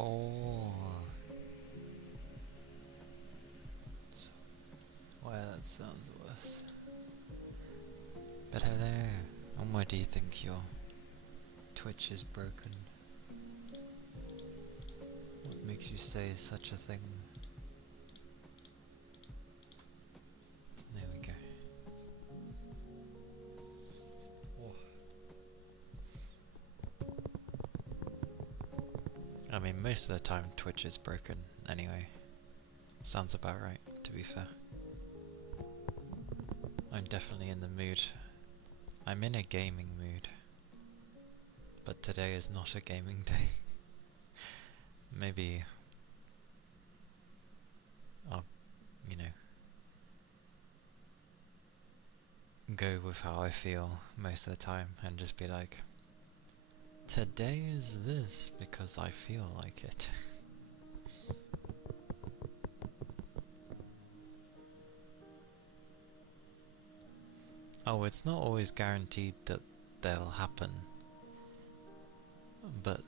Oh, well, that sounds worse. But hello, and why do you think your Twitch is broken? What makes you say such a thing? There we go. Oh. I mean, most of the time Twitch is broken anyway. Sounds about right, to be fair. I'm definitely in the mood. I'm in a gaming mood. But today is not a gaming day. Maybe I'll, go with how I feel most of the time and just be like, today is this because I feel like it. Oh, it's not always guaranteed that they'll happen, but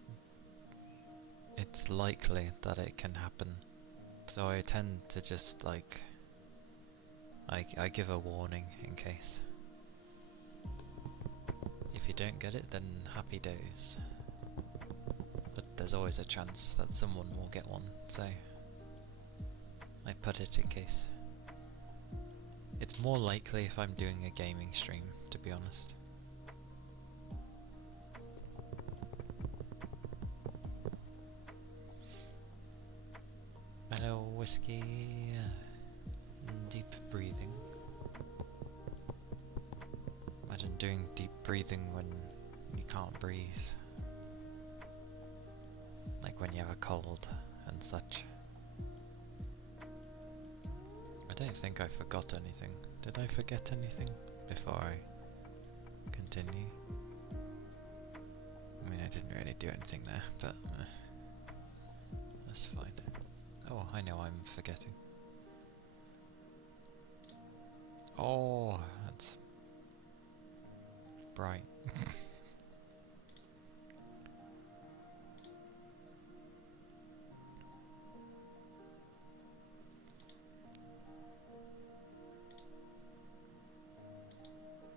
it's likely that it can happen. So I tend to just like, I give a warning in case. If you don't get it, then happy days. But there's always a chance that someone will get one, so I put it in case. It's more likely if I'm doing a gaming stream, to be honest. Hello, whiskey. Deep breathing. Imagine doing deep breathing when you can't breathe. Like when you have a cold and such. I don't think I forgot anything. Did I forget anything before I continue? I mean, I didn't really do anything there, but that's fine. Oh, I know I'm forgetting. Oh, that's bright.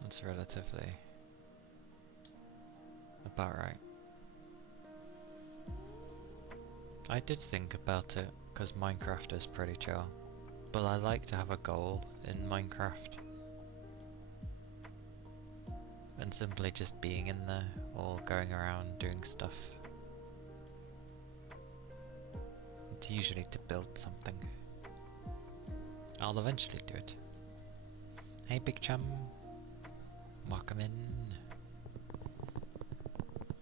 That's relatively about right. I did think about it, because Minecraft is pretty chill, but I like to have a goal in Minecraft. And simply just being in there, or going around doing stuff. It's usually to build something. I'll eventually do it. Hey big chum! Welcome in.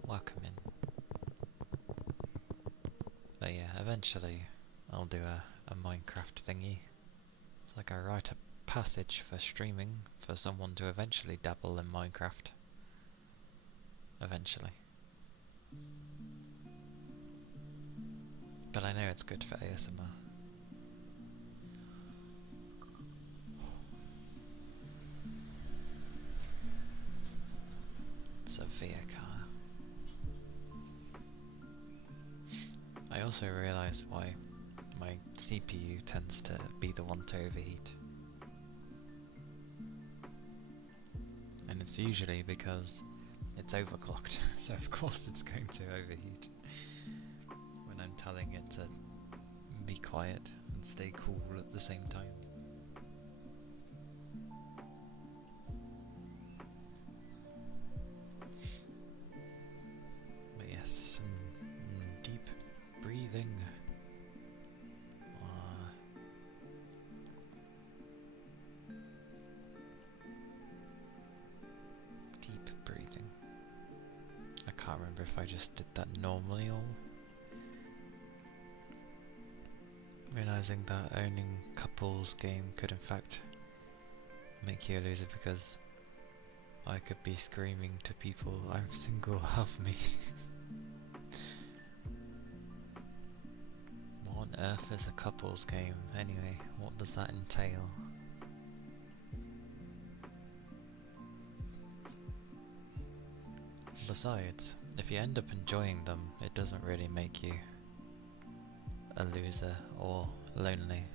Welcome in. But yeah, eventually I'll do a Minecraft thingy. It's like I write a passage for streaming for someone to eventually dabble in Minecraft. Eventually. But I know it's good for ASMR. It's a vehicle. also realise why my CPU tends to be the one to overheat. And it's usually because it's overclocked, so of course it's going to overheat when I'm telling it to be quiet and stay cool at the same time. But yes, some deep breathing. Deep breathing. I can't remember if I just did that normally or realising that owning couples game could in fact make you a loser, because I could be screaming to people, I'm single, help me. What on earth is a couples game anyway? What does that entail? Besides, if you end up enjoying them, it doesn't really make you a loser or lonely.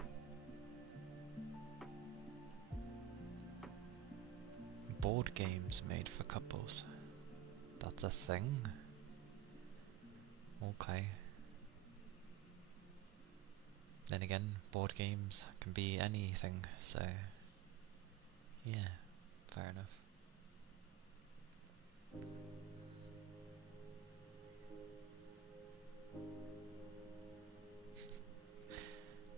Board games made for couples. That's a thing? Okay. Then again, board games can be anything, so yeah, fair enough.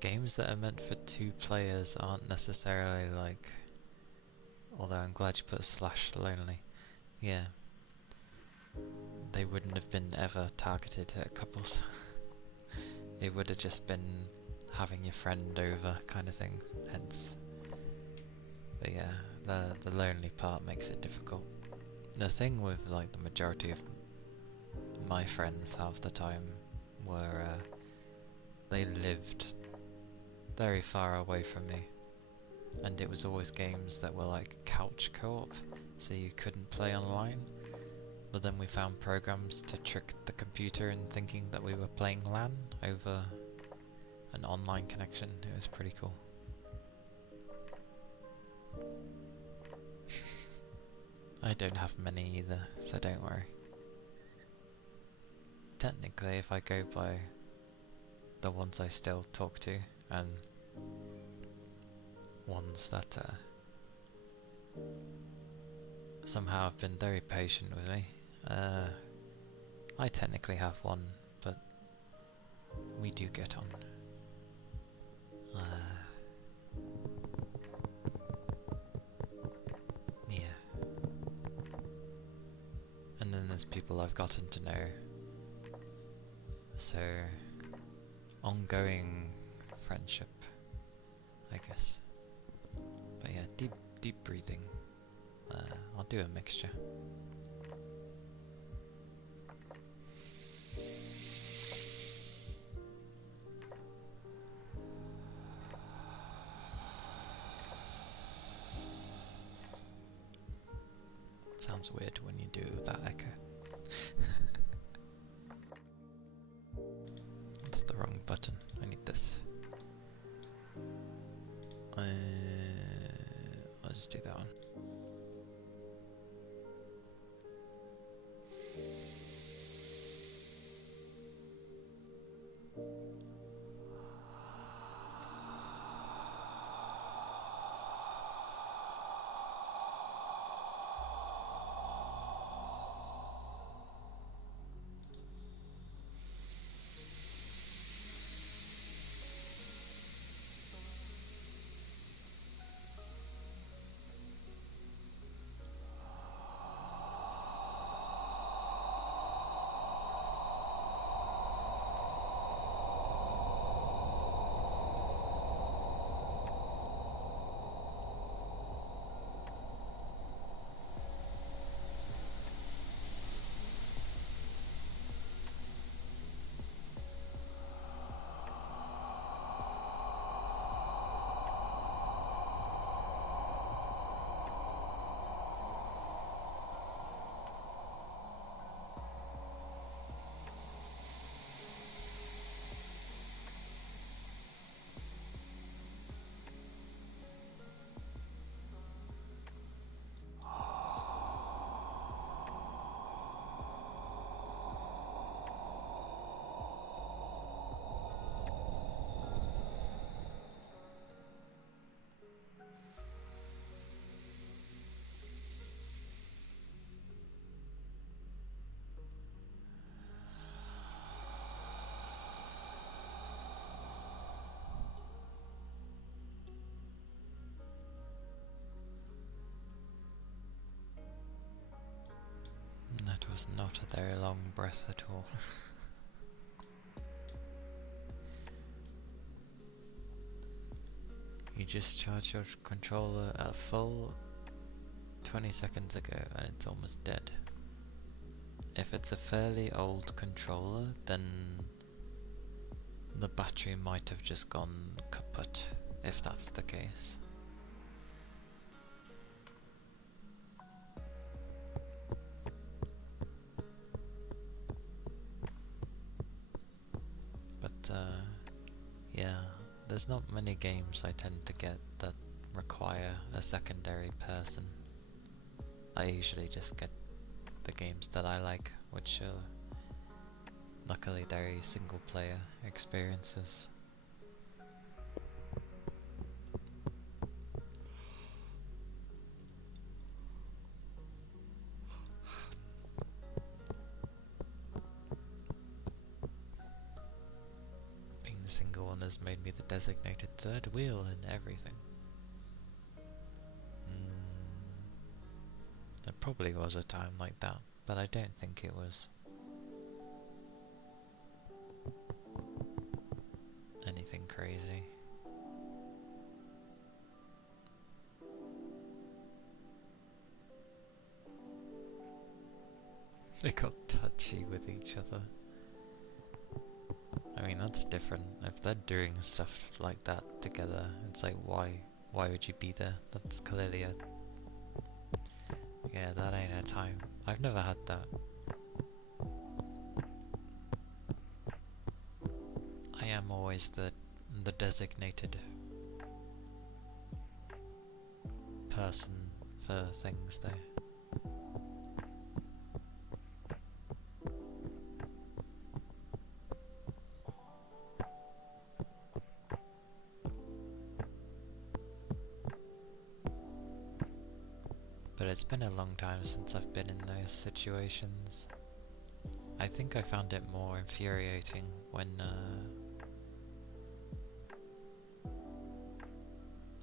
Games that are meant for 2 players aren't necessarily like, although I'm glad you put / lonely. Yeah, they wouldn't have been ever targeted at couples. It would have just been having your friend over kind of thing, hence. But yeah, the lonely part makes it difficult. The thing with like the majority of my friends half the time were they lived very far away from me, and it was always games that were like couch co-op, so you couldn't play online, but then we found programs to trick the computer in thinking that we were playing LAN over an online connection. It was pretty cool. I don't have many either, so don't worry. Technically, if I go by the ones I still talk to, and ones that somehow have been very patient with me, I technically have one, but we do get on. Yeah. And then there's people I've gotten to know. So, ongoing friendship, I guess. But yeah, deep breathing. I'll do a mixture. Sounds weird when you do that echo. It's the wrong button. I need this. I'll just do that one. was not a very long breath at all. You just charged your controller at full 20 seconds ago and it's almost dead. If it's a fairly old controller, then the battery might have just gone kaput, if that's the case. But yeah, there's not many games I tend to get that require a secondary person. I usually just get the games that I like, which are luckily very single player experiences. Being the single one has made me the designated third wheel in everything. There probably was a time like that, but I don't think it was anything crazy. They got touchy with each other. I mean, that's different. If they're doing stuff like that together, it's like, why would you be there? That's clearly a... Yeah, that ain't a time. I've never had that. I am always the designated person for things, though. But it's been a long time since I've been in those situations. I think I found it more infuriating when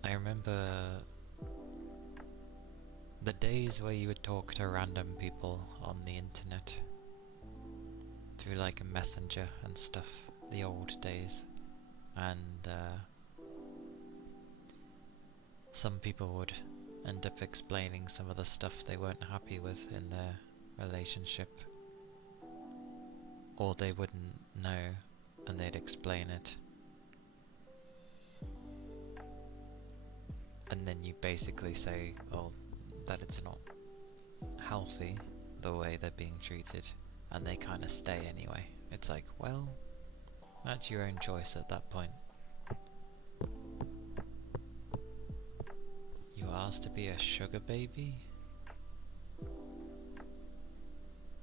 I remember the days where you would talk to random people on the internet through like a messenger and stuff, the old days, and some people would end up explaining some of the stuff they weren't happy with in their relationship, or they wouldn't know and they'd explain it, and then you basically say, oh, that it's not healthy the way they're being treated, and they kind of stay anyway. It's like, well, that's your own choice at that point. You asked to be a sugar baby?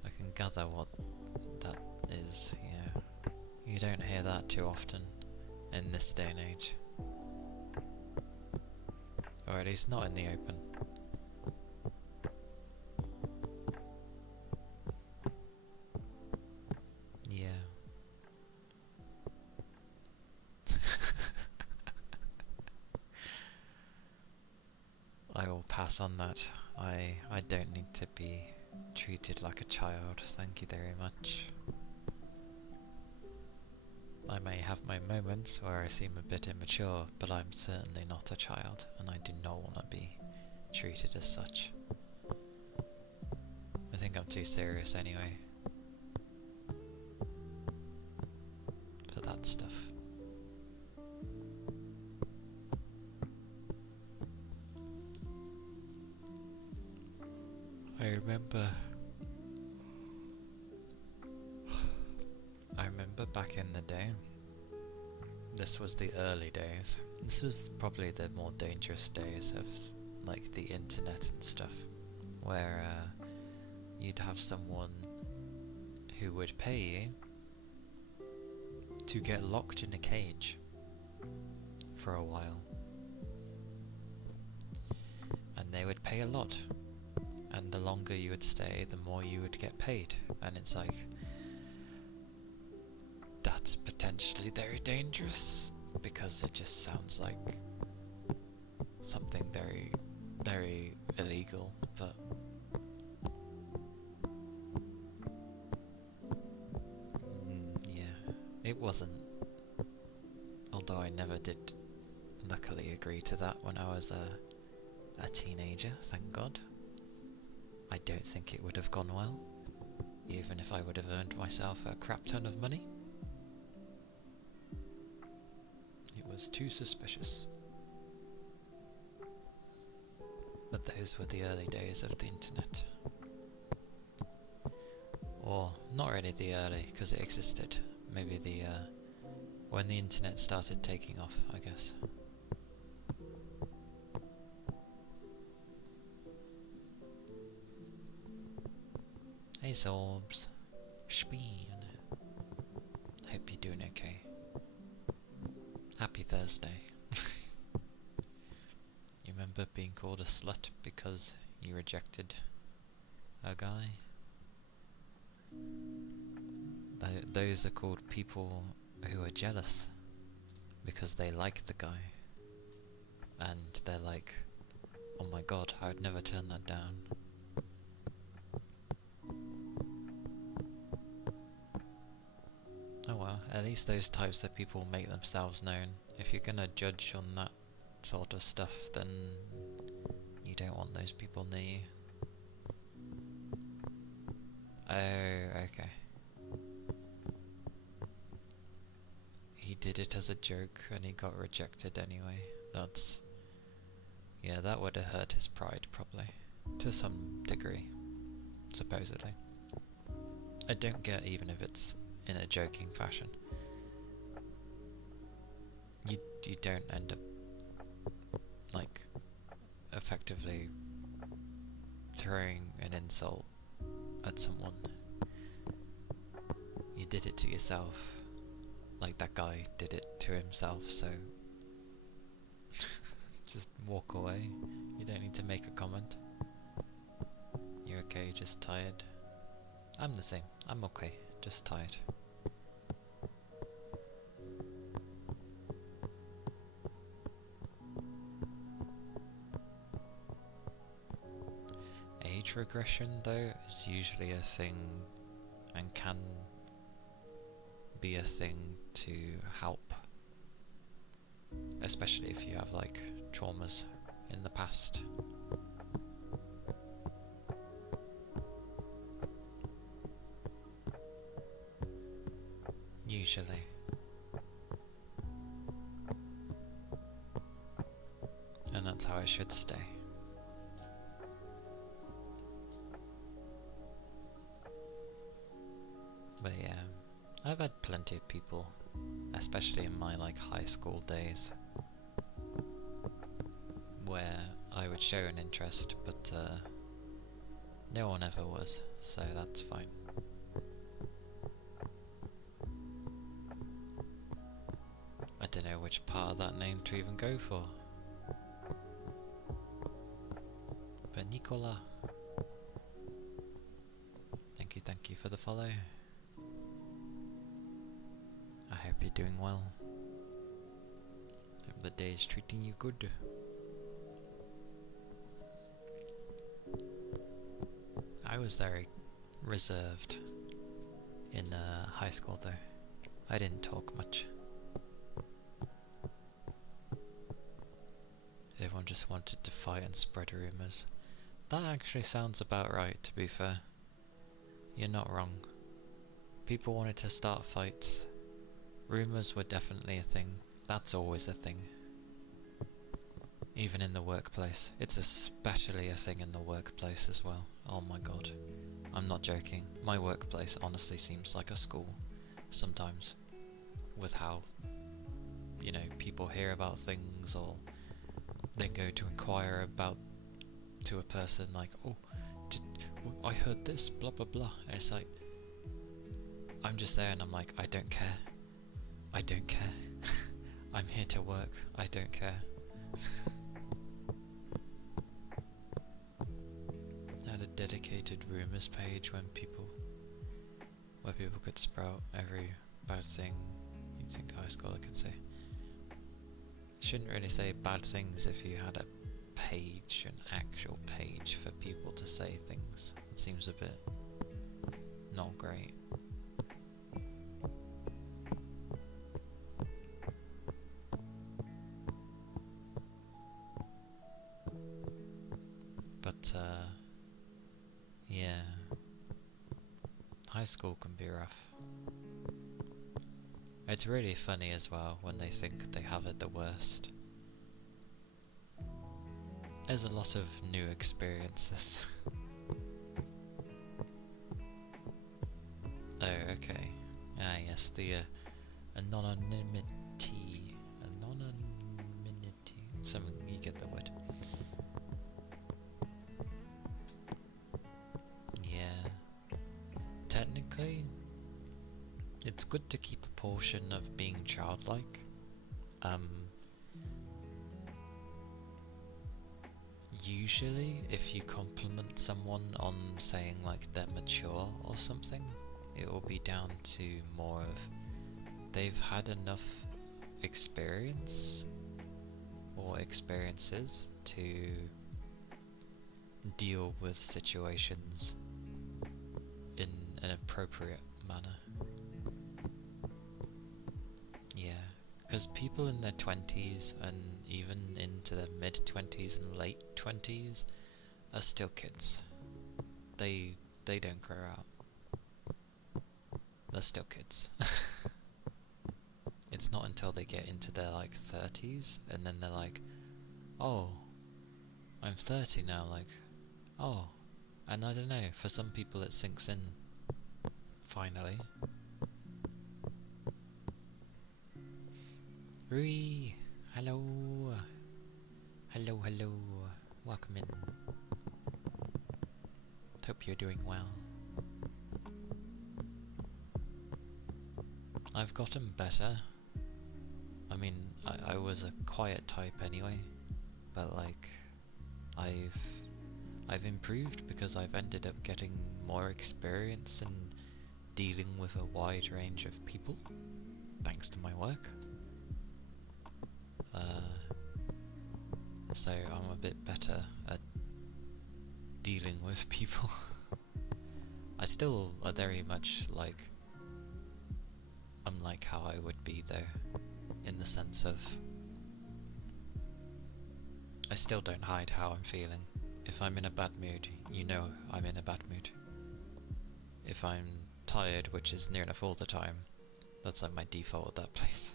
I can gather what that is, yeah. You don't hear that too often in this day and age. Or at least not in the open. Yeah. I will pass on that. I don't need to be treated like a child, thank you very much. I may have my moments where I seem a bit immature, but I'm certainly not a child, and I do not want to be treated as such. I think I'm too serious anyway for that stuff. I remember back in the day, this was the early days, this was probably the more dangerous days of like the internet and stuff, where you'd have someone who would pay you to get locked in a cage for a while, and they would pay a lot, and the longer you would stay, the more you would get paid. And it's like, that's potentially very dangerous, because it just sounds like something very, very illegal, but It wasn't. Although I never did luckily agree to that when I was a teenager, thank God. I don't think it would have gone well, even if I would have earned myself a crap ton of money. It was too suspicious. But those were the early days of the internet. Or, not really the early, because it existed. Maybe when the internet started taking off, I guess. Hey Sorbs. Speen. Hope you're doing okay. Happy Thursday. You remember being called a slut because you rejected a guy? Those are called people who are jealous because they like the guy. And they're like, oh my god, I would never turn that down. Oh well, at least those types of people make themselves known. If you're gonna judge on that sort of stuff, then you don't want those people near you. Oh, okay. He did it as a joke and he got rejected anyway. Yeah, that would have hurt his pride probably. To some degree, supposedly. I don't get even if it's in a joking fashion. You don't end up like effectively throwing an insult at someone. You did it to yourself, like that guy did it to himself, so just walk away. You don't need to make a comment. You're okay, just tired. I'm the same. I'm okay, just tired. Age regression, though, is usually a thing and can be a thing to help, especially if you have like traumas in the past. Usually. And that's how it should stay. But yeah, I've had plenty of people, especially in my like high school days, where I would show an interest, but no one ever was, so that's fine. I don't know which part of that name to even go for. But Nicola, thank you for the follow. I hope you're doing well. Hope the day is treating you good. I was very reserved in high school though. I didn't talk much. Everyone just wanted to fight and spread rumours. That actually sounds about right, to be fair. You're not wrong. People wanted to start fights. Rumours were definitely a thing. That's always a thing. Even in the workplace. It's especially a thing in the workplace as well. Oh my god. I'm not joking. My workplace honestly seems like a school sometimes. With how, you know, people hear about things or they go to inquire about to a person like, oh, I heard this, blah blah blah. And it's like, I'm just there and I'm like, I don't care. I don't care. I'm here to work. I don't care. I had a dedicated rumours page where people could sprout every bad thing you think a high schooler can say. Shouldn't really say bad things if you had a page, an actual page for people to say things. It seems a bit not great. But yeah, high school can be rough. It's really funny as well when they think they have it the worst. There's a lot of new experiences. Oh, okay. Ah, yes, the anonymity. Anonymity. Something, you get the word. Yeah. Technically, it's good to keep a portion of being childlike. Usually, if you compliment someone on saying like they're mature or something, it will be down to more of they've had enough experience or experiences to deal with situations in an appropriate manner. Yeah, because people in their 20s and even into their mid-20s and late 20s are still kids. They don't grow up. They're still kids. It's not until they get into their like 30s and then they're like, oh, I'm 30 now, like, oh, and I don't know, for some people it sinks in, finally. Rui, hello, hello, welcome in. Hope you're doing well. I've gotten better. I mean, I was a quiet type anyway, but like, I've improved because I've ended up getting more experience in dealing with a wide range of people, thanks to my work. So I'm a bit better at dealing with people. I still are very much like, unlike how I would be though, in the sense of I still don't hide how I'm feeling. If I'm in a bad mood, you know I'm in a bad mood. If I'm tired, which is near enough all the time, that's like my default at that place.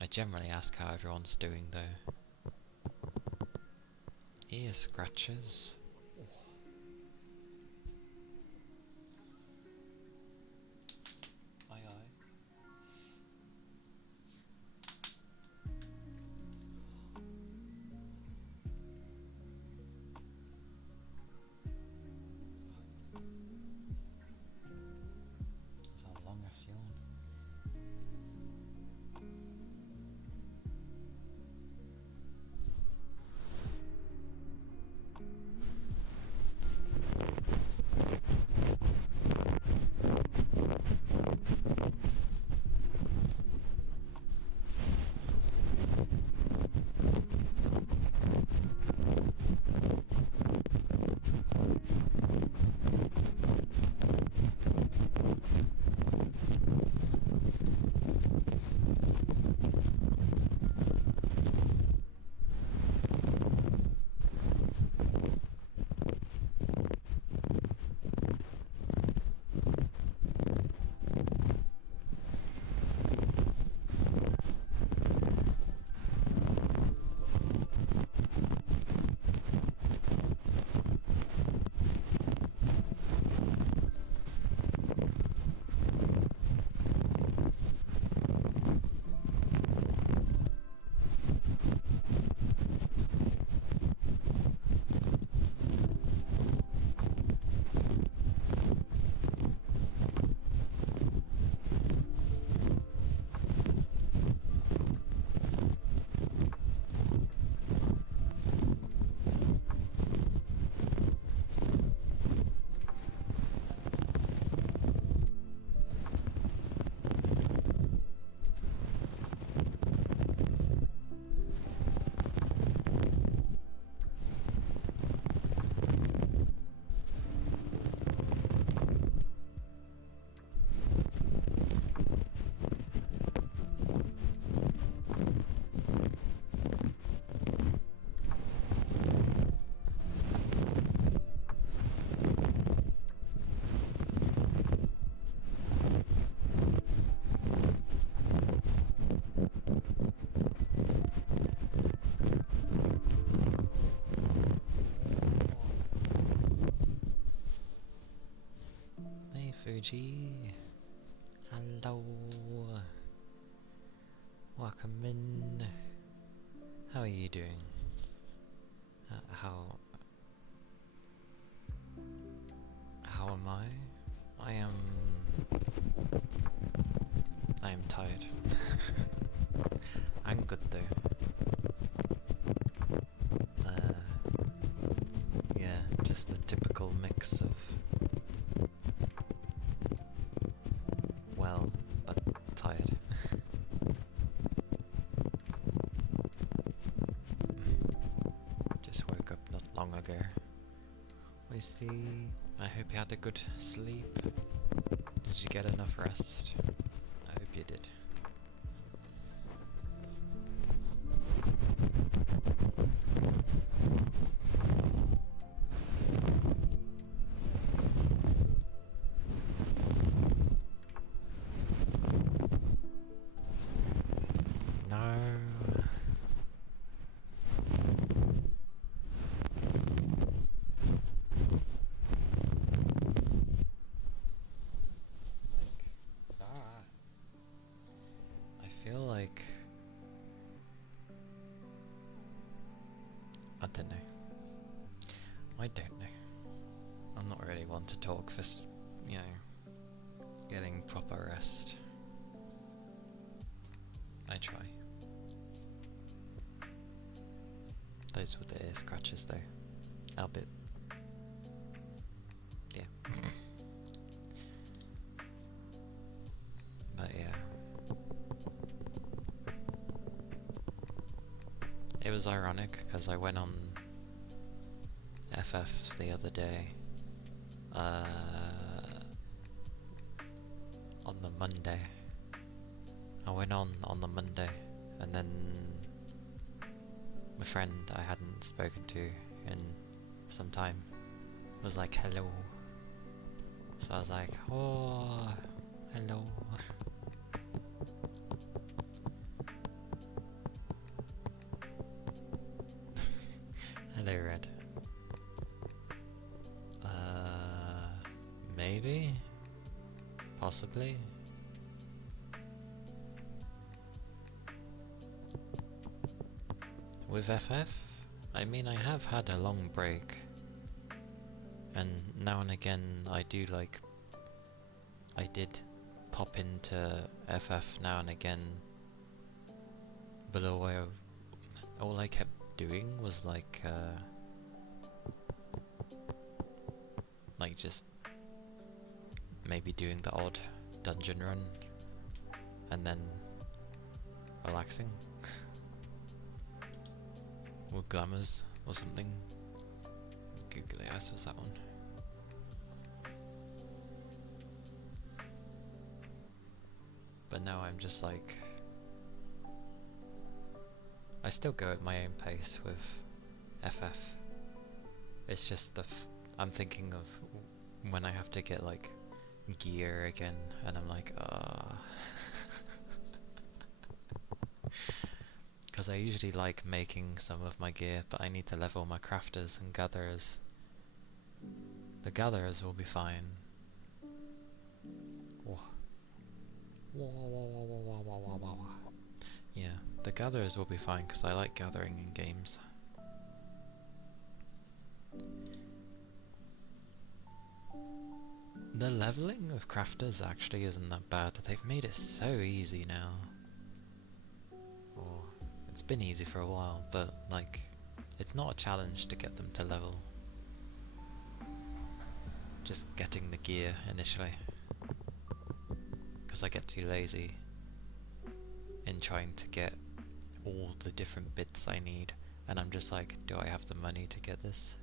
I generally ask how everyone's doing though. Ear scratches. Aye aye. That's a long ass yawn. Fuji. Hello. Welcome in. How are you doing? How am I? I am tired. I'm good though. Yeah, just the typical mix of well, but tired. Just woke up not long ago. I see. I hope you had a good sleep. Did you get enough rest? I hope you did. No. I feel like I don't know. I don't know. I'm not really one to talk for, you know, getting proper rest. I try. Those were the ear scratches though. Albeit. Yeah. But yeah. It was ironic because I went on FF the other day. On the Monday. I went on the Monday, and then my friend I hadn't spoken to in some time was like, hello. So I was like, oh, hello. Hello, Red. Maybe? Possibly? With FF? I mean, I have had a long break, and now and again I do I did pop into FF now and again, but all I kept doing was like just maybe doing the odd dungeon run and then relaxing. Or glamours or something. Googly Eyes was that one. But now I'm just like, I still go at my own pace with FF. It's just I'm thinking of when I have to get like gear again, and I'm like, because I usually like making some of my gear, but I need to level my crafters and gatherers. The gatherers will be fine. Whoa. Yeah, the gatherers will be fine because I like gathering in games. The leveling of crafters actually isn't that bad. They've made it so easy now. Or it's been easy for a while, but like, it's not a challenge to get them to level. Just getting the gear initially. Because I get too lazy in trying to get all the different bits I need, and I'm just like, do I have the money to get this?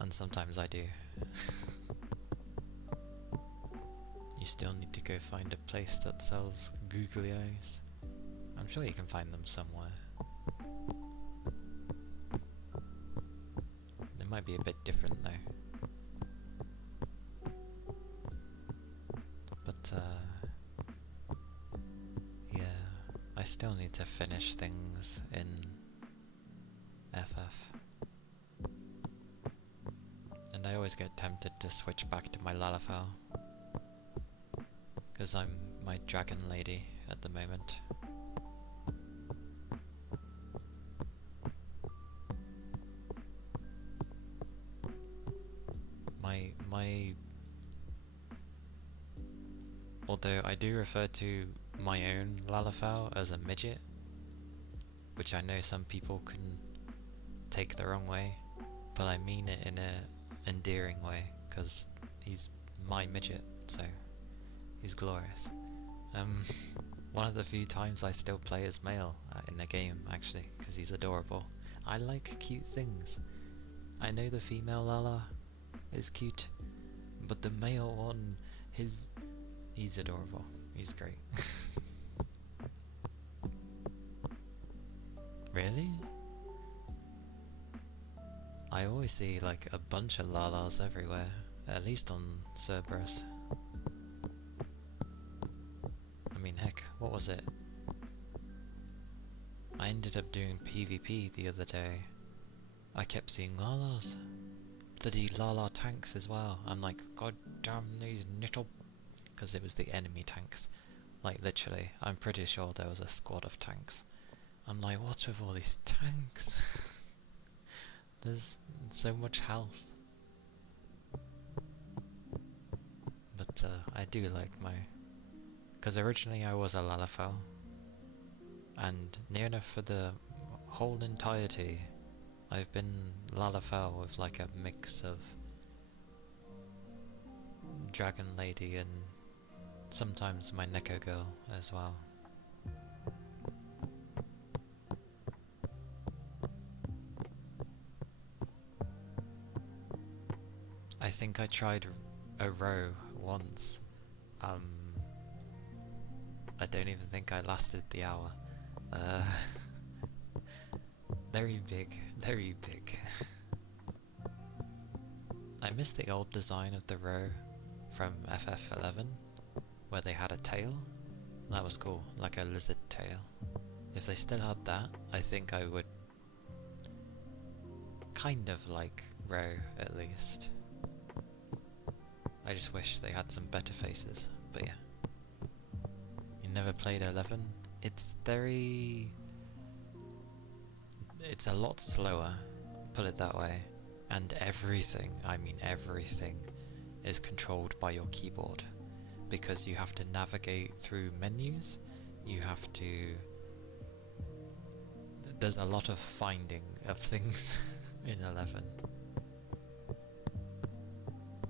And sometimes I do. You still need to go find a place that sells googly eyes. I'm sure you can find them somewhere. They might be a bit different though. But yeah, I still need to finish things in FF. And I always get tempted to switch back to my Lalafell. Because I'm my dragon lady at the moment. Although I do refer to my own Lalafell as a midget, which I know some people can take the wrong way, but I mean it in a endearing way, because he's my midget, so he's glorious. One of the few times I still play as male in a game, actually, because he's adorable. I like cute things. I know the female Lala is cute, but the male one, he's adorable. He's great. Really? I always see like a bunch of Lalas everywhere, at least on Cerberus. I mean, heck, what was it? I ended up doing PvP the other day. I kept seeing Lalas. Bloody Lala tanks as well. I'm like, god damn these little... Because it was the enemy tanks. Like, literally, I'm pretty sure there was a squad of tanks. I'm like, what's with all these tanks? There's so much health. But I do like my... Because originally I was a Lalafell. And near enough for the whole entirety, I've been Lalafell with like a mix of Dragon Lady and sometimes my Neko girl as well. I think I tried a row once. I don't even think I lasted the hour. Very big, very big. I miss the old design of the row from FF11, where they had a tail. That was cool, like a lizard tail. If they still had that, I think I would kind of like row at least. I just wish they had some better faces, but yeah. You never played 11? It's a lot slower, put it that way, and everything, I mean everything, is controlled by your keyboard, because you have to navigate through menus, you have to... There's a lot of finding of things in 11.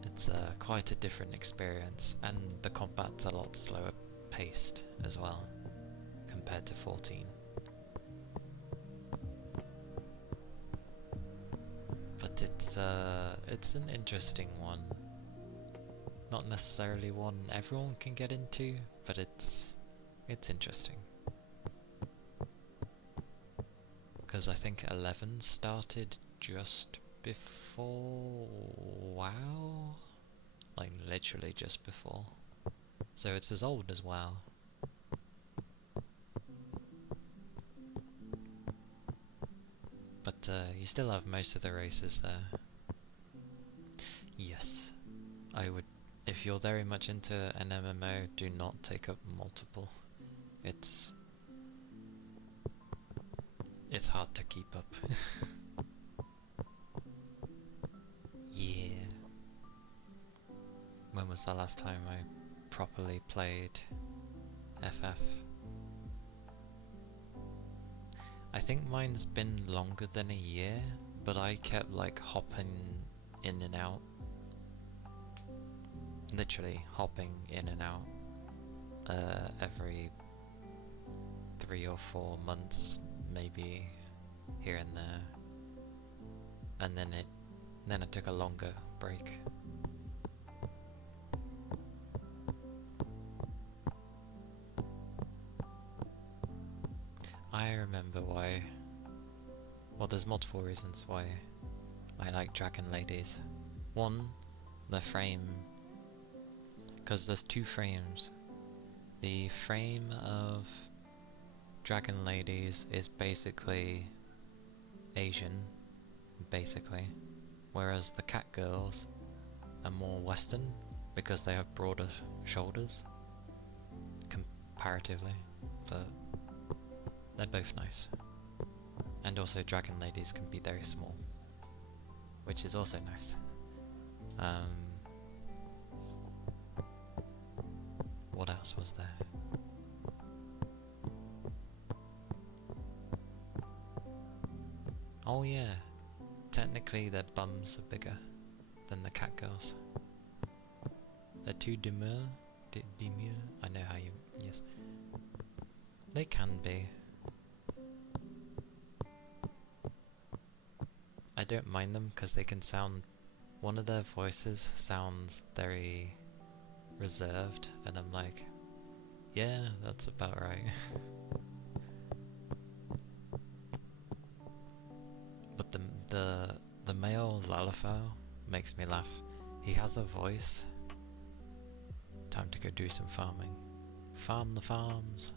It's quite a different experience, and the combat's a lot slower paced as well, compared to 14. But it's an interesting one. Not necessarily one everyone can get into, but it's interesting. Because I think 11 started just before WoW? Like literally just before. So it's as old as WoW. But you still have most of the races there. Yes, I would. If you're very much into an MMO, do not take up multiple. It's hard to keep up. Yeah. When was the last time I properly played FF? I think mine's been longer than a year, but I kept like hopping in and out. Literally hopping in and out every 3 or 4 months, maybe here and there. And then I took a longer break. I remember why. Well, there's multiple reasons why I like Dragon Ladies. One, the frame. Because there's 2 frames. The frame of Dragon Ladies is basically Asian, basically. whereas the cat girls are more Western because they have broader shoulders comparatively, but they're both nice. And also dragon ladies can be very small, which is also nice. What else was there? Oh yeah, technically their bums are bigger than the cat girls. They're too demure. Demure? I know how you... yes. They can be. I don't mind them because they can sound... one of their voices sounds very reserved, and I'm like, yeah, that's about right. But the male Lalafell makes me laugh. He has a voice. Time to go do some farming. Farm the farms.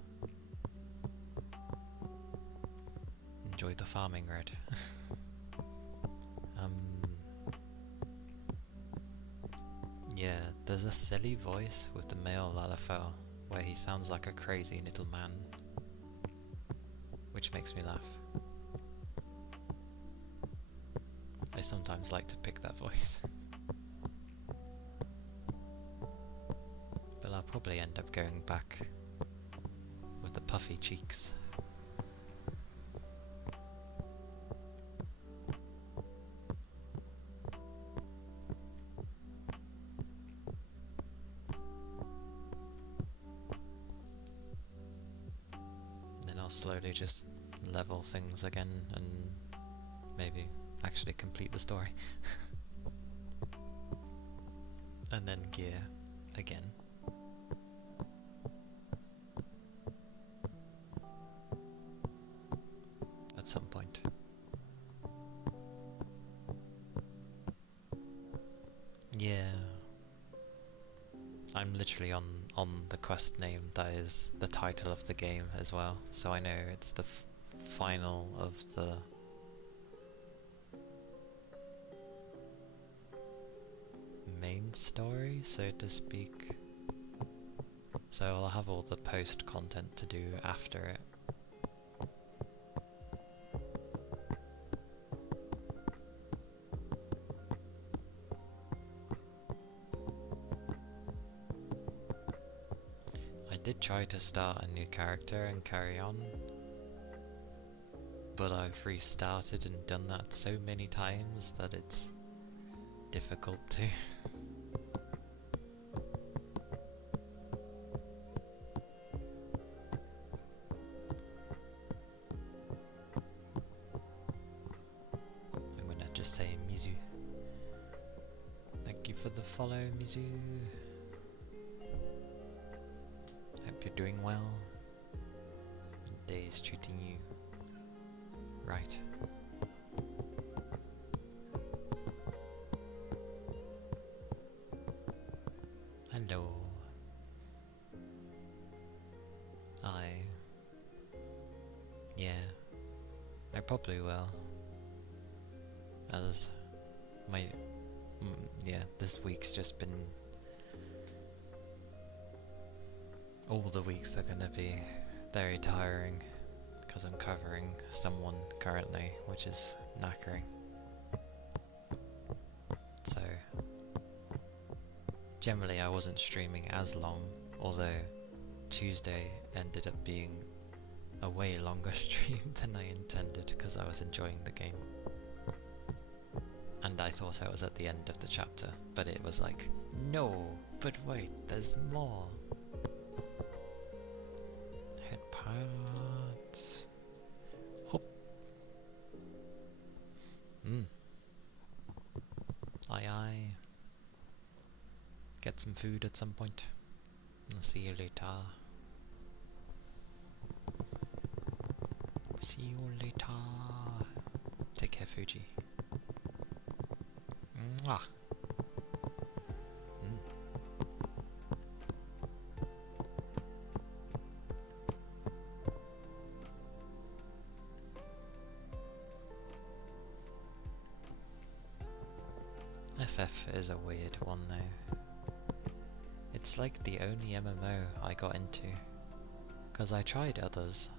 Enjoy the farming, Red. Yeah, there's a silly voice with the male Lalafell where he sounds like a crazy little man, which makes me laugh. I sometimes like to pick that voice. But I'll probably end up going back with the puffy cheeks. Then I'll slowly just level things again and maybe actually complete the story. And then gear again. At some point. Yeah. I'm literally on the quest name that is the title of the game as well, so I know it's the final of the main story, so to speak. So I'll have all the post content to do after it. I did try to start a new character and carry on, but I've restarted and done that so many times that it's difficult to. I'm gonna just say Mizu. Thank you for the follow, Mizu. Hope you're doing well. The day is treating you right. Hello. Yeah, I probably will. As my... yeah, this week's just been... all the weeks are gonna be very tiring, because I'm covering someone currently, which is knackering. So, generally I wasn't streaming as long, although Tuesday ended up being a way longer stream than I intended because I was enjoying the game. And I thought I was at the end of the chapter, but it was like, no, but wait, there's more. Head parts. Hop. Aye aye. Get some food at some point. I'll see you later. See you later. Take care, Fuji. Mwah. FF is a weird one though. It's like the only MMO I got into, because I tried others,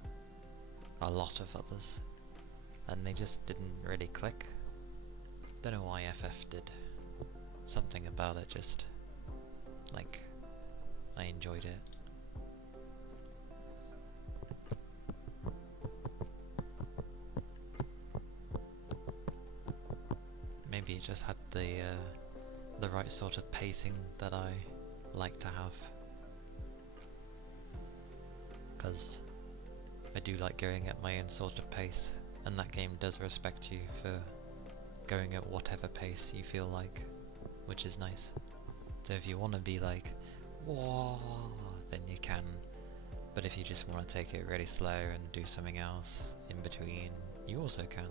a lot of others, and they just didn't really click. Don't know why FF did. Something about it just, like, I enjoyed it. Maybe it just had the right sort of pacing that I like to have. Because I do like going at my own sort of pace, and that game does respect you for going at whatever pace you feel like, which is nice. So if you want to be like, whoa, then you can. But if you just want to take it really slow and do something else in between, you also can.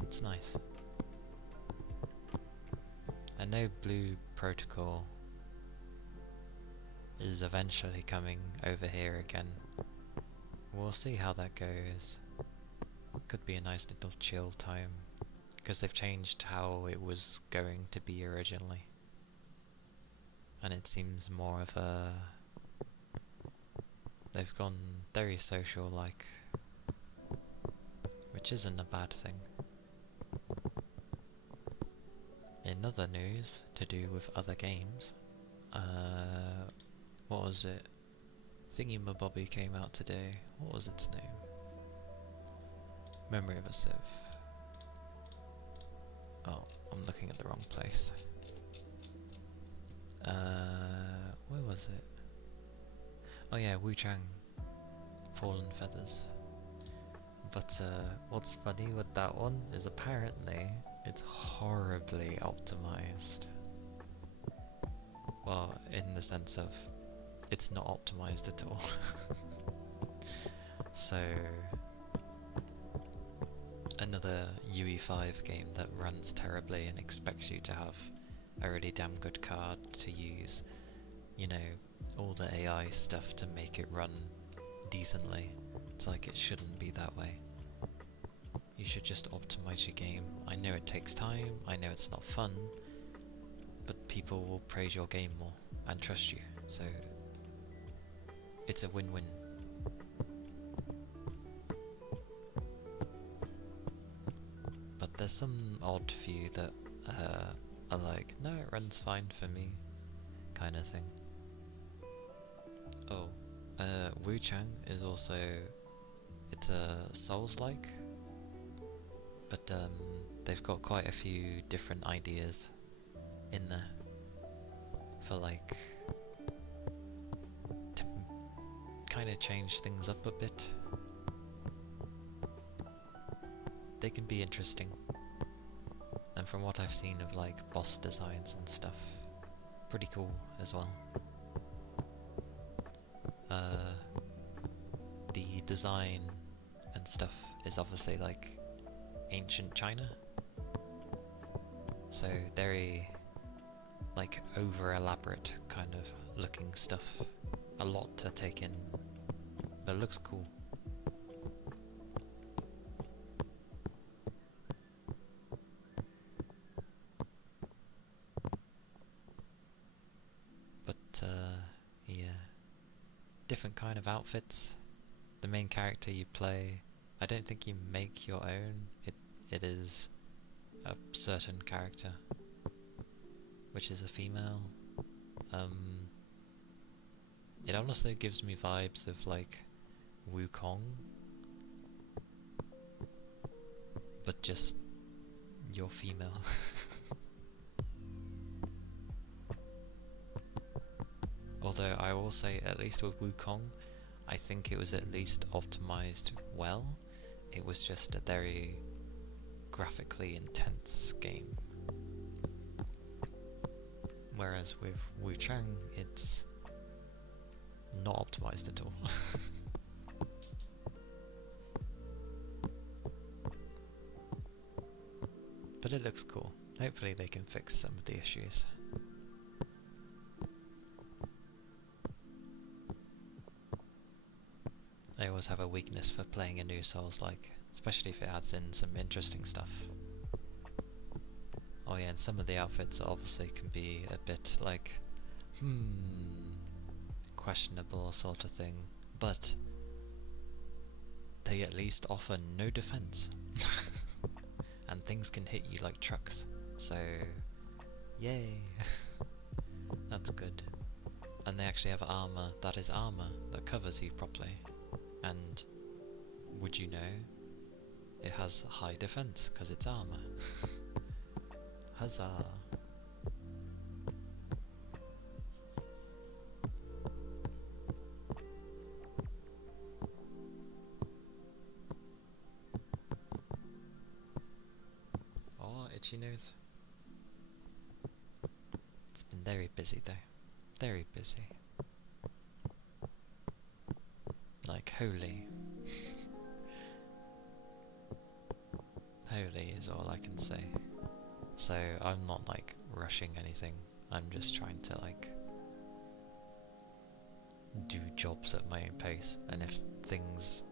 It's nice. I know Blue Protocol is eventually coming over here again. We'll see how that goes. Could be a nice little chill time, because they've changed how it was going to be originally. And it seems more of a... they've gone very social-like, which isn't a bad thing. In other news, to do with other games, what was it? Thingy-mabobby came out today. What was its name? Memory of a Civ. Oh, I'm looking at the wrong place. Where was it? Oh yeah, Wu Chang. Fallen Feathers. But what's funny with that one is apparently it's horribly optimized. Well, in the sense of it's not optimized at all. So another UE5 game that runs terribly and expects you to have a really damn good card to use, you know, all the AI stuff to make it run decently. It's like it shouldn't be that way. You should just optimize your game. I know it takes time, I know it's not fun, but people will praise your game more and trust you, so it's a win-win. But there's some odd few that are like, no, it runs fine for me, kind of thing. Oh, Wu Chang is also, it's a Souls-like, but they've got quite a few different ideas in there for like to kind of change things up a bit. They can be interesting, and from what I've seen of like boss designs and stuff, pretty cool as well. The design and stuff is obviously like ancient China, so very like over elaborate kind of looking stuff, a lot to take in, but it looks cool. But yeah, different kind of outfits. The main character you play, I don't think you make your own, it is a certain character, which is a female. It honestly gives me vibes of like Wukong, but just you're female. Although I will say, at least with Wukong, I think it was at least optimized well. It was just a very graphically intense game. Whereas with Wu Chang, it's not optimized at all. But it looks cool. Hopefully they can fix some of the issues. I always have a weakness for playing a new Souls-like, especially if it adds in some interesting stuff. Oh yeah, and some of the outfits obviously can be a bit like, questionable sort of thing, but they at least offer no defense. And things can hit you like trucks. So, yay! That's good. And they actually have armor that is armor that covers you properly. And would you know, it has high defense because it's armor. Huzzah! Oh, itchy nose. It's been very busy though. Very busy. Like holy. Holy is all I can say. So I'm not like rushing anything. I'm just trying to like do jobs at my own pace, and if things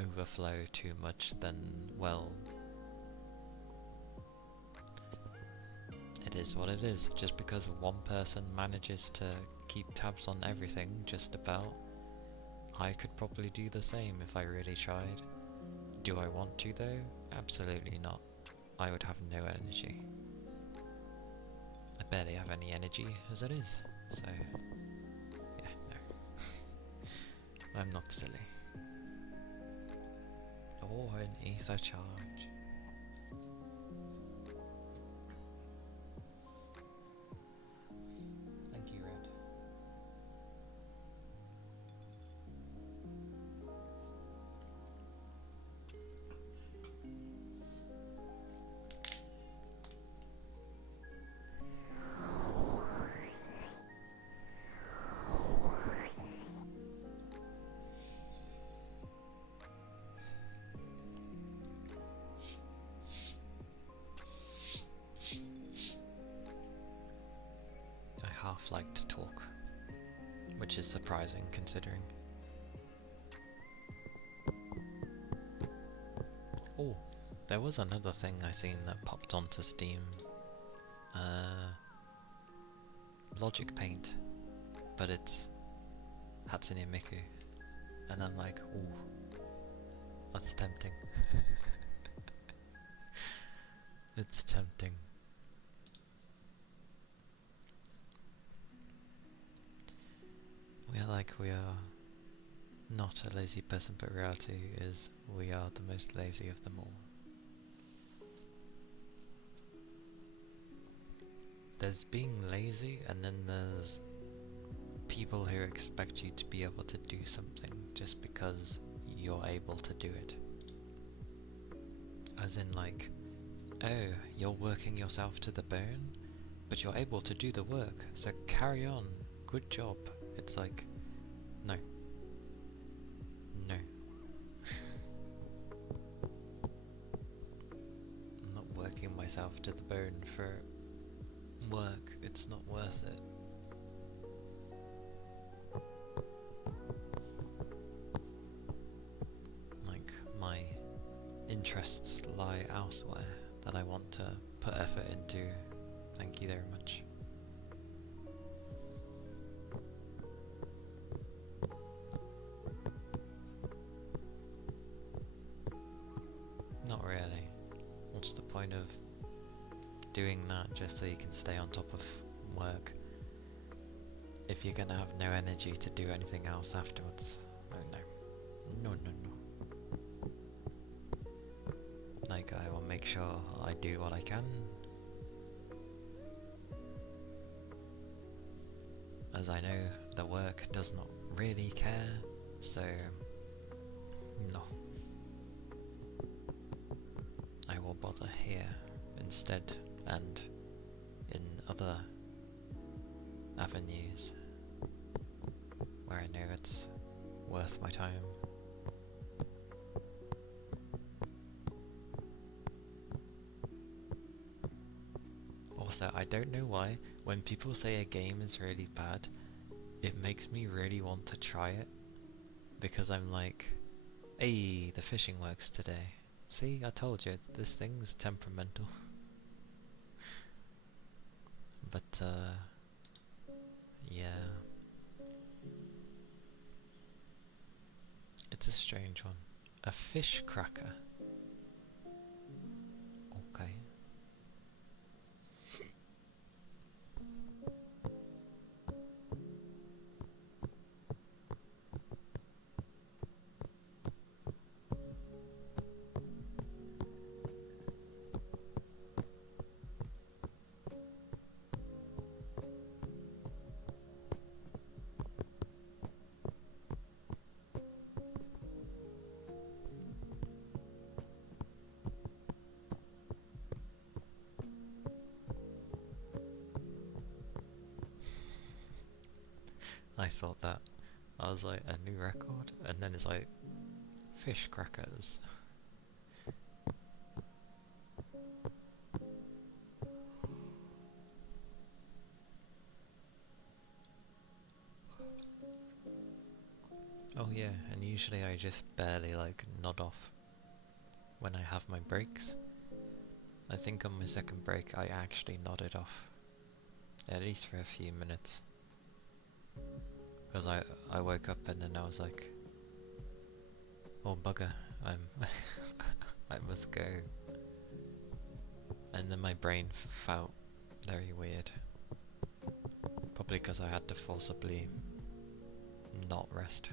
overflow too much, then well, it is what it is. Just because one person manages to keep tabs on everything, just about, I could probably do the same if I really tried. Do I want to though? Absolutely not. I would have no energy. I barely have any energy as it is, so yeah, no. I'm not silly. Oh, an ether charge. Thank you, Red. I half like to talk, which is surprising considering. Oh, there was another thing I seen that popped onto Steam. Logic Paint, but it's Hatsune Miku, and I'm like, ooh, that's tempting. It's tempting. We are not a lazy person, but reality is we are the most lazy of them all. There's being lazy, and then there's people who expect you to be able to do something just because you're able to do it. As in like, oh, you're working yourself to the bone, but you're able to do the work, so carry on, good job. It's like, no. No. I'm not working myself to the bone for work, it's not worth it. Like, my interests lie elsewhere that I want to put effort into. Thank you very much. Not really. What's the point of doing that just so you can stay on top of work if you're gonna have no energy to do anything else afterwards? Oh no. No, no, no. Like, I will make sure I do what I can, as I know the work does not really care, so no. I will bother here instead, and in other avenues where I know it's worth my time. Also, I don't know why, when people say a game is really bad, it makes me really want to try it, because I'm like, hey, the fishing works today. See, I told you, this thing's temperamental. But, yeah. It's a strange one. A fish cracker. Okay. I thought that. I was like, a new record? And then it's like, fish crackers. Oh yeah, and usually I just barely like nod off when I have my breaks. I think on my second break I actually nodded off, at least for a few minutes. Because I woke up and then I was like, oh bugger, I must go. And then my brain felt very weird. Probably because I had to forcibly not rest.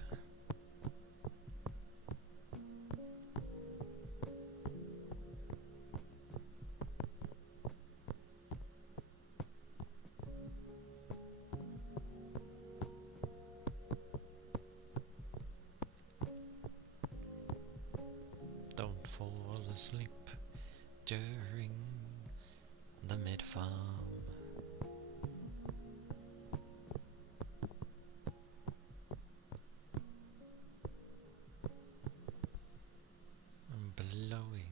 Don't fall asleep during the mid-farm. I'm blowing.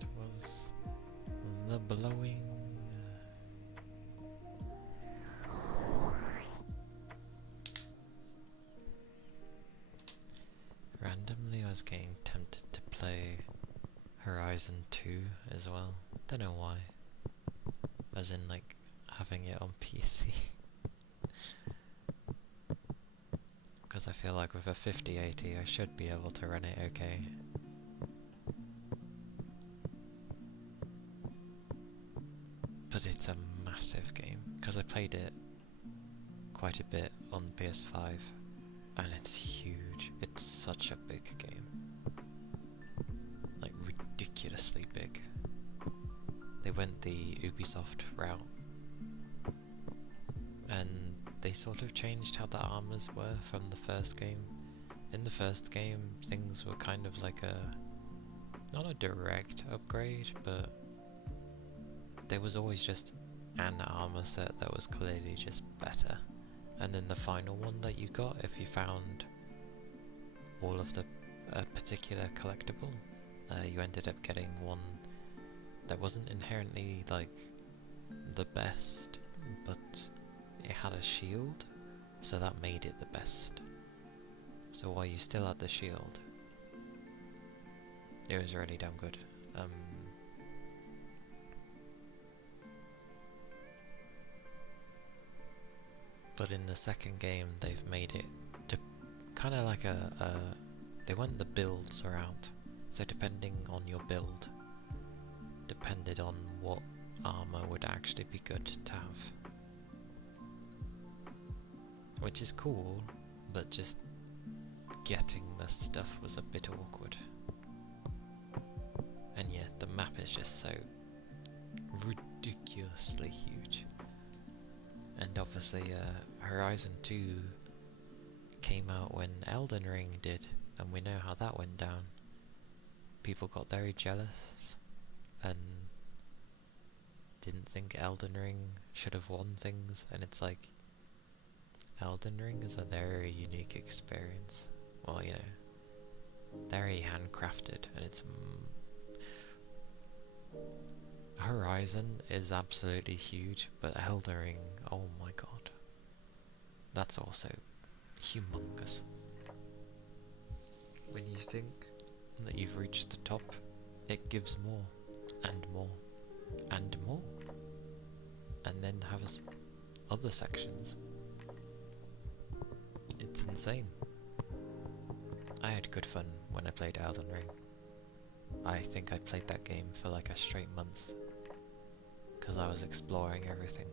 That was the blowing. Randomly I was getting tempted to play Horizon 2 as well. Don't know why. As in like having it on PC. Because I feel like with a 5080 I should be able to run it okay. but it's a massive game, because I played it quite a bit on PS5, and it's huge. It's such a big game. Like, ridiculously big. They went the Ubisoft route, and they sort of changed how the armors were from the first game. In the first game, things were kind of like not a direct upgrade, but there was always just an armor set that was clearly just better. And then the final one that you got, if you found all of the particular collectible, you ended up getting one that wasn't inherently like the best, but it had a shield, so that made it the best. So while you still had the shield, it was really damn good. But in the second game, they've made it to kind of like they went the builds route. So depending on your build, depended on what armor would actually be good to have. Which is cool, but just getting the stuff was a bit awkward. And yeah, the map is just so ridiculously huge. And obviously Horizon 2 came out when Elden Ring did, and we know how that went down. People got very jealous and didn't think Elden Ring should have won things, and it's like, Elden Ring is a very unique experience. Well, you know, very handcrafted, and it's Horizon is absolutely huge, but Elden Ring, oh my god, that's also humongous. When you think that you've reached the top, it gives more, and more, and more, and then has other sections. It's insane. I had good fun when I played Elden Ring. I think I played that game for like a straight month, because I was exploring everything.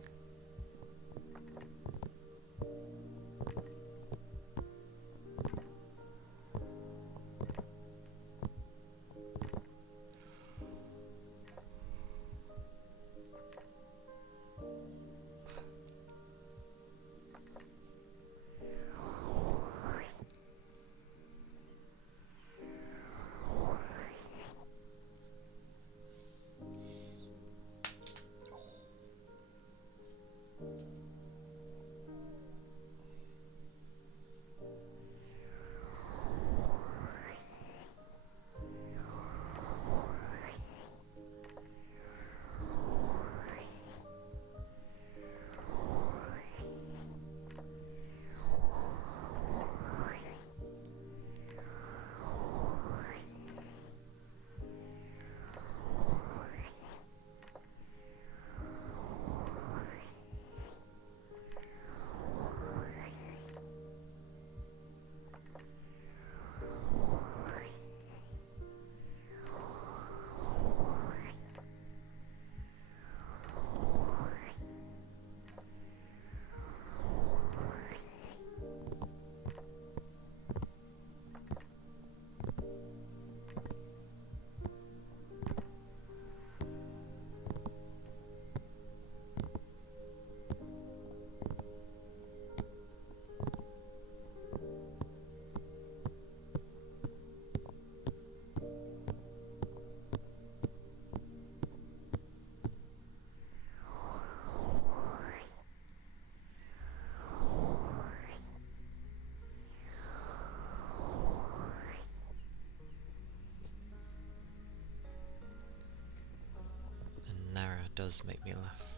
Does make me laugh.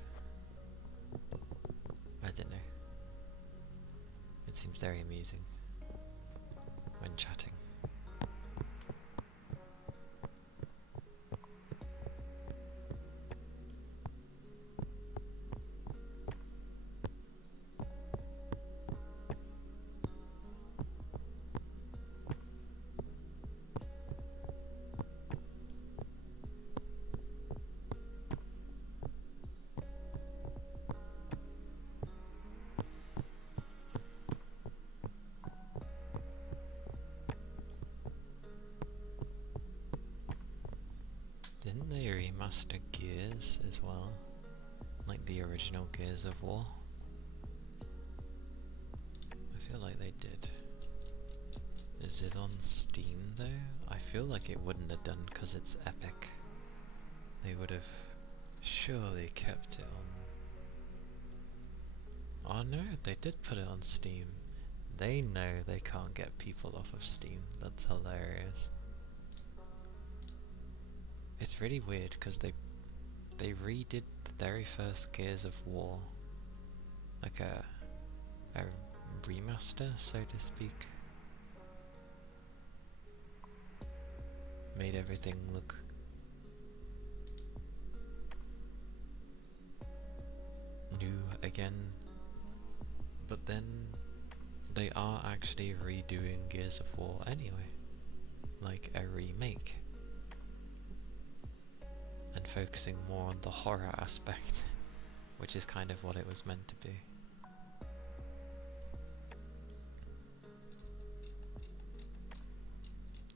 I don't know. It seems very amusing when chatting. Didn't they remaster Gears as well? Like the original Gears of War? I feel like they did. Is it on Steam though? I feel like it wouldn't have done because it's Epic. They would have surely kept it on. Oh no, they did put it on Steam. They know they can't get people off of Steam. That's hilarious. It's really weird because they redid the very first Gears of War, like a remaster, so to speak. Made everything look new again, but then they are actually redoing Gears of War anyway, like a remake, and focusing more on the horror aspect, which is kind of what it was meant to be.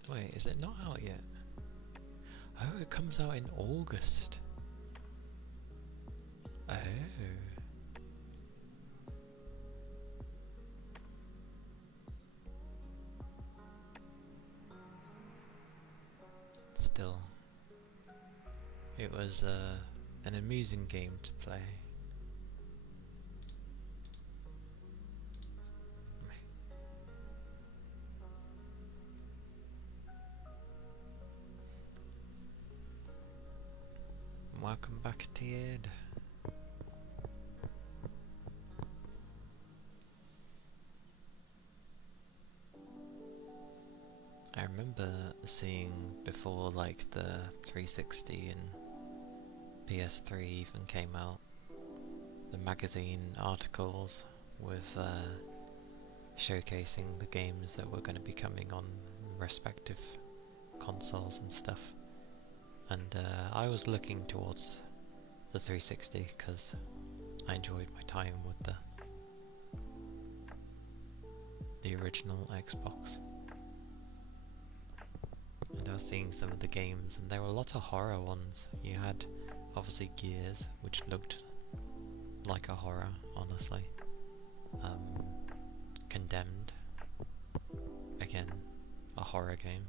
Wait, is it not out yet? Oh, it comes out in August. Oh. Still, it was an amusing game to play. Welcome back, Tid. I remember seeing before like the 360 and PS3 even came out, the magazine articles with showcasing the games that were going to be coming on respective consoles and stuff. And I was looking towards the 360 because I enjoyed my time with the original Xbox. And I was seeing some of the games, and there were a lot of horror ones. You had obviously Gears, which looked like a horror, honestly. Condemned, again, a horror game.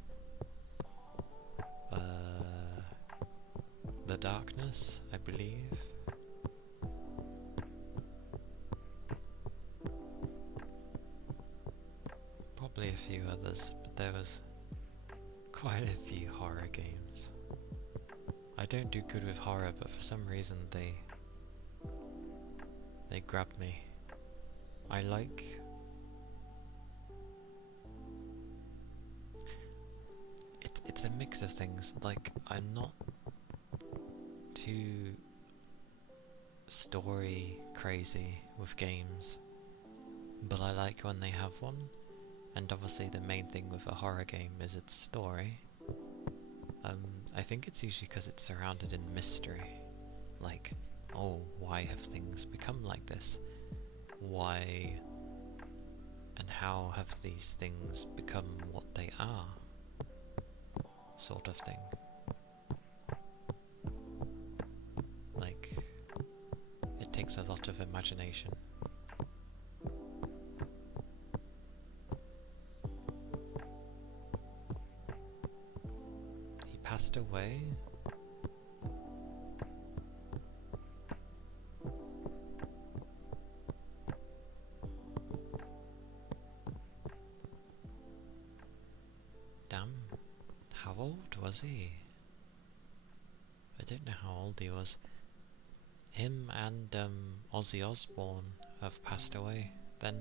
The Darkness, I believe. Probably a few others, but there was quite a few horror games. I don't do good with horror, but for some reason they grab me. I like... It's a mix of things. Like, I'm not too story crazy with games, but I like when they have one. And obviously the main thing with a horror game is its story. I think it's usually because it's surrounded in mystery. Like, oh, why have things become like this? Why and how have these things become what they are? Sort of thing. Like, it takes a lot of imagination. He passed away? Damn. How old was he? I don't know how old he was. Him and Ozzy Osbourne have passed away then.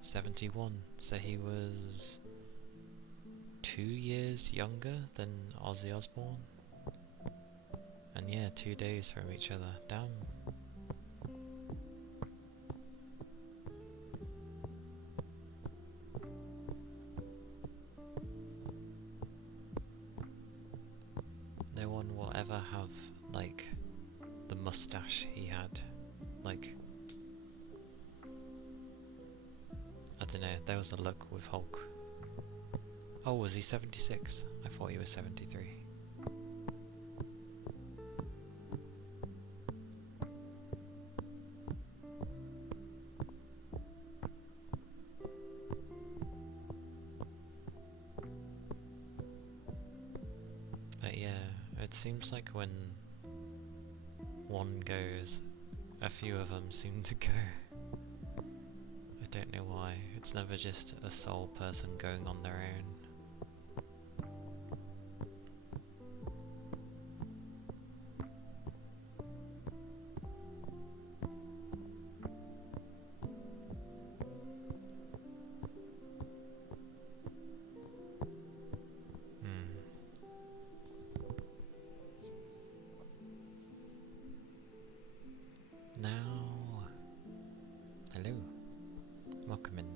71, so he was 2 years younger than Ozzy Osbourne. And yeah, 2 days from each other. Damn. No one will ever have, like, the mustache he had. Like, I don't know, there was a look with Hulk Oh, was he 76? I thought he was 73. But yeah, it seems like when one goes, a few of them seem to go. I don't know why. It's never just a sole person going on their own. Now, hello, welcome in.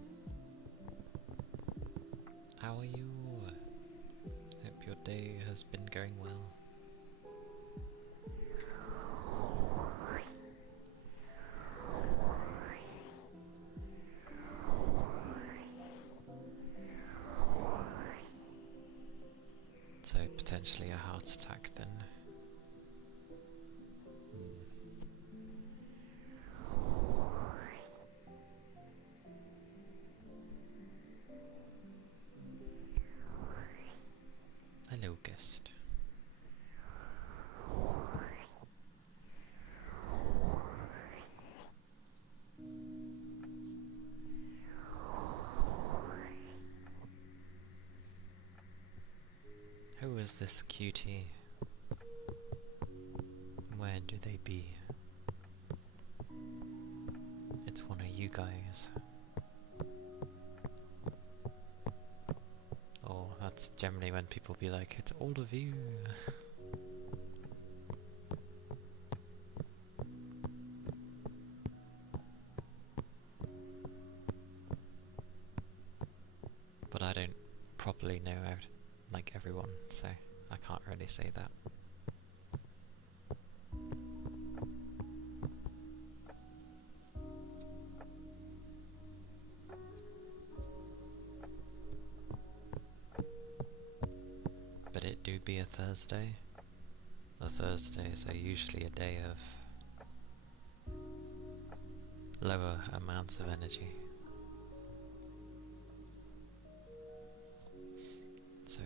How are you? Hope your day has been going well. So potentially a heart attack then. Hello, guest. Who is this cutie? Where do they be? It's one of you guys. Or that's generally when people be like, it's all of you. But I don't properly know like everyone, so I can't really say that. But it do be a Thursday. The Thursdays are usually a day of lower amounts of energy. So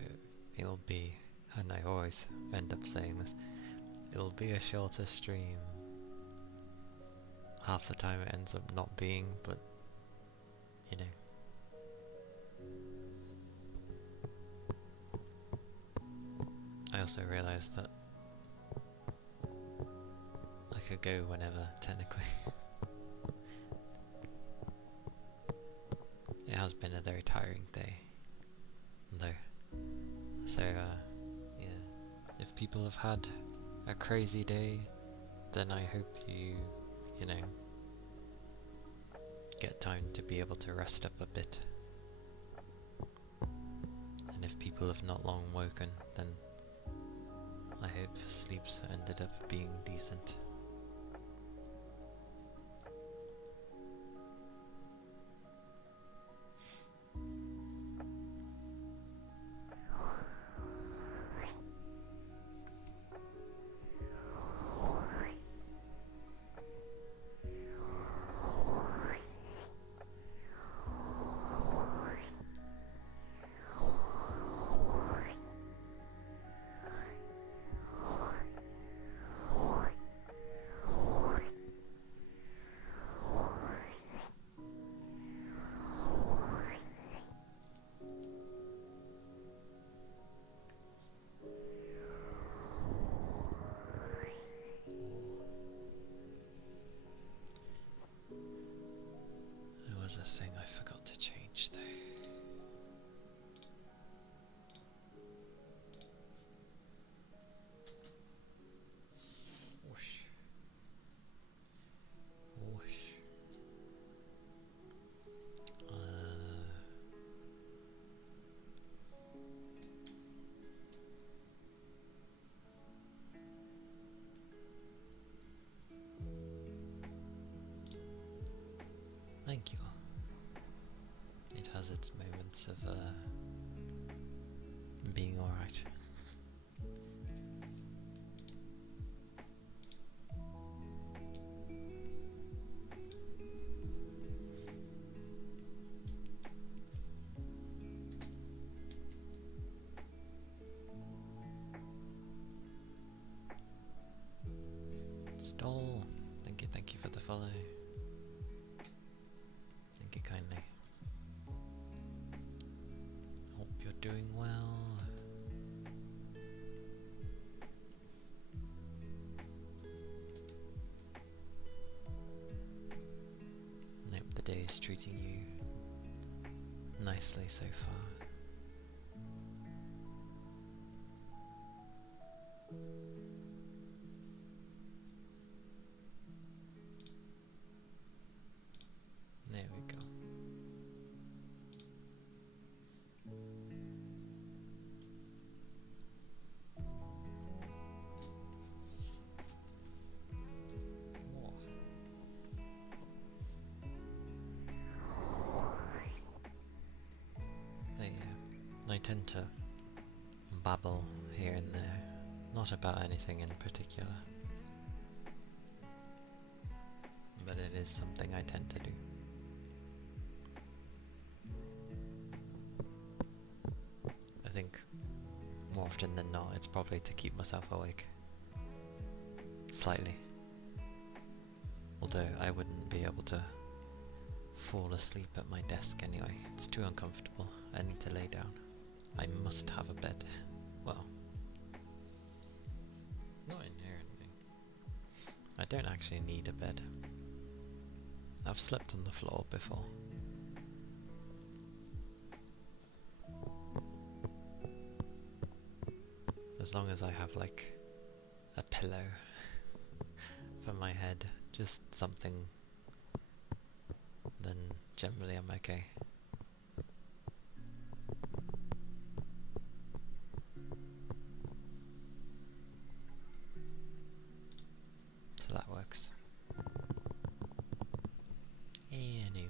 it'll be, and I always end up saying this, it'll be a shorter stream. Half the time it ends up not being, but you know. I also realised that I could go whenever, technically. It has been a very tiring day, though. So, yeah, if people have had a crazy day, then I hope you know, get time to be able to rest up a bit. And if people have not long woken, then I hope sleeps ended up being decent. There was a thing I forgot to change though. Whoosh. Whoosh. Thank you. It has its moments of being alright. Stall, thank you for the follow. Thank you kindly. Hope you're doing well. I hope the day is treating you nicely so far. There we go. But yeah, I tend to babble here and there, not about anything in particular, but it is something I tend to do. I think more often than not it's probably to keep myself awake. Slightly. Although I wouldn't be able to fall asleep at my desk anyway. It's too uncomfortable. I need to lay down. I must have a bed. Well, not inherently. I don't actually need a bed. I've slept on the floor before. As long as I have like a pillow for my head, just something, then generally I'm okay. So that works. Anyway.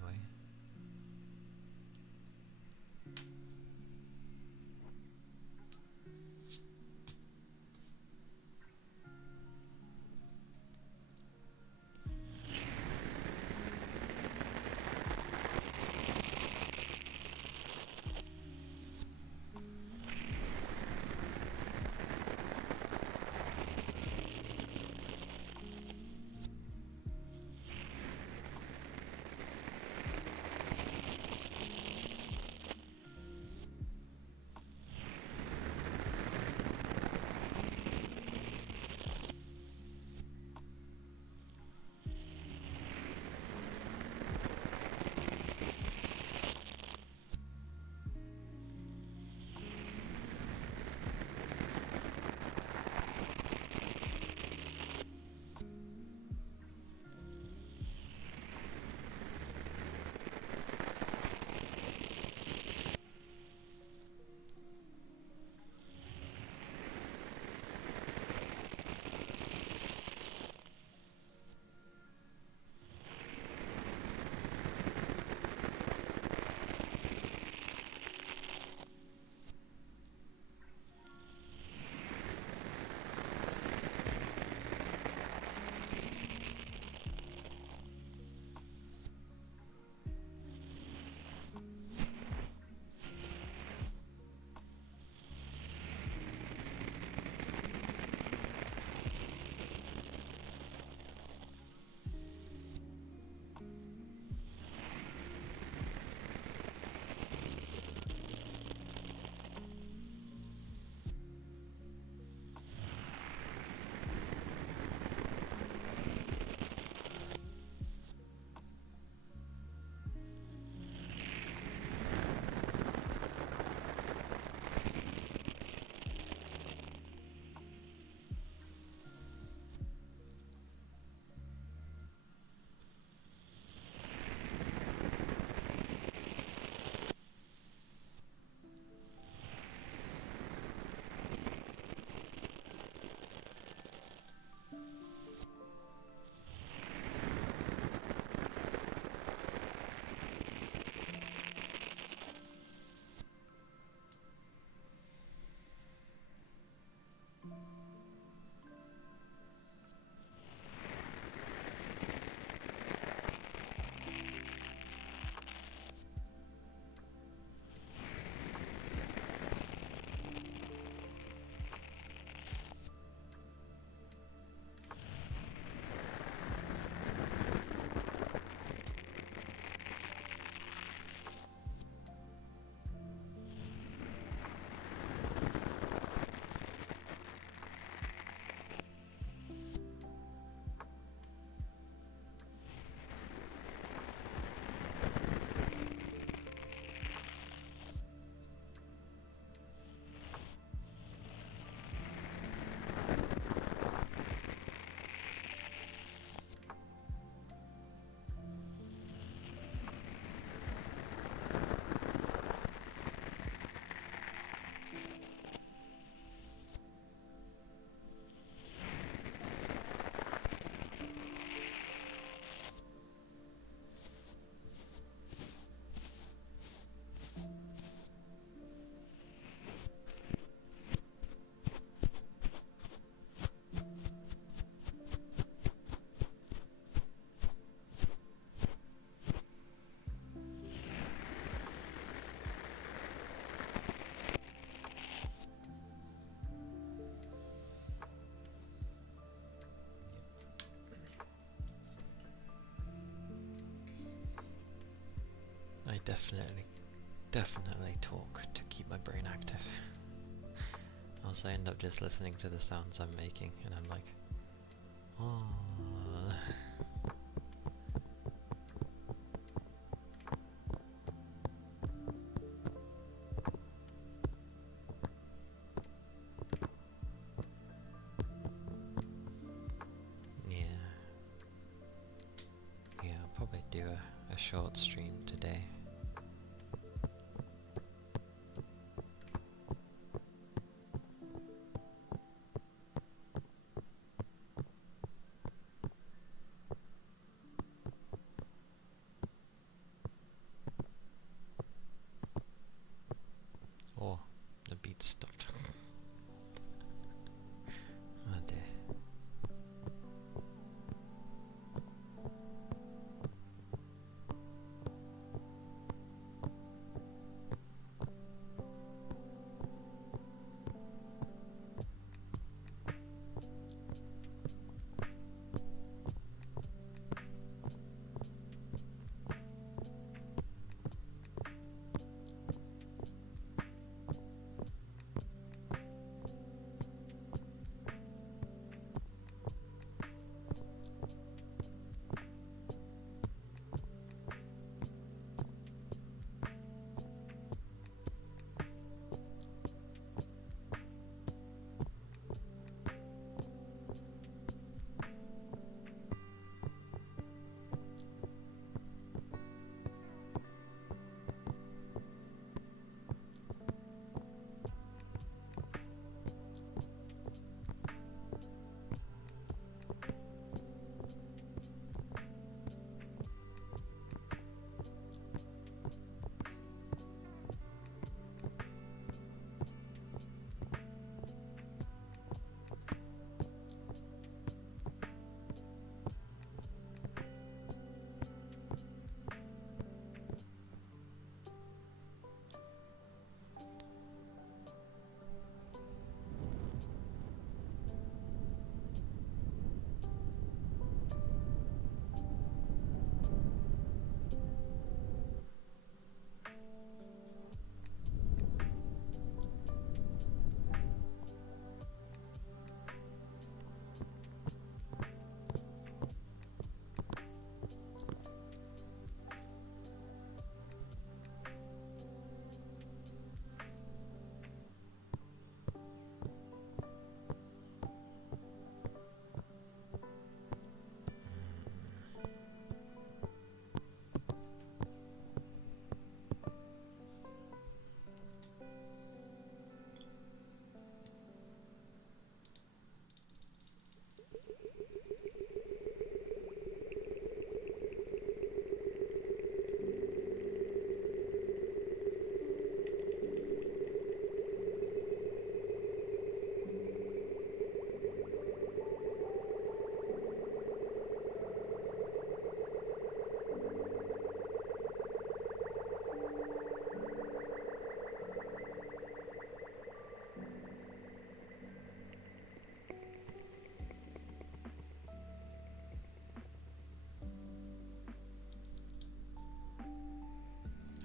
definitely talk to keep my brain active. Else I end up just listening to the sounds I'm making and I'm like, oh. Yeah, I'll probably do a short stream today. Oh, the beat stopped. Oh dear.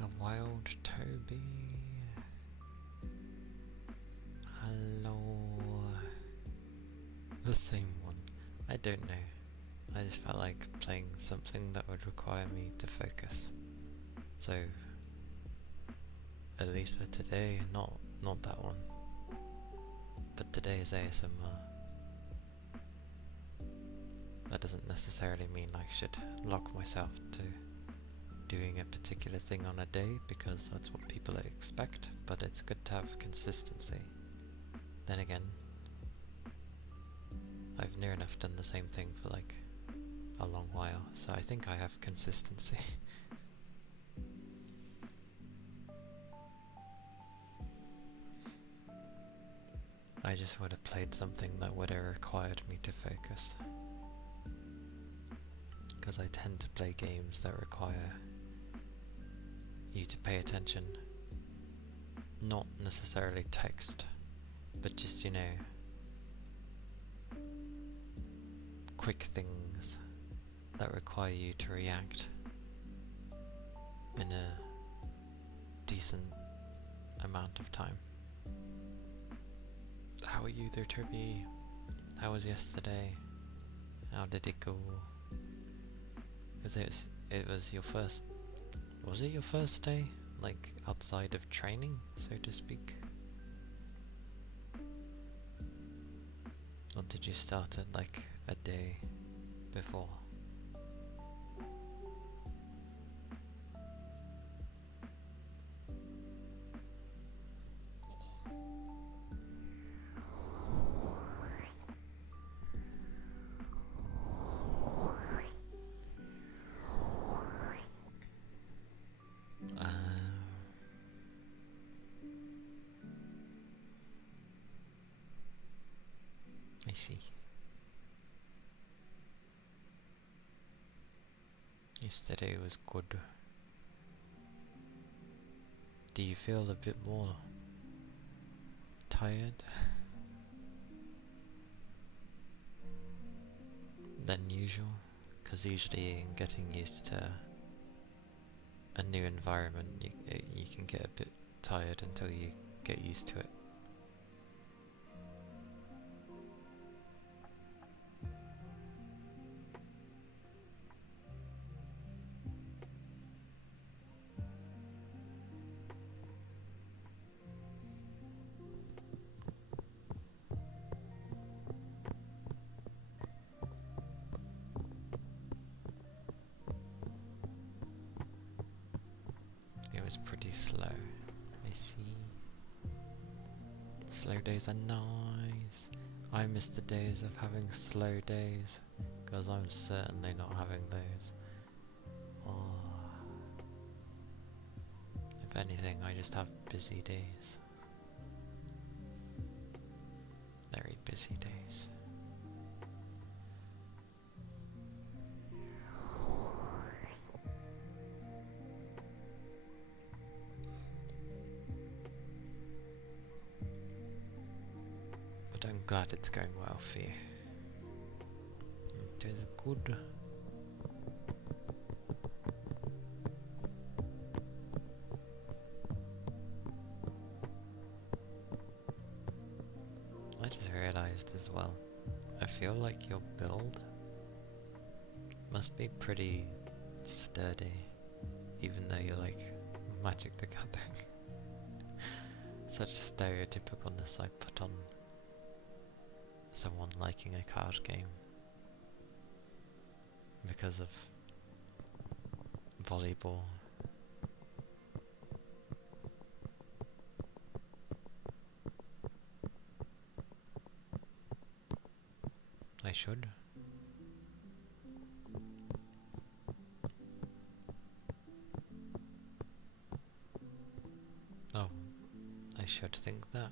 A wild Toby. Hello. The same one. I don't know. I just felt like playing something that would require me to focus. So, at least for today, not that one. But today is ASMR. That doesn't necessarily mean I should lock myself to doing a particular thing on a day because that's what people expect, but it's good to have consistency. Then again, I've near enough done the same thing for like a long while, so I think I have consistency. I just would have played something that would have required me to focus. Because I tend to play games that require you to pay attention. Not necessarily text, but just, you know, quick things that require you to react in a decent amount of time. How are you there, Toby? How was yesterday? How did it go? Because it was your first... Was it your first day? Like, outside of training, so to speak? Or did you start it like a day before? I see. Yesterday was good. Do you feel a bit more tired than usual? Because usually in getting used to a new environment, you can get a bit tired until you get used to it. It was pretty slow. I see. Slow days are nice. I miss the days of having slow days, because I'm certainly not having those. Oh. If anything, I just have busy days. Very busy days. But I'm glad it's going well for you. It is good. I just realized as well, I feel like your build must be pretty sturdy, even though you like Magic the Gathering. Such stereotypicalness I put on someone liking a card game because of volleyball. I should. Oh, I should think that.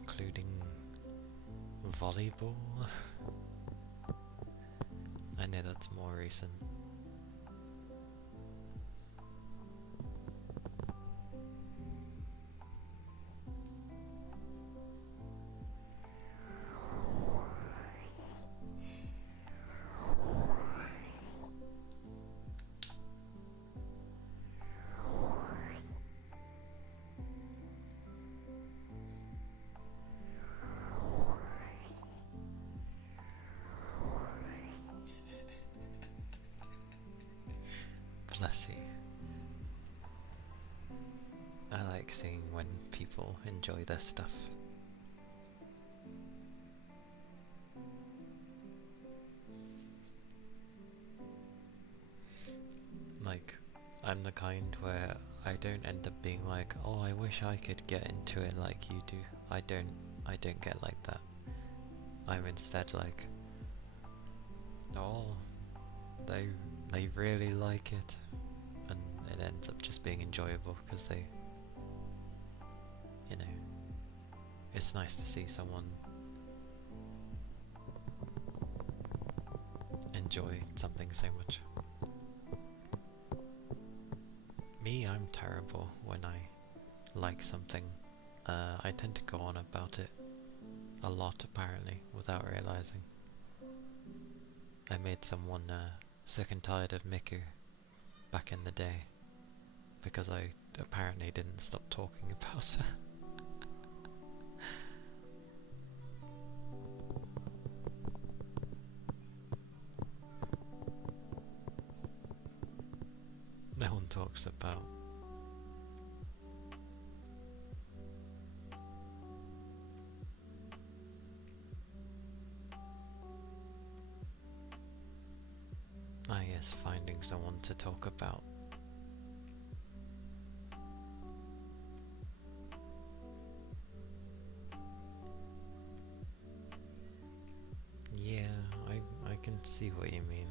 Including volleyball? I know that's more recent. Bless you. I like seeing when people enjoy their stuff. Like, I'm the kind where I don't end up being like, oh, I wish I could get into it like you do. I don't get like that. I'm instead like, oh, they really like it, and it ends up just being enjoyable because they, you know, it's nice to see someone enjoy something so much. Me, I'm terrible when I like something. I tend to go on about it a lot, apparently, without realizing. I made someone sick and tired of Miku back in the day because I apparently didn't stop talking about her. No one talks about. Ah yes, finding someone to talk about. Yeah, I can see what you mean.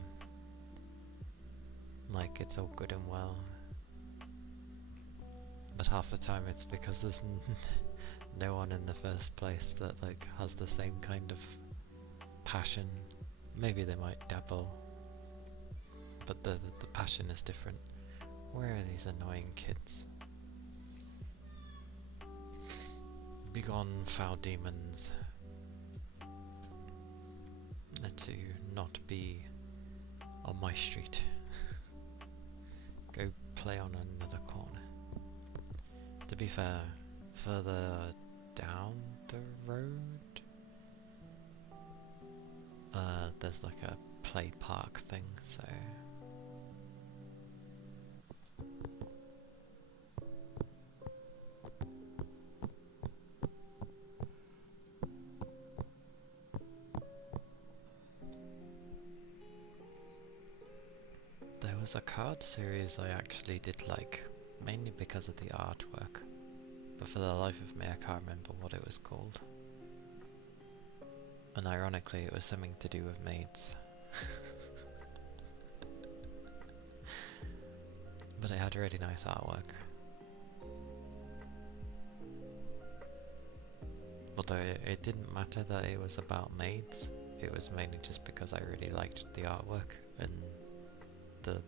Like, it's all good and well, but half the time it's because there's no one in the first place that like has the same kind of passion. Maybe they might dabble, but the passion is different. Where are these annoying kids? Begone, foul demons. To not be on my street. Go play on another corner. To be fair, further down the road, there's like a play park thing, so there was a card series I actually did like, mainly because of the artwork, but for the life of me I can't remember what it was called. And ironically it was something to do with maids. But it had really nice artwork. Although it didn't matter that it was about maids, it was mainly just because I really liked the artwork, and the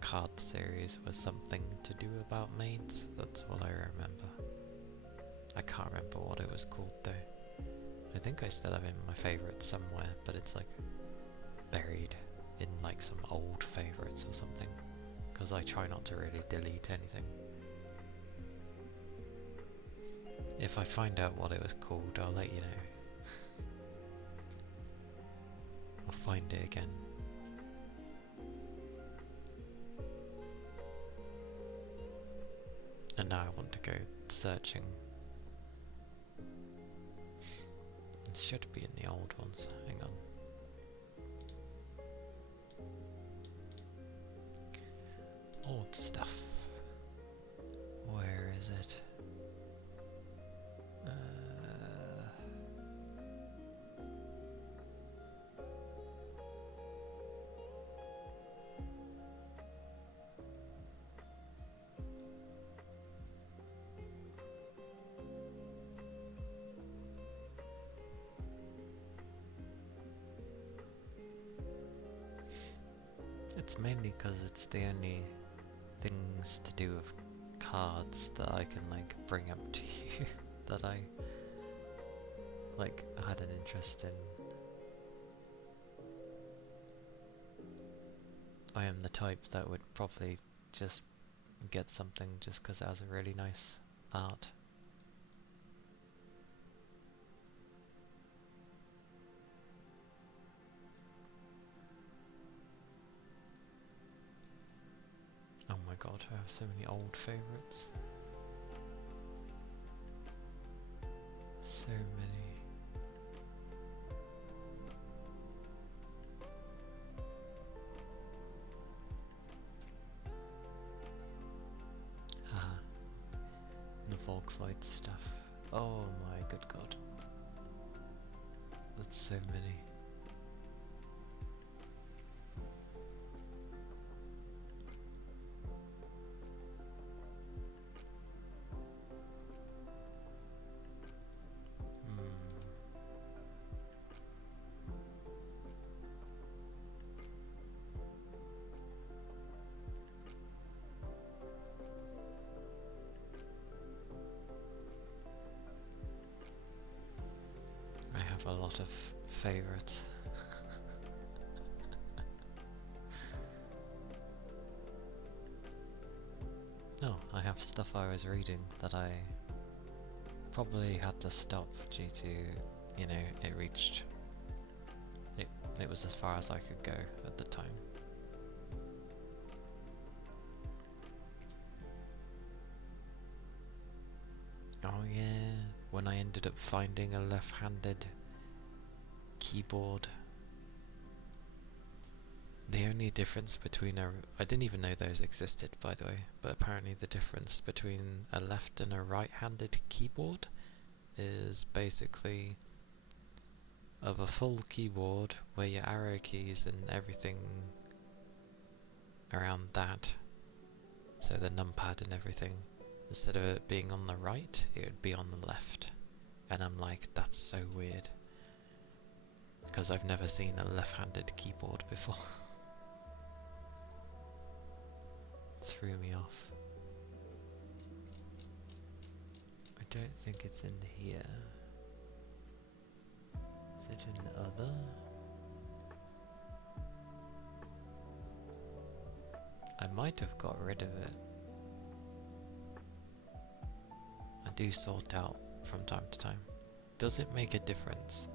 card series was something to do about maids. That's what I remember. I can't remember what it was called though. I think I still have it in my favourites somewhere, but it's like buried in like some old favourites or something, because I try not to really delete anything. If I find out what it was called, I'll let you know. I'll find it again. And now I want to go searching. It should be in the old ones. Hang on. Old stuff. Where is it? It's mainly because it's the only things to do with cards that I can like bring up to you that I like had an interest in. I am the type that would probably just get something just because it has a really nice art. Oh my god, I have so many old favourites. So many. Ah, the Volkslight stuff. Oh my good god. That's so many. have a lot of favourites. Oh, I have stuff I was reading that I probably had to stop due to, you know, it was as far as I could go at the time. Oh yeah, when I ended up finding a left-handed keyboard. The only difference between I didn't even know those existed, by the way, but apparently the difference between a left and a right-handed keyboard is basically of a full keyboard where your arrow keys and everything around that, so the numpad and everything, instead of it being on the right, it would be on the left. And I'm like, that's so weird, because I've never seen a left-handed keyboard before. Threw me off. I don't think it's in here. Is it in other? I might have got rid of it. I do sort out from time to time. Does it make a difference?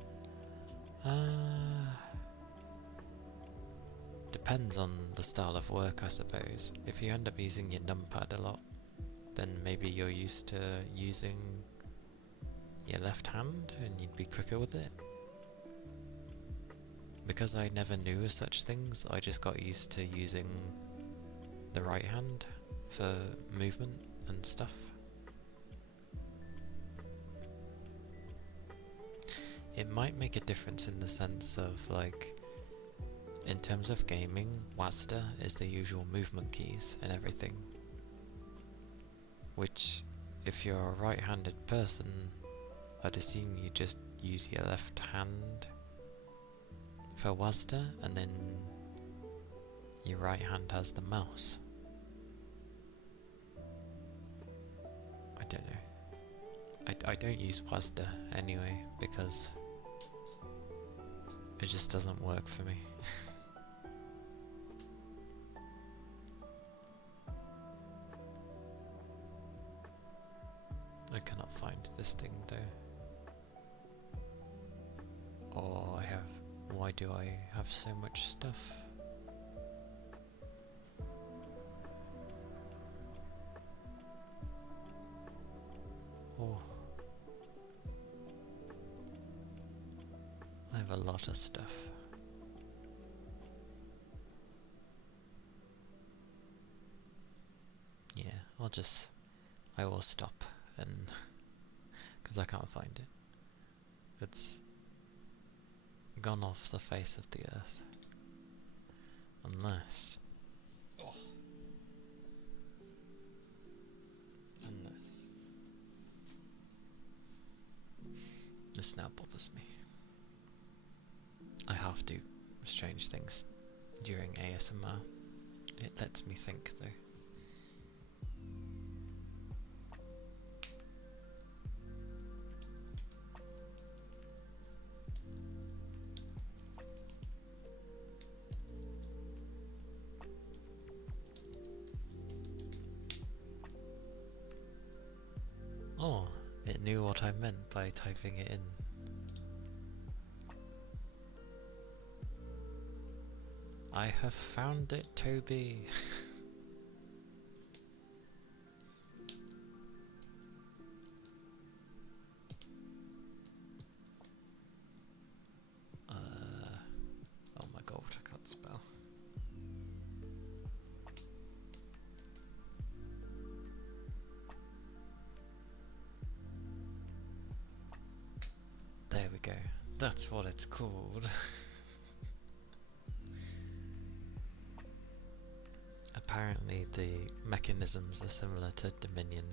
Depends on the style of work, I suppose. If you end up using your numpad a lot, then maybe you're used to using your left hand and you'd be quicker with it. Because I never knew of such things, I just got used to using the right hand for movement and stuff. It might make a difference in the sense of, like, in terms of gaming, WASD is the usual movement keys and everything. Which, if you're a right-handed person, I'd assume you just use your left hand for WASD, and then your right hand has the mouse. I don't know. I don't use WASD anyway, because it just doesn't work for me. I cannot find this thing though. Oh, why do I have so much stuff? Oh. I have a lot of stuff. Yeah, I will stop, and because I can't find it. It's gone off the face of the earth. Unless this now bothers me. I have to strange things during ASMR. It lets me think though. Oh, it knew what I meant by typing it in. I have found it, Toby. Oh my god, I can't spell. There we go. That's what it's called. Apparently the mechanisms are similar to Dominion,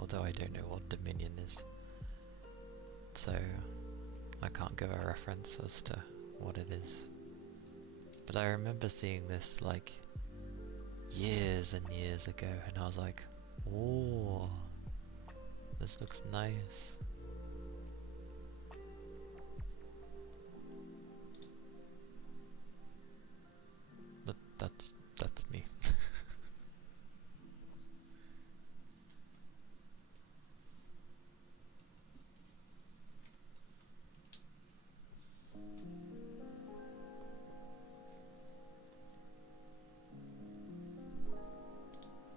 although I don't know what Dominion is. So I can't give a reference as to what it is. But I remember seeing this like years and years ago, and I was like, oh, this looks nice. That's me.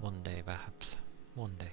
One day, perhaps. One day.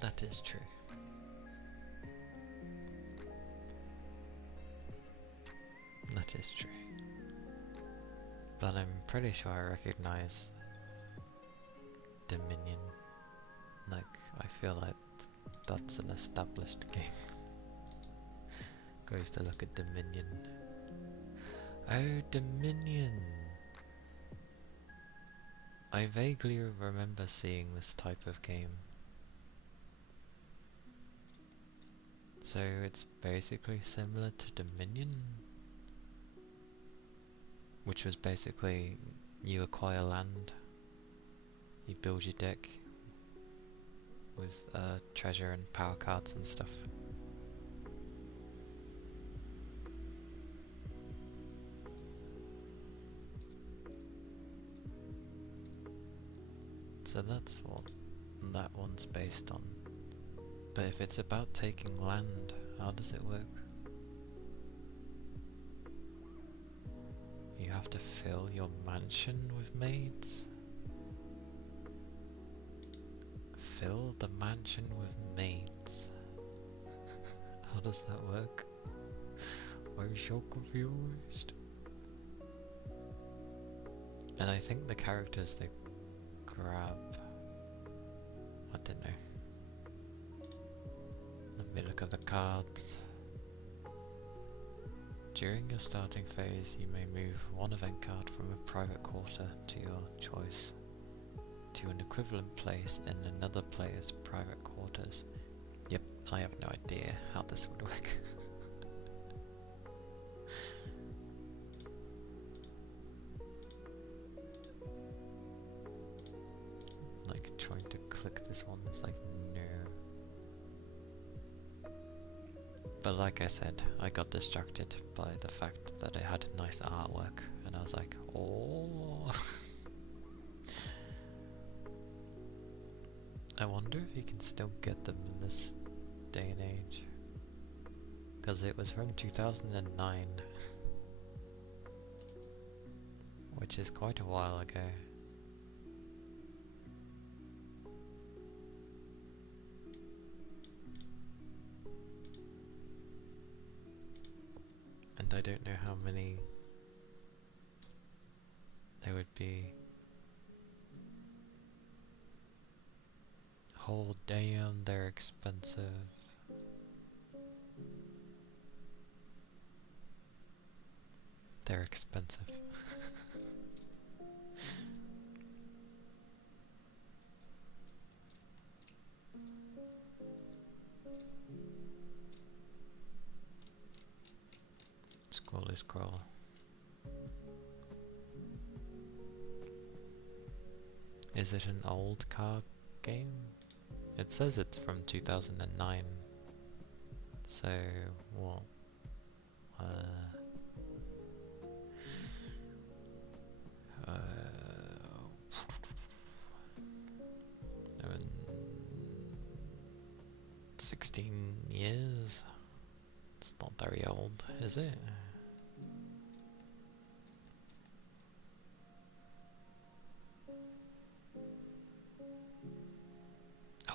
That is true. That is true. But I'm pretty sure I recognize Dominion. Like, I feel like that's an established game. Goes to look at Dominion. Oh, Dominion! I vaguely remember seeing this type of game. So it's basically similar to Dominion, which was basically you acquire land, you build your deck with treasure and power cards and stuff. So that's what that one's based on. But if it's about taking land, how does it work? You have to fill your mansion with maids? Fill the mansion with maids? How does that work? I'm so confused. And I think the characters they grab... I don't know. Let me look at the cards. During your starting phase, you may move one event card from a private quarter to your choice to an equivalent place in another player's private quarters. Yep, I have no idea how this would work. Like trying to click this one is like no. But like I said, I got distracted by the fact that it had nice artwork and I was like, oh. I wonder if you can still get them in this day and age. Because it was from 2009. Which is quite a while ago. And I don't know how many there would be. Oh damn, they're expensive. They're expensive. Scrolly scroll. Is it an old car game? It says it's from 2009. So, what? 16 years. It's not very old, is it?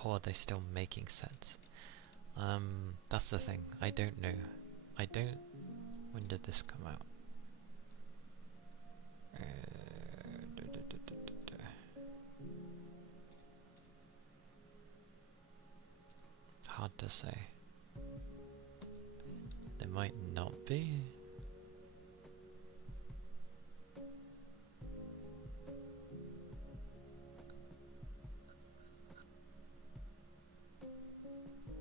Oh, are they still making sets? That's the thing. I don't know. I don't. When did this come out? Hard to say. There might not be.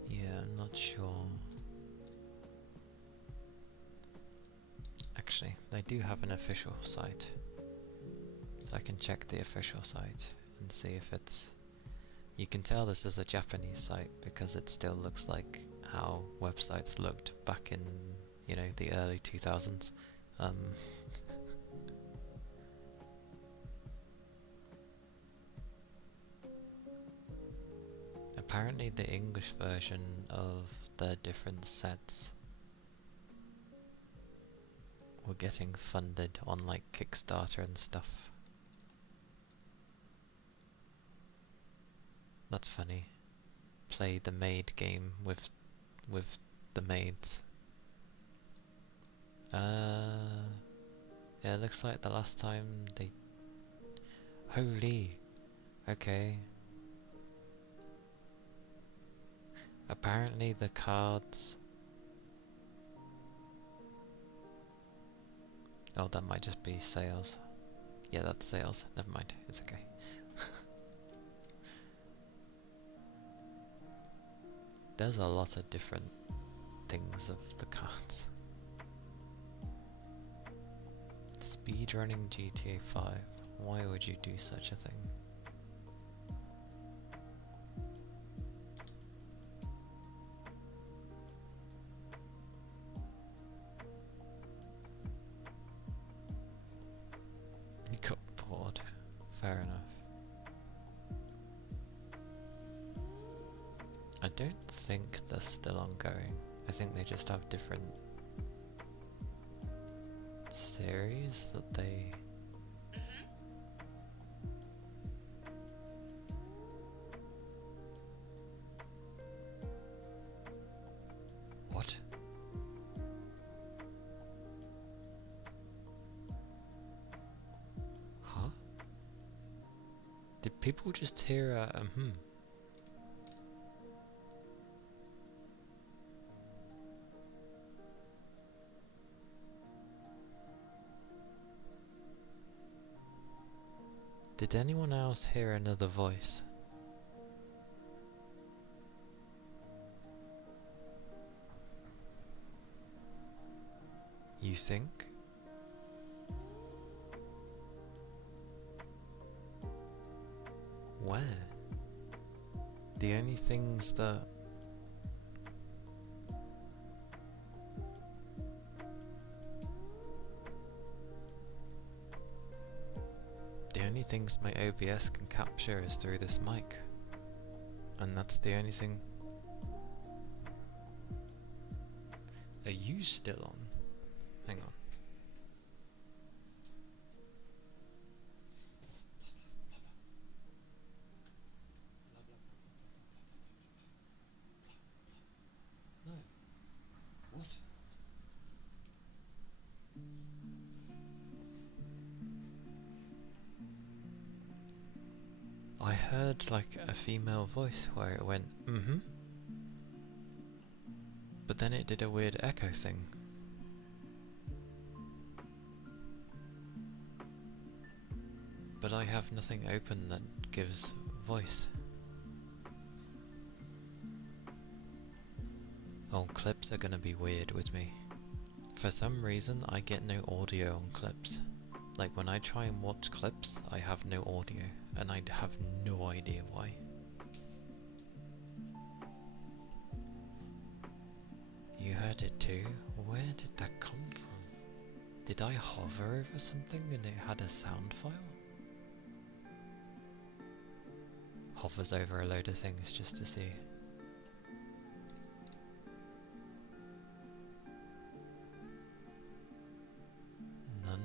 Yeah, I'm not sure. Actually, they do have an official site. So I can check the official site and see if it's... You can tell this is a Japanese site because it still looks like how websites looked back in, you know, the early 2000s. Apparently the English version of the different sets were getting funded on like Kickstarter and stuff. That's funny. Play the maid game with the maids. Yeah, it looks like the last time they... Holy! Okay. Apparently the cards... Oh, that might just be sales. Yeah, that's sales. Never mind. It's okay. There's a lot of different things of the cards. Speedrunning GTA 5. Why would you do such a thing? You got bored. Fair enough. I don't think they're still ongoing. I think they just have different series that they... What? Huh? Did people just hear a Did anyone else hear another voice? You think? Where? The only things that... The only things my OBS can capture is through this mic. And that's the only thing... Are you still on? Hang on. No. What? I heard like a female voice where it went, mm-hmm. But then it did a weird echo thing. But I have nothing open that gives voice. Oh, clips are gonna be weird with me. For some reason, I get no audio on clips. Like when I try and watch clips, I have no audio, and I have no idea why. You heard it too? Where did that come from? Did I hover over something and it had a sound file? Hovers over a load of things just to see.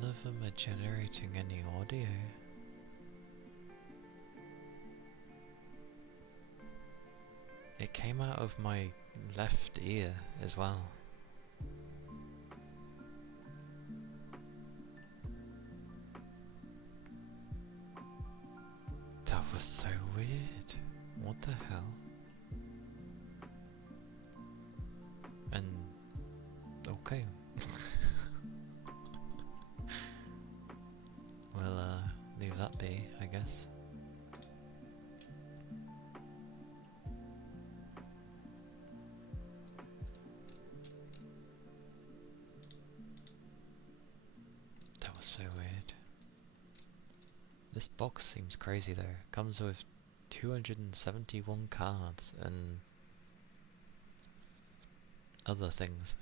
None of them are generating any audio. It came out of my left ear as well. That was so weird. What the hell? And okay. We'll leave that be, I guess. That was so weird. This box seems crazy though. It comes with 271 cards and other things.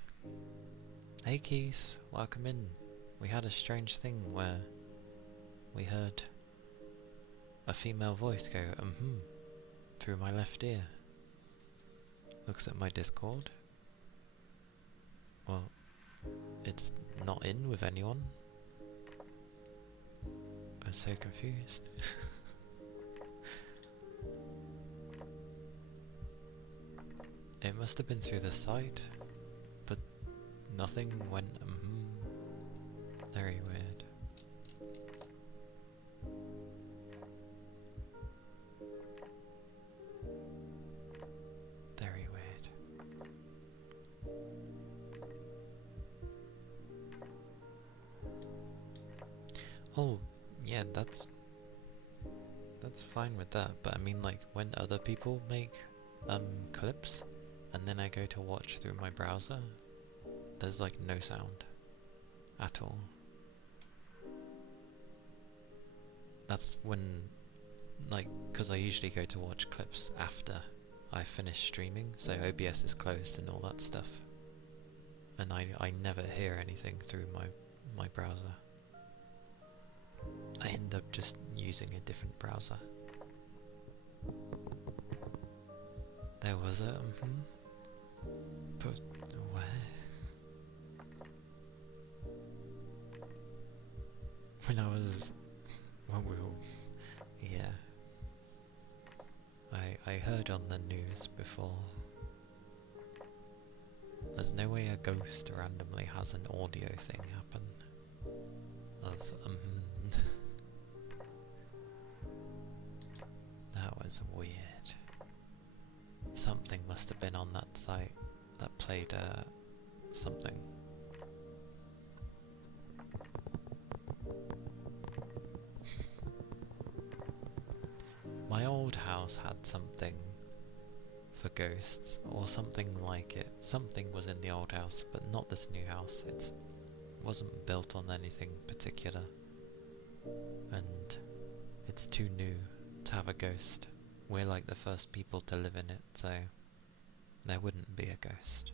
Hey Keith, welcome in. We had a strange thing where we heard a female voice go through my left ear. Looks at my Discord. Well, it's not in with anyone. I'm so confused. It must have been through the site, but nothing went Very weird. Very weird. Oh, yeah, that's fine with that, but I mean like when other people make clips and then I go to watch through my browser, there's like no sound at all. That's when, like, because I usually go to watch clips after I finish streaming, so OBS is closed and all that stuff, and I never hear anything through my browser. I end up just using a different browser. There was a but where? When we were, yeah. I heard on the news before. There's no way a ghost randomly has an audio thing happen. Of That was weird. Something must have been on that site that played something. My old house had something for ghosts, or something like it. Something was in the old house, but not this new house. It wasn't built on anything particular, and it's too new to have a ghost. We're like the first people to live in it, so there wouldn't be a ghost.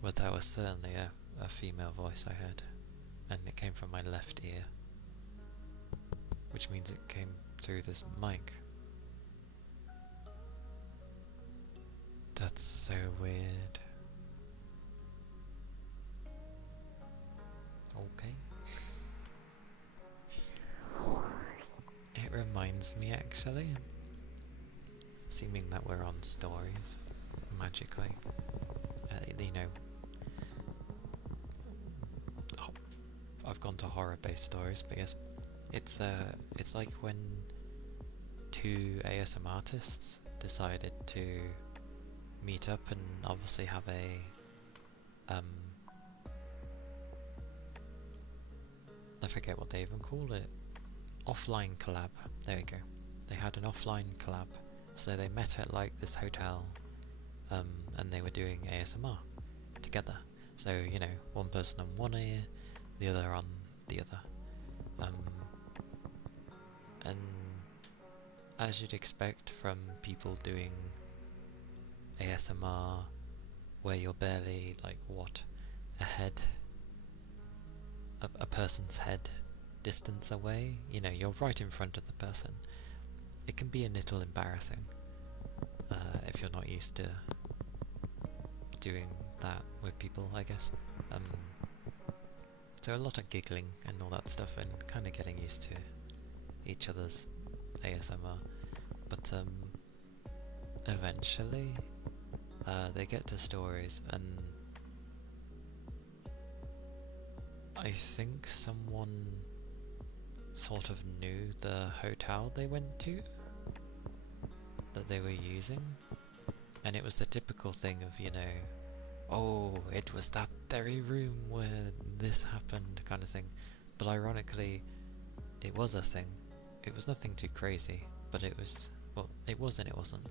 But there was certainly a female voice I heard, and it came from my left ear, which means it came through this mic. That's so weird. Okay. It reminds me actually, seeming that we're on stories, magically, you know, I've gone to horror-based stories because it's like when two ASM artists decided to meet up and obviously have a I forget what they even called it. Offline collab. There we go. They had an offline collab. So they met at like this hotel, and they were doing ASMR together. So, you know, one person on one ear, the other on the other. And as you'd expect from people doing ASMR, where you're barely like a person's head distance away, you know, you're right in front of the person. It can be a little embarrassing if you're not used to doing that with people, I guess. So a lot of giggling and all that stuff, and kind of getting used to each other's ASMR. But eventually, they get to stories, and I think someone sort of knew the hotel they went to, that they were using, and it was the typical thing of, you know, oh, it was that very room where this happened kind of thing. But ironically, it was a thing. It was nothing too crazy, but it was, well, it was and it wasn't,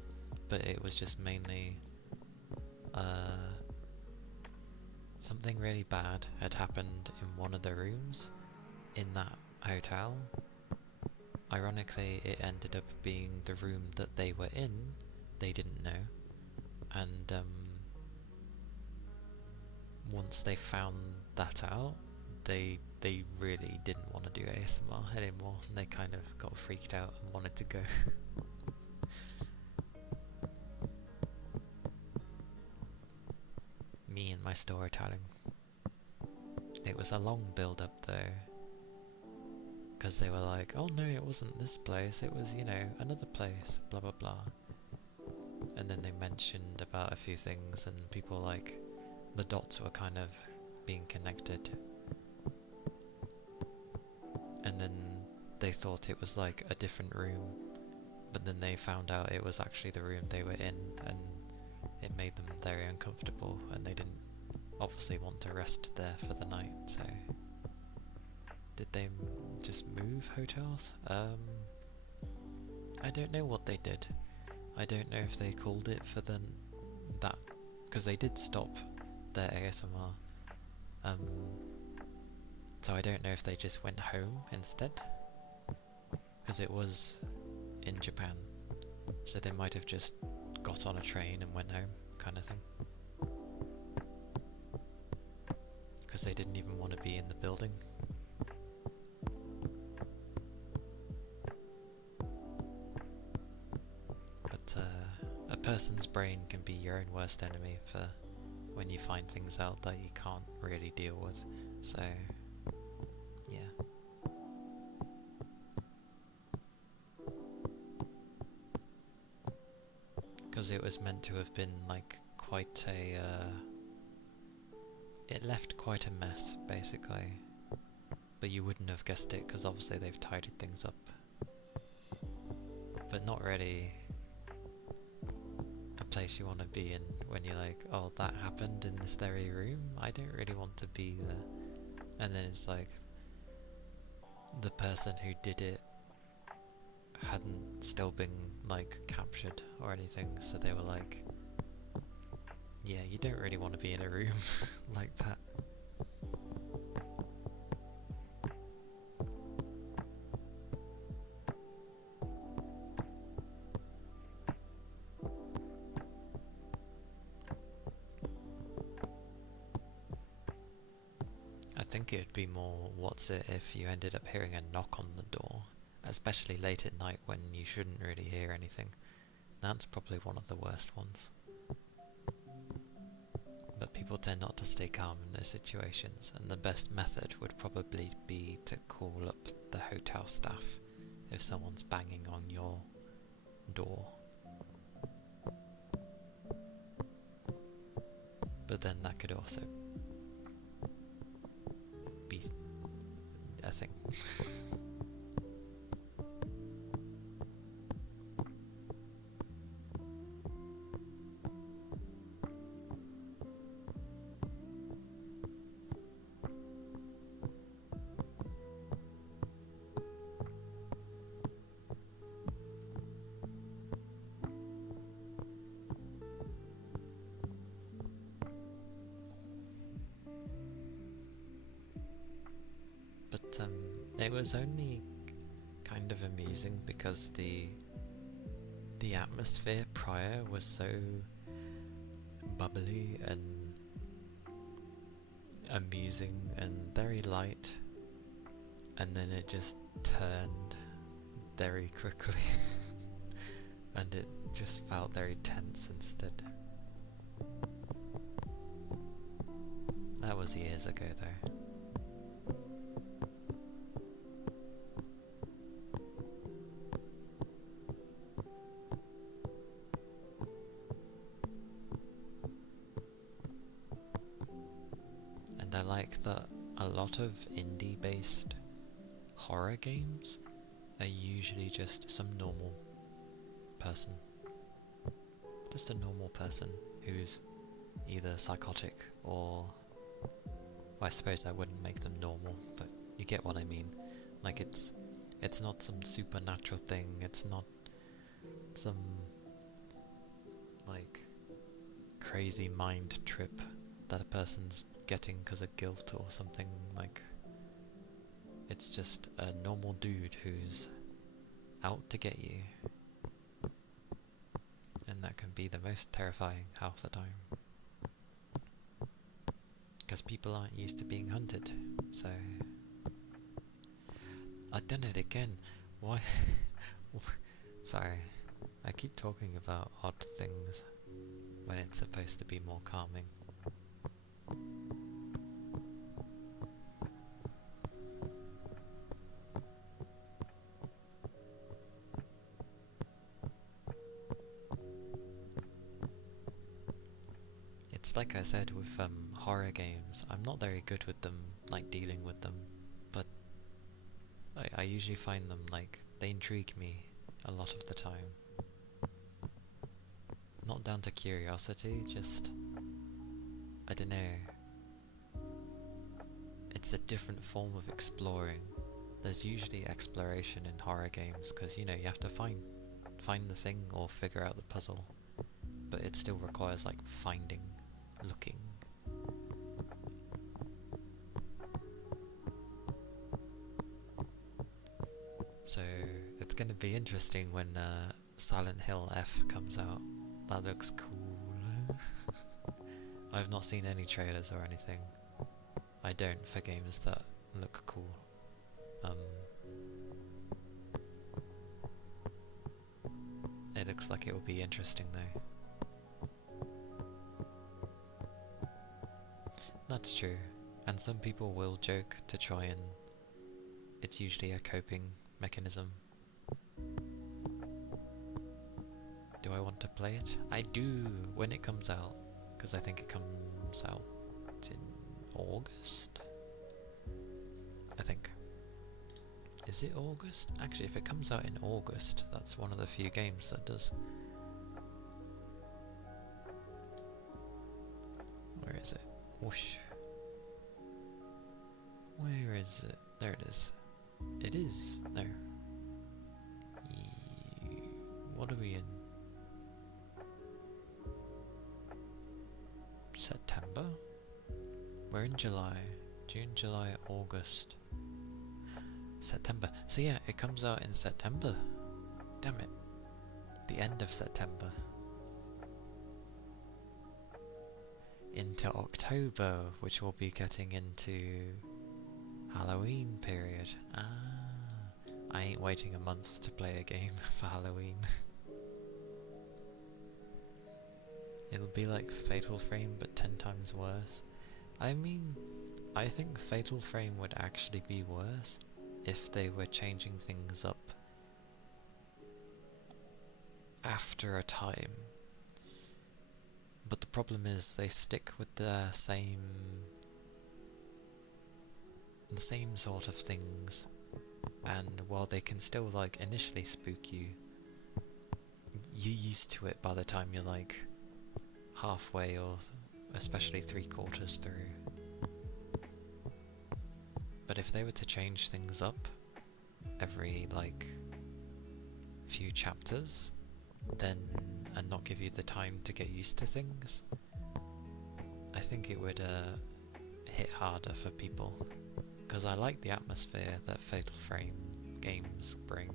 but it was just mainly something really bad had happened in one of the rooms in that hotel. Ironically, it ended up being the room that they were in. They didn't know, and once they found that out, they really didn't want to do ASMR anymore. They kind of got freaked out and wanted to go. Me and my storytelling. It was a long build up though, because they were like, oh no, it wasn't this place, it was, you know, another place, blah blah blah. And then they mentioned about a few things, and people like, the dots were kind of being connected. And then they thought it was like a different room, but then they found out it was actually the room they were in, and it made them very uncomfortable, and they didn't obviously want to rest there for the night. So did they just move hotels? I don't know what they did. I don't know if they called it for that, because they did stop their ASMR. So I don't know if they just went home instead, because it was in Japan, so they might have just got on a train and went home, kind of thing. Because they didn't even want to be in the building. But a person's brain can be your own worst enemy for when you find things out that you can't really deal with. So yeah. Because it was meant to have been like quite a it left quite a mess basically, but you wouldn't have guessed it because obviously they've tidied things up, but not really a place you want to be in when you're like, oh, that happened in this very room, I don't really want to be there. And then it's like the person who did it hadn't still been like captured or anything, so they were like, yeah, you don't really want to be in a room like that. I think it would be more, what's it if you ended up hearing a knock on the door, especially late at night when you shouldn't really hear anything. That's probably one of the worst ones. But people tend not to stay calm in those situations, and the best method would probably be to call up the hotel staff if someone's banging on your door. But then that could also be a thing. But it was only kind of amusing because the atmosphere prior was so bubbly and amusing and very light, and then it just turned very quickly and it just felt very tense instead. That was years ago though. I like that a lot of indie-based horror games are usually just some normal person. Just a normal person who's either psychotic or... well, I suppose that wouldn't make them normal, but you get what I mean. Like, it's not some supernatural thing, it's not some, like, crazy mind trip that a person's getting because of guilt or something. Like, it's just a normal dude who's out to get you. And that can be the most terrifying half the time. Because people aren't used to being hunted, so... I've done it again. Why? Sorry, I keep talking about odd things when it's supposed to be more calming. It's like I said with horror games, I'm not very good with them, like dealing with them, but I usually find them, like, they intrigue me a lot of the time. Not down to curiosity, just, I don't know. It's a different form of exploring. There's usually exploration in horror games, because, you know, you have to find the thing or figure out the puzzle. But it still requires, like, finding, looking. So, it's gonna be interesting when Silent Hill F comes out. That looks cool. I've not seen any trailers or anything. I don't for games that look cool. It looks like it will be interesting though. That's true. And some people will joke to try and... it's usually a coping mechanism. Do I want to play it? I do, when it comes out. Because I think it comes out in August? I think. Is it August? Actually, if it comes out in August, that's one of the few games that does. Where is it? Whoosh. Where is it? There it is. It is. There. What are we in? September? We're in July. June, July, August. September. So yeah, it comes out in September. Damn it. The end of September. Into October, which will be getting into Halloween period. Ah, I ain't waiting a month to play a game for Halloween. It'll be like Fatal Frame, but 10 times worse. I mean, I think Fatal Frame would actually be worse if they were changing things up after a time. But the problem is they stick with the same sort of things, and while they can still like initially spook you, you're used to it by the time you're like halfway or especially 3/4 through. But if they were to change things up every like few chapters, then and not give you the time to get used to things, I think it would hit harder for people. Because I like the atmosphere that Fatal Frame games bring.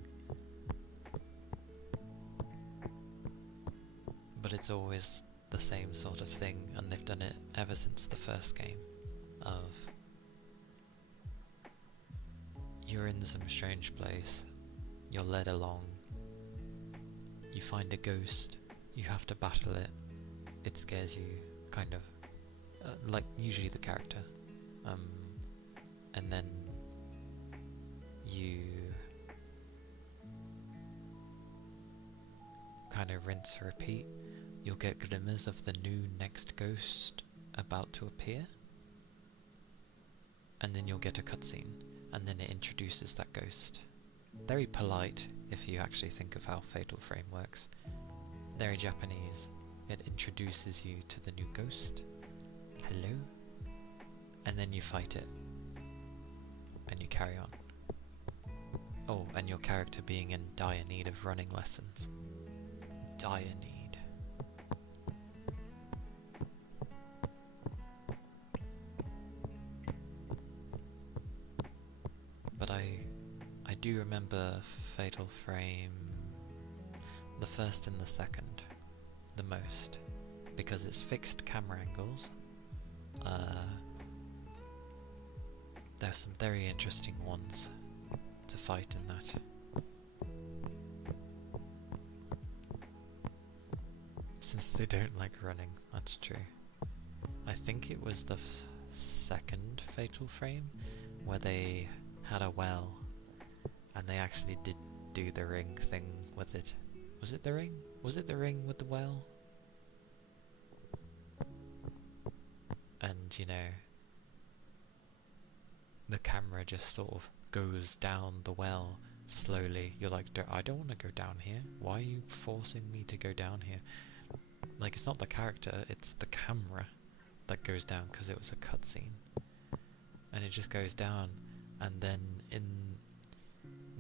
But it's always the same sort of thing, and they've done it ever since the first game. Of you're in some strange place, you're led along, you find a ghost, you have to battle it, it scares you, kind of, like usually the character, and then you kind of rinse and repeat. You'll get glimmers of the new next ghost about to appear, and then you'll get a cutscene, and then it introduces that ghost. Very polite if you actually think of how Fatal Frame works. Very Japanese. It introduces you to the new ghost. Hello? And then you fight it. And you carry on. Oh, and your character being in dire need of running lessons. Dire need. But I do remember Fatal Frame, the first and the second, the most, because it's fixed camera angles. There's some very interesting ones to fight in that. Since they don't like running, that's true. I think it was the second Fatal Frame where they had a well and they actually did do the ring thing with it. Was it the ring? Was it the ring with the well? And you know, the camera just sort of goes down the well slowly. You're like, I don't want to go down here. Why are you forcing me to go down here? Like, it's not the character, it's the camera that goes down because it was a cutscene. And it just goes down, and then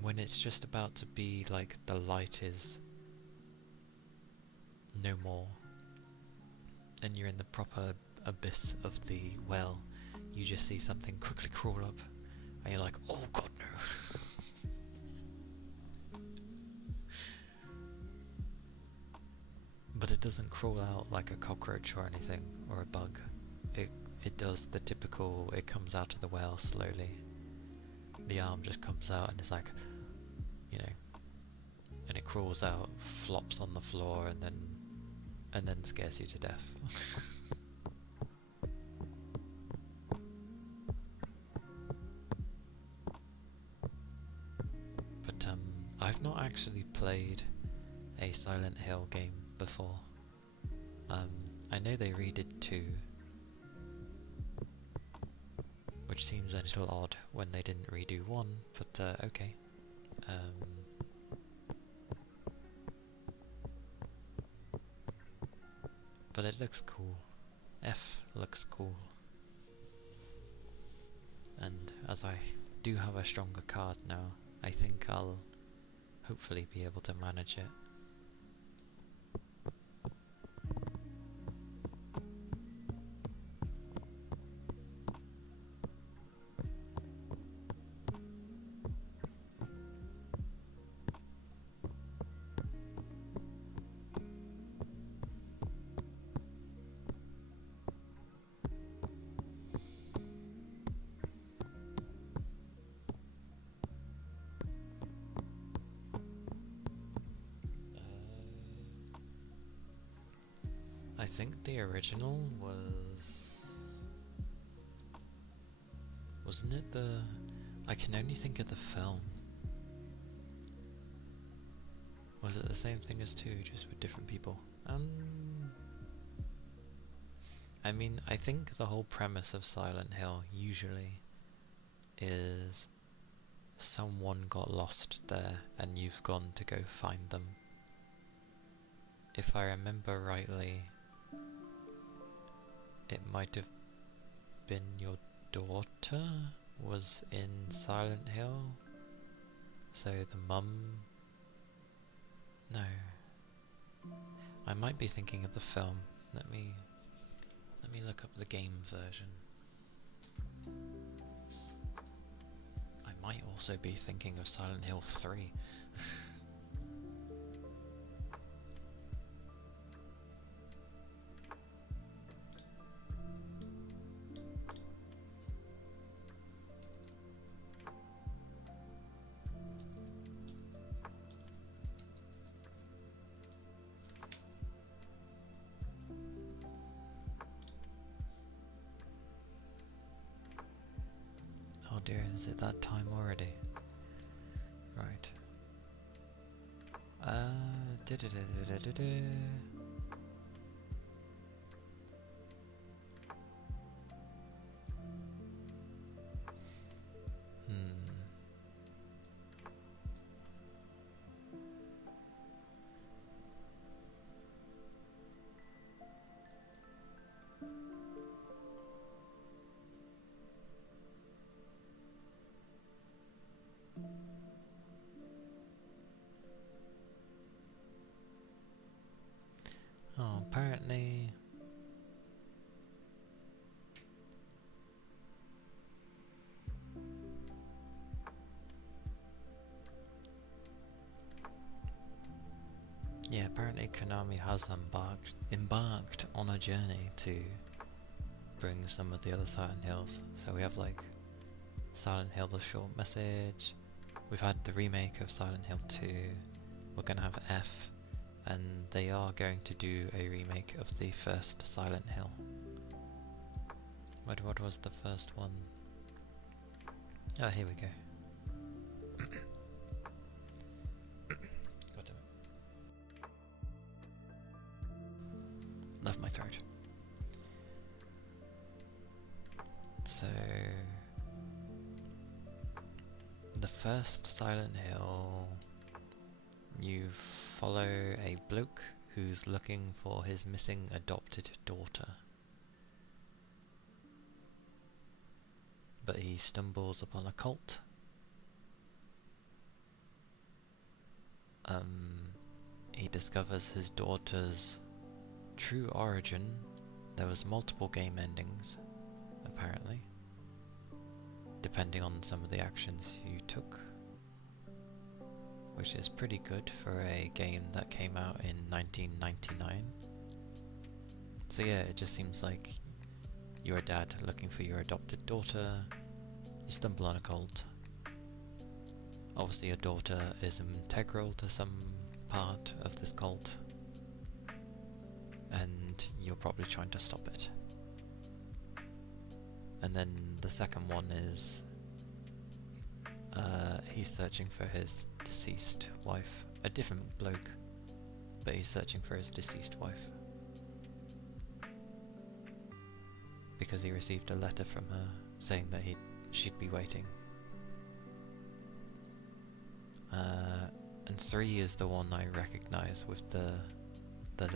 when it's just about to be like the light is no more, and you're in the proper abyss of the well, you just see something quickly crawl up, and you're like, oh god no. But it doesn't crawl out like a cockroach or anything, or a bug. It does the typical, it comes out of the well slowly. The arm just comes out and it's like, you know, and it crawls out, flops on the floor, and then scares you to death. But I've not actually played a Silent Hill game before. I know they redid 2, which seems a little odd when they didn't redo 1, but okay. But it looks cool. F looks cool. And as I do have a stronger card now, I think I'll hopefully be able to manage it. I think the original wasn't it the... I can only think of the film. Was it the same thing as 2, just with different people? I mean, I think the whole premise of Silent Hill usually is someone got lost there and you've gone to go find them. If I remember rightly, it might have been your daughter was in Silent Hill, so the mum... No. I might be thinking of the film. Let me look up the game version. I might also be thinking of Silent Hill 3. Oh dear, is it that time already? Right. apparently Konami has embarked on a journey to bring some of the other Silent Hills. So we have like Silent Hill The Short Message, we've had the remake of Silent Hill 2, we're going to have F, and they are going to do a remake of the first Silent Hill. What was the first one? Ah, here we go. God damn it. Love my throat. So, the first Silent Hill, you follow a bloke who's looking for his missing adopted daughter. But he stumbles upon a cult. He discovers his daughter's true origin. There was multiple game endings, apparently, depending on some of the actions you took, which is pretty good for a game that came out in 1999. So yeah, it just seems like you're a dad looking for your adopted daughter, you stumble on a cult. Obviously your daughter is integral to some part of this cult, and you're probably trying to stop it. And then the second one is he's searching for his deceased wife. A different bloke, but he's searching for his deceased wife. Because he received a letter from her saying that she'd be waiting. And 3 is the one I recognise with the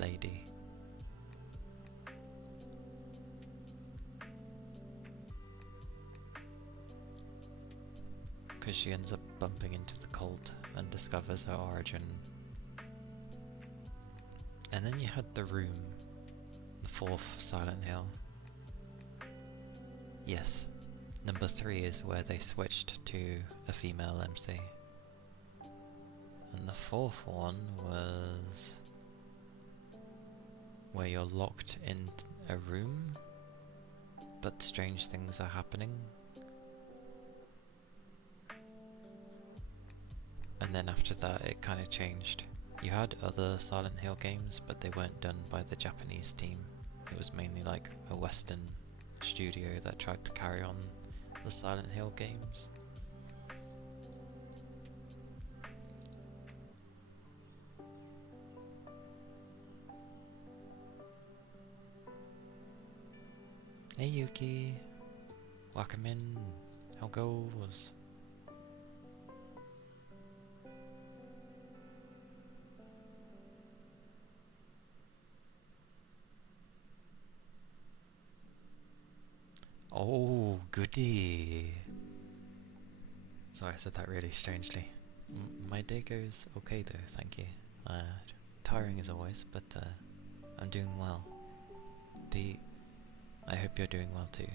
lady. Because she ends up bumping into the cult and discovers her origin. And then you had The Room, the 4th Silent Hill. Yes, number 3 is where they switched to a female MC. And the 4th one was where you're locked in a room, but strange things are happening. And then after that it kind of changed. You had other Silent Hill games, but they weren't done by the Japanese team. It was mainly like a Western studio that tried to carry on the Silent Hill games. Hey Yuki, welcome in, how goes? Oh, goody. Sorry, I said that really strangely. My day goes okay though, thank you. Tiring as always, but I'm doing well. I hope you're doing well too,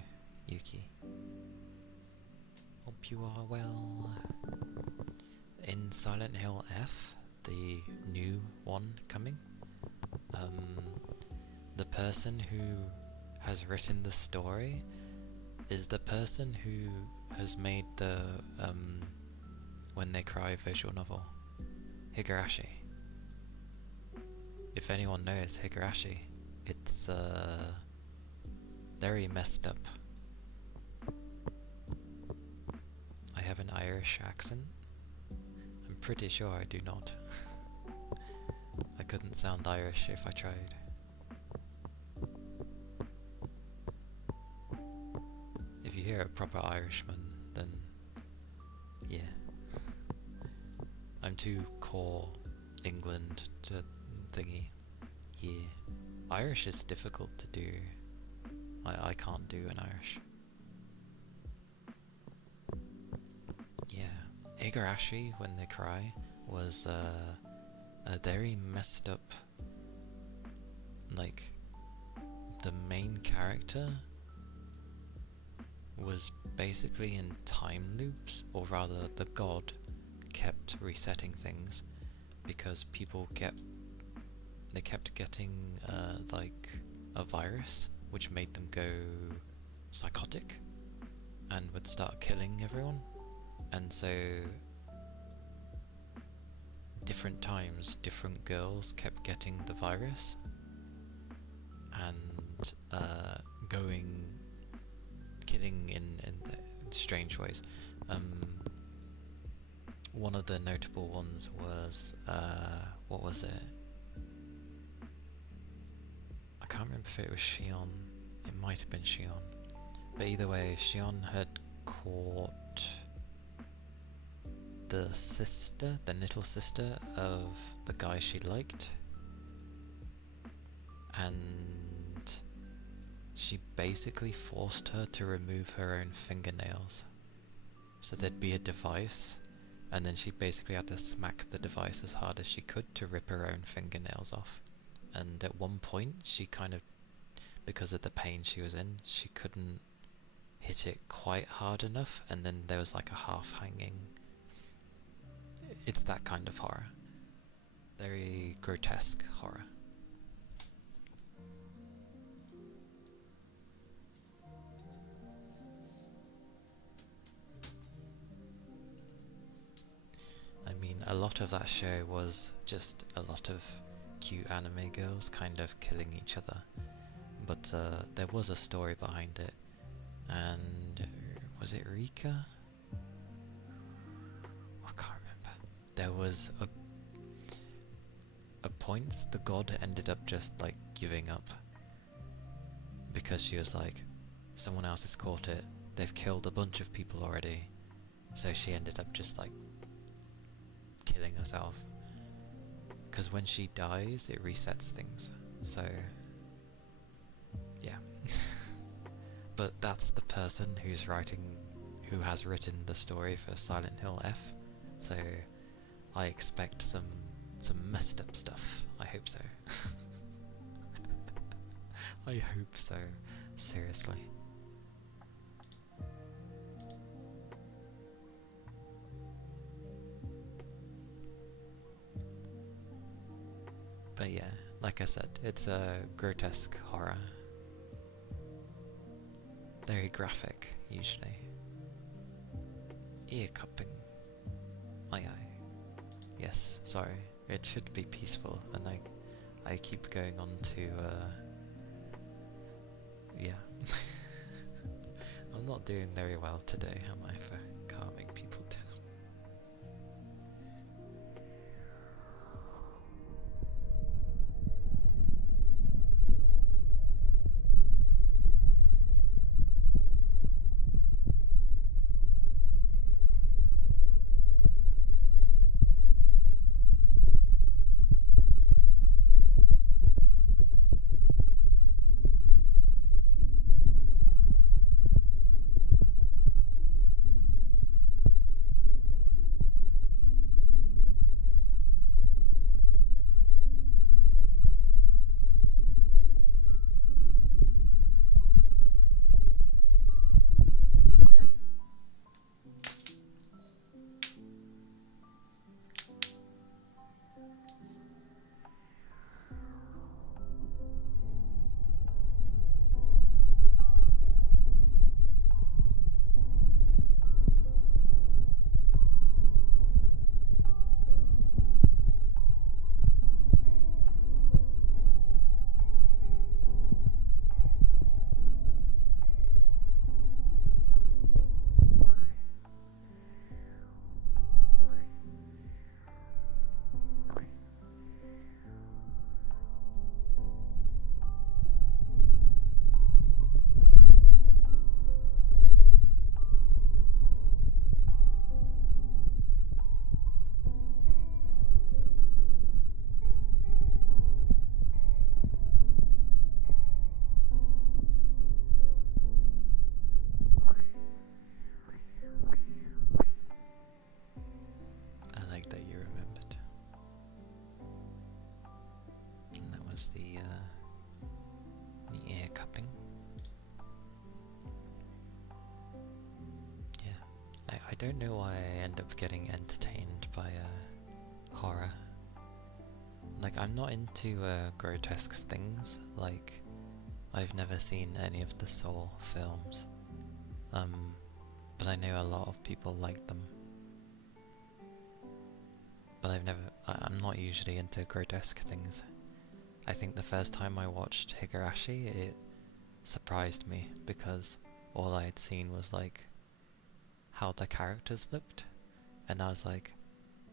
Yuki. Hope you are well. In Silent Hill F, the new one coming, the person who has written the story is the person who has made the When They Cry visual novel, Higurashi. If anyone knows Higurashi, it's very messed up. I have an Irish accent? I'm pretty sure I do not. I couldn't sound Irish if I tried. If you hear a proper Irishman, then yeah. I'm too core England to thingy. Yeah. Irish is difficult to do. I can't do an Irish. Yeah. Higurashi, When They Cry, was a very messed up, like, the main character was basically in time loops, or rather the god kept resetting things because people kept they kept getting like a virus which made them go psychotic and would start killing everyone. And so different times, different girls kept getting the virus and killing in strange ways. One of the notable ones was, what was it? I can't remember if it was Shion. It might have been Shion. But either way, Shion had caught the little sister of the guy she liked, and she basically forced her to remove her own fingernails. So there'd be a device, and then she basically had to smack the device as hard as she could to rip her own fingernails off. And at one point, she kind of, because of the pain she was in, she couldn't hit it quite hard enough, and then there was like a half hanging. It's that kind of horror. Very grotesque horror. I mean, a lot of that show was just a lot of cute anime girls kind of killing each other. But there was a story behind it. And was it Rika? I can't remember. There was a point the god ended up just like giving up because she was like, someone else has caught it, they've killed a bunch of people already, so she ended up just like killing herself, because when she dies it resets things. So yeah. But that's the person who has written the story for Silent Hill F, so I expect some messed up stuff. I hope so. I hope so. Seriously. But yeah, like I said, it's a grotesque horror. Very graphic, usually. Ear cupping. Aye aye. Yes, sorry. It should be peaceful, and I keep going on to, yeah. I'm not doing very well today, am I, for calming people down? I like that you remembered. And that was the ear cupping. Yeah. I don't know why I end up getting entertained by horror. like, I'm not into grotesque things. Like, I've never seen any of the Saw films, but I know a lot of people like them. But I'm not usually into grotesque things. I think the first time I watched Higurashi, it surprised me because all I had seen was like how the characters looked, and I was like,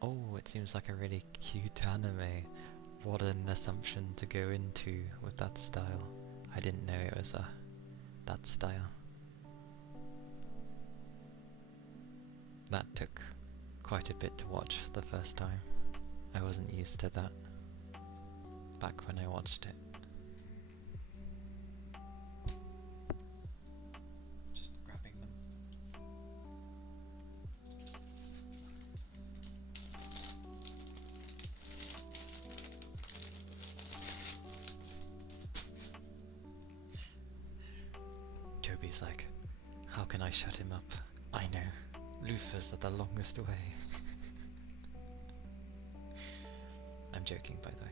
oh, it seems like a really cute anime. What an assumption to go into with that style. I didn't know it was that style. That took quite a bit to watch the first time. I wasn't used to that back when I watched it. Just grabbing them. Toby's like, how can I shut him up? I know, loofahs are the longest way. I'm joking, by the way.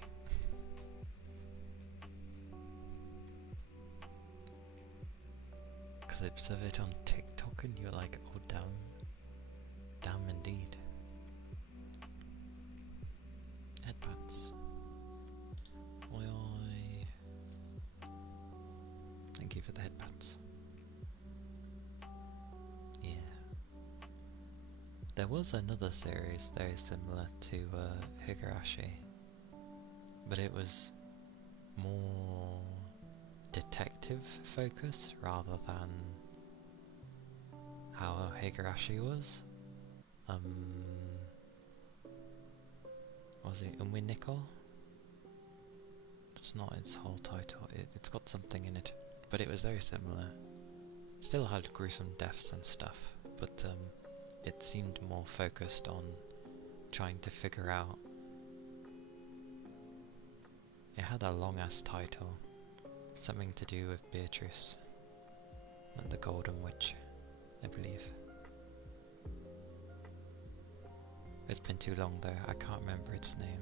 Clips of it on TikTok and you're like, oh damn. Damn indeed. Headbuds. Oi oi. Thank you for the headbuds. Yeah. There was another series very similar to Higurashi, but it was more detective focus rather than how Higurashi was. Was it Umwiniko? It's not its whole title, it's got something in it, but it was very similar. Still had gruesome deaths and stuff, but it seemed more focused on trying to figure out. It had a long ass title, something to do with Beatrice and the Golden Witch, I believe. It's been too long though, I can't remember its name.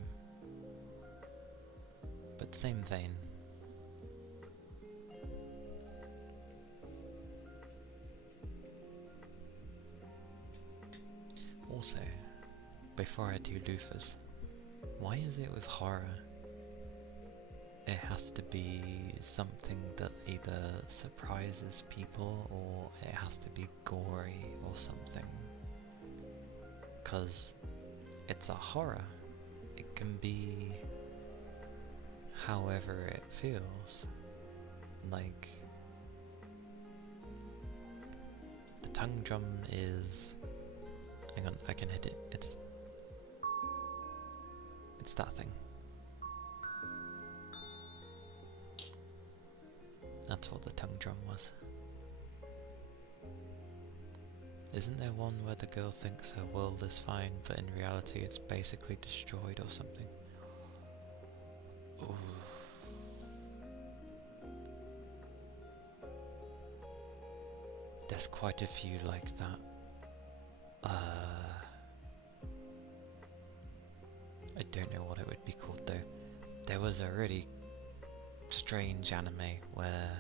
But same vein. Also, before I do loofahs, why is it with horror it has to be something that either surprises people or it has to be gory or something? Because it's a horror, it can be however it feels. Like, the tongue drum is, hang on, I can hit it, it's that thing. That's what the tongue drum was. Isn't there one where the girl thinks her world is fine, but in reality it's basically destroyed or something? Ooh. There's quite a few like that. I don't know what it would be called though. There was a really strange anime where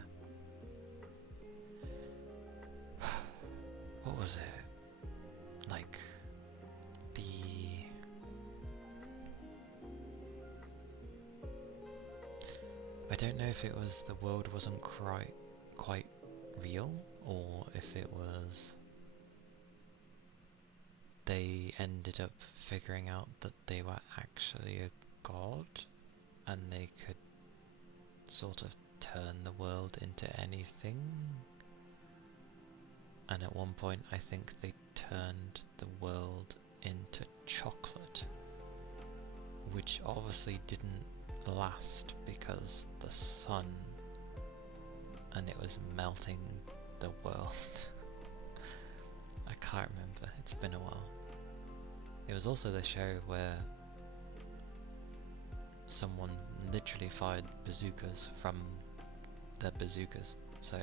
what was it? Like I don't know if it was the world wasn't quite real, or if it was they ended up figuring out that they were actually a god and they could sort of turn the world into anything. And at one point I think they turned the world into chocolate, which obviously didn't last because the sun, and it was melting the world. I can't remember, it's been a while. It was also the show where someone literally fired bazookas from their bazookas, so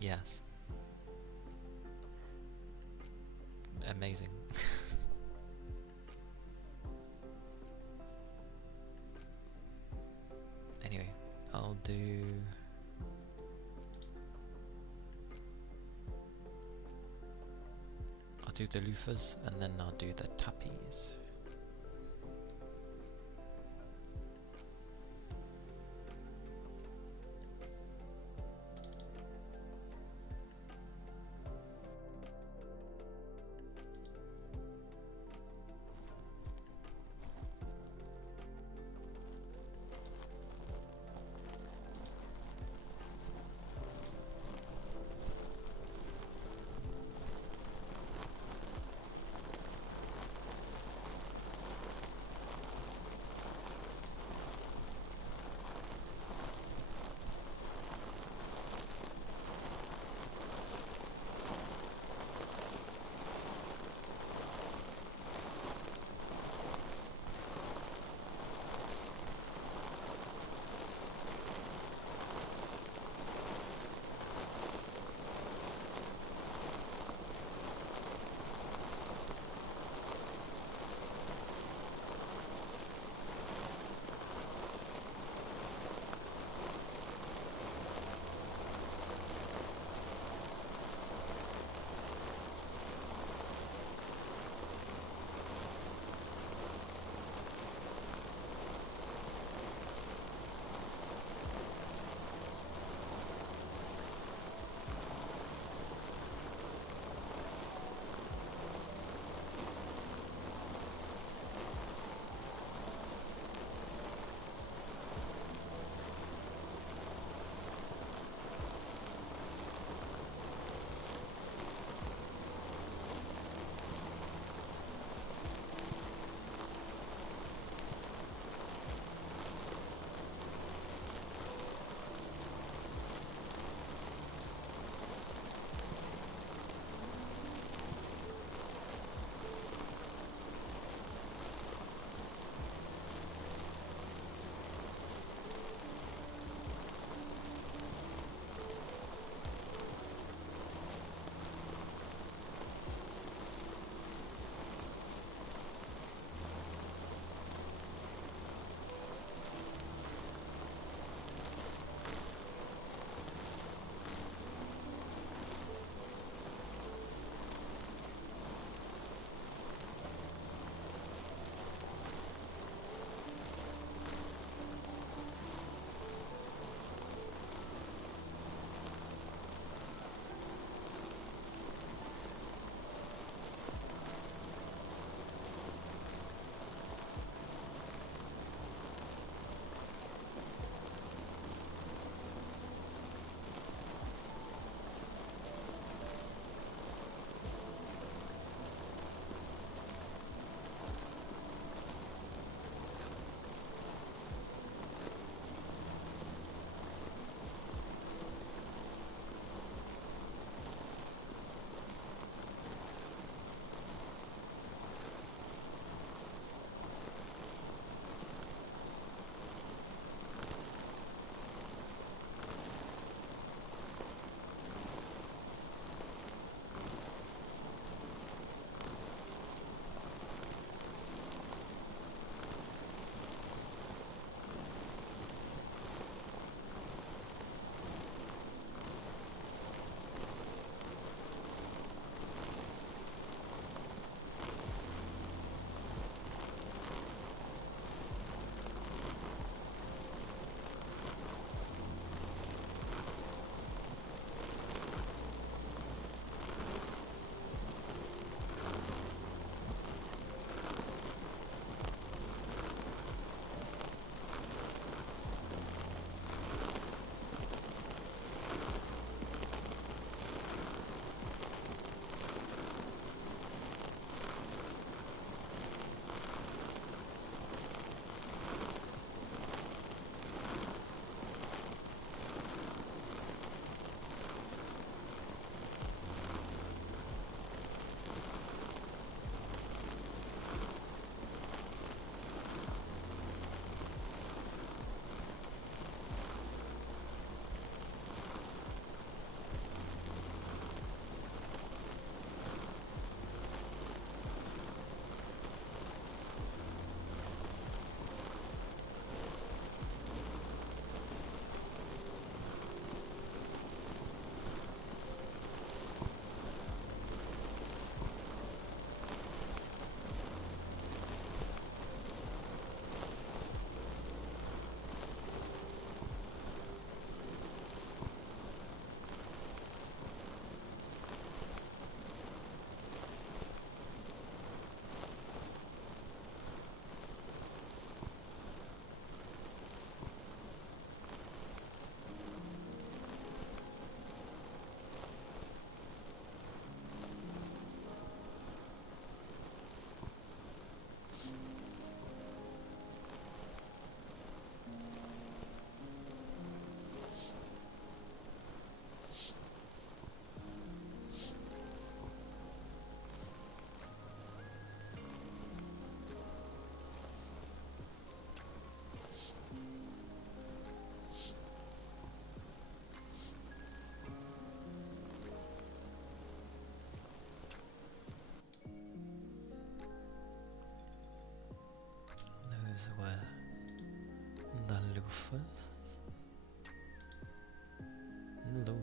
yes. Amazing. do the loofahs and then I'll do the tappies.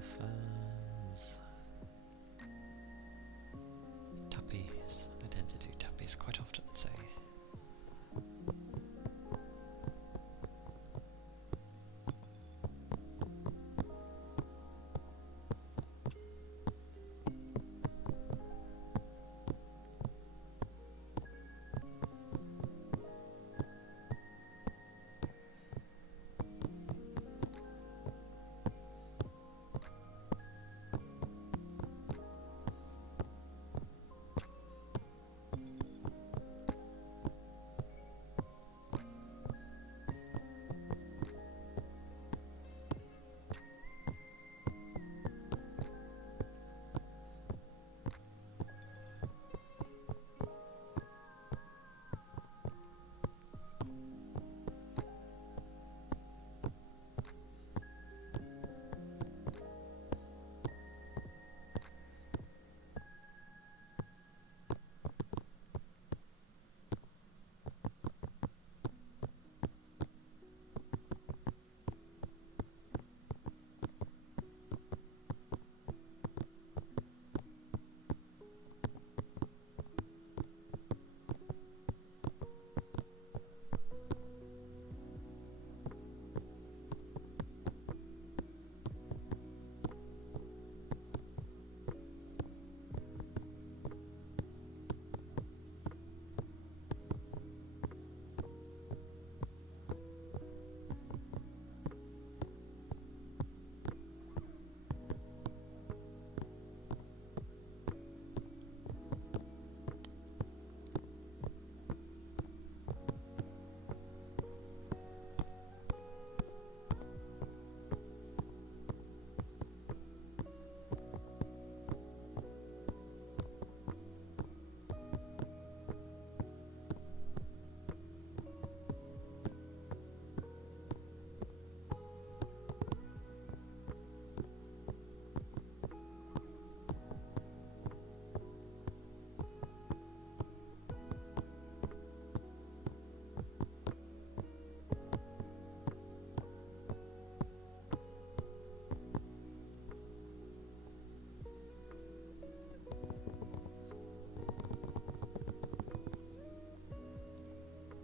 Fuzz. Tappies. I tend to do tappies quite often, so.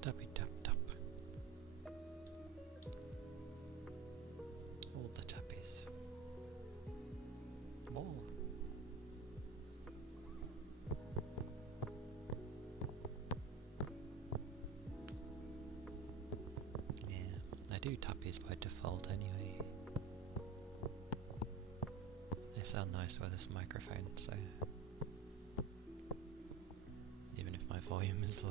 Tappy tap tap. All the tappies. More. Yeah, I do tappies by default anyway. They sound nice with this microphone, so even if my volume is low.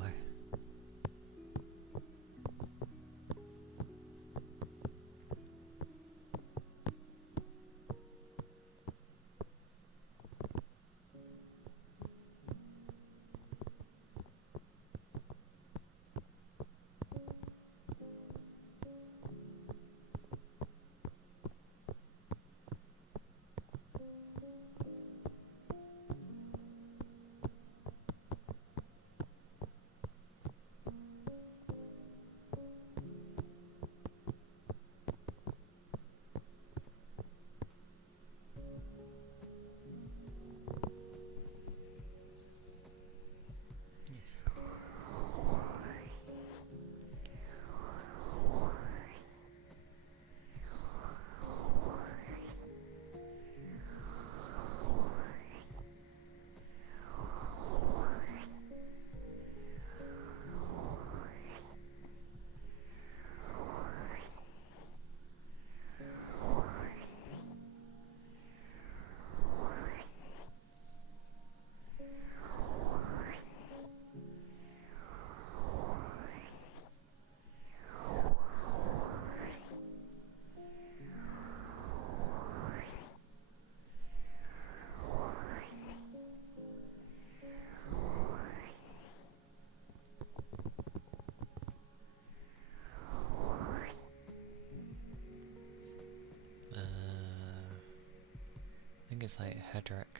I think it's like Hedrick,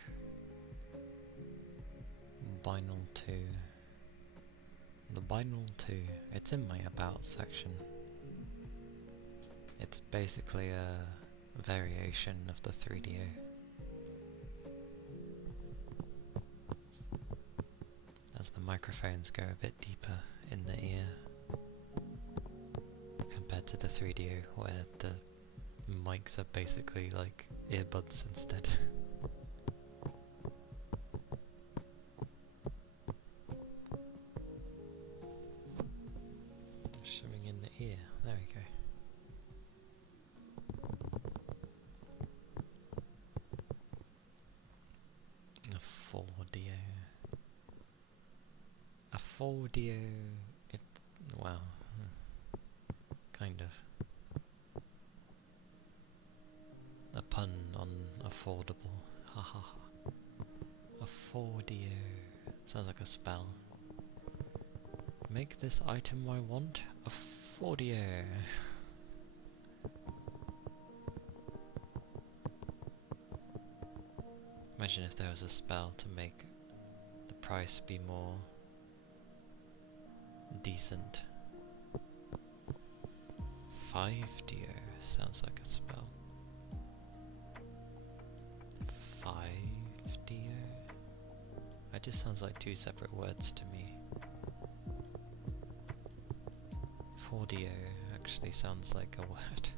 Binal 2. The Binal 2, it's in my About section. It's basically a variation of the 3DO. As the microphones go a bit deeper in the ear compared to the 3DO, where the mics are basically like earbuds instead. Shimming in the ear, there we go. A 4DO. A 4DO. It. Well. Kind of. A pun on affordable. Ha ha ha. A 4DO. Sounds like a spell. Make this item I want a 4DO. Imagine if there was a spell to make the price be more decent. 5DO sounds like a spell. 5DO? That just sounds like two separate words to me. 4DO actually sounds like a word.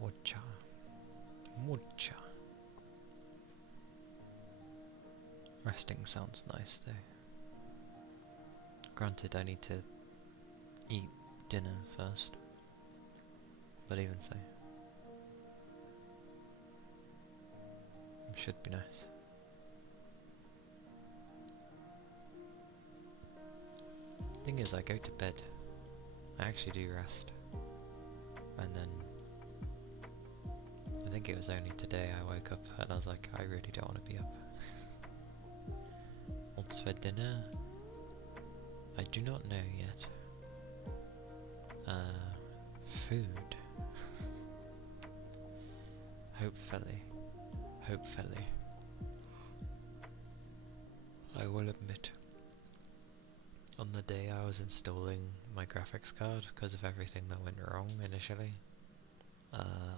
Mucha. Mucha. Resting sounds nice though. Granted, I need to eat dinner first, but even so, it should be nice. Thing is, I go to bed, I actually do rest, and then I think it was only today I woke up and I was like, I really don't want to be up. What's for dinner? I do not know yet. Food. Hopefully. I will admit, on the day I was installing my graphics card, because of everything that went wrong initially,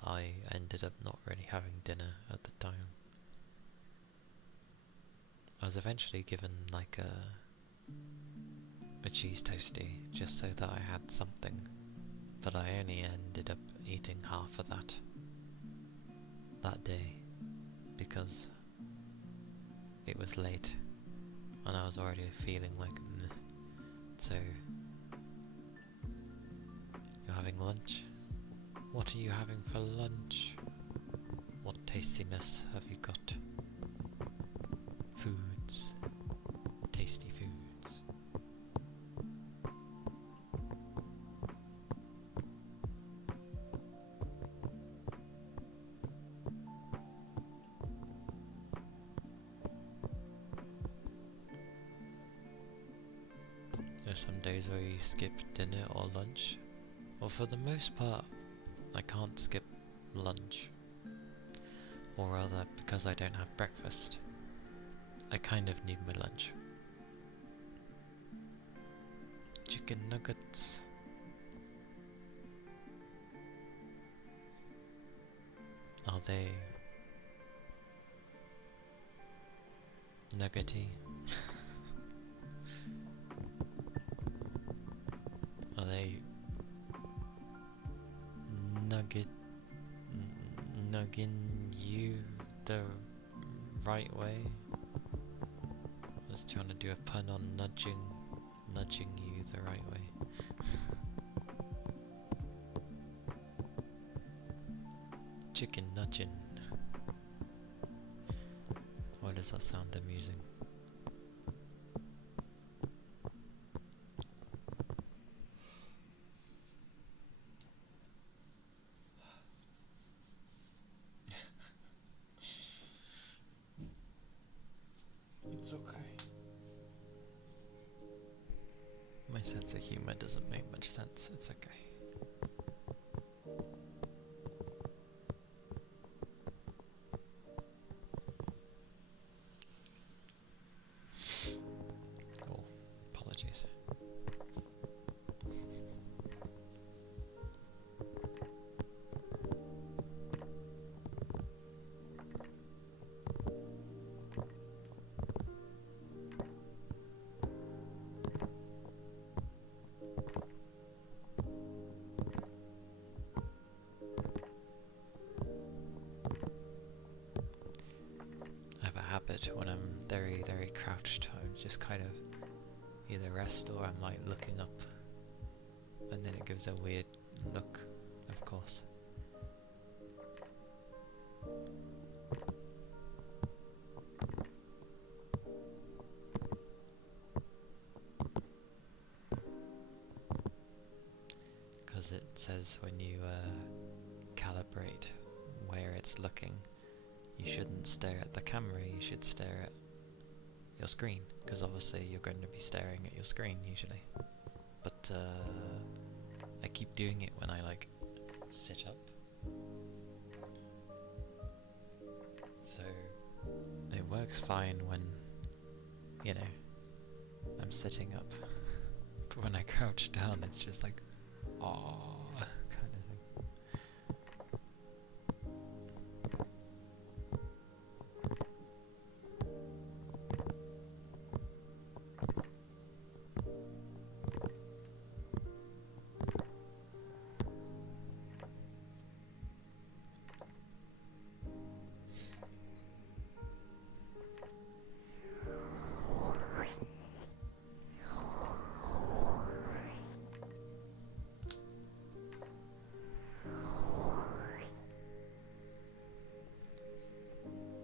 I ended up not really having dinner at the time. I was eventually given like a cheese toastie just so that I had something, but I only ended up eating half of that day because it was late and I was already feeling like meh. So, you're having lunch? What are you having for lunch? What tastiness have you got? Foods. Tasty foods. There's some days where you skip dinner or lunch. Well, for the most part, I can't skip lunch. Or rather, because I don't have breakfast, I kind of need my lunch. Chicken nuggets. Are they nuggety? Are they nugging you the right way? I was trying to do a pun on nudging you the right way. Chicken nudging. Why does that sound amusing? sense of humour doesn't make much sense. It's okay. Oh, apologies. I have a habit when I'm very, very crouched. I'm just kind of either rest or I'm like looking up, and then it gives a weird look, of course. Because it says when you calibrate where it's looking, you shouldn't stare at the camera, you should stare at your screen, because obviously you're going to be staring at your screen usually. But I keep doing it when I like sit up, so it works fine when, you know, I'm sitting up. But when I crouch down, it's just like, oh, kind of thing.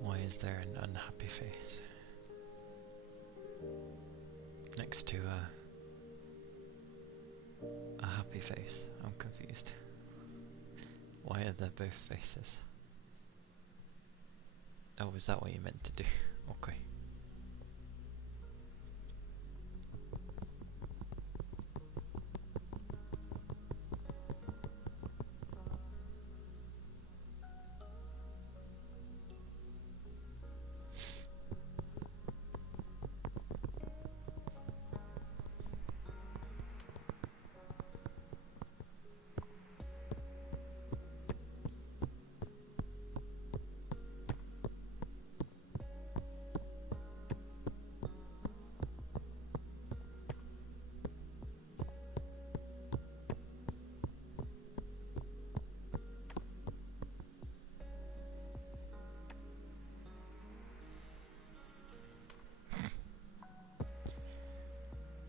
Why is there an unhappy face next to a happy face? I'm confused. Why are there both faces? Oh, is that what you meant to do? Okay.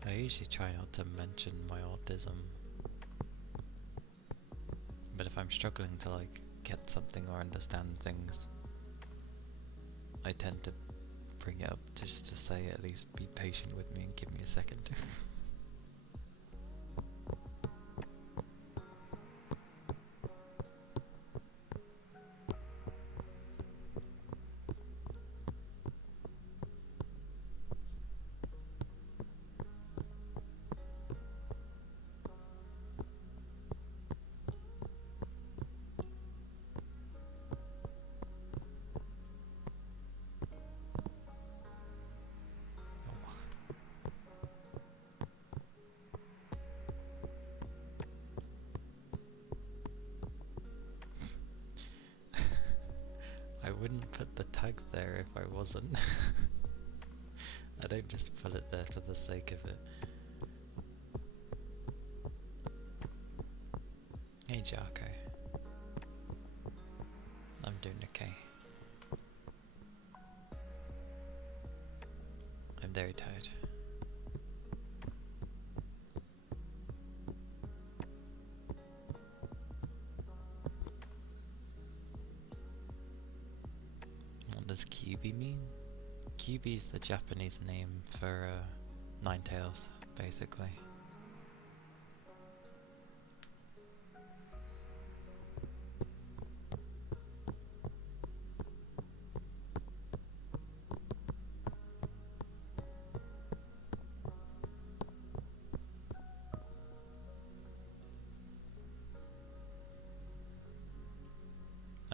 I usually try not to mention my autism, but if I'm struggling to like get something or understand things, I tend to bring it up just to say at least be patient with me and give me a second. I wouldn't put the tag there if I wasn't. I don't just put it there for the sake of it. Hey Jarko. I'm doing okay. I'm very tired. What does QB mean? QB is the Japanese name for Ninetales, basically.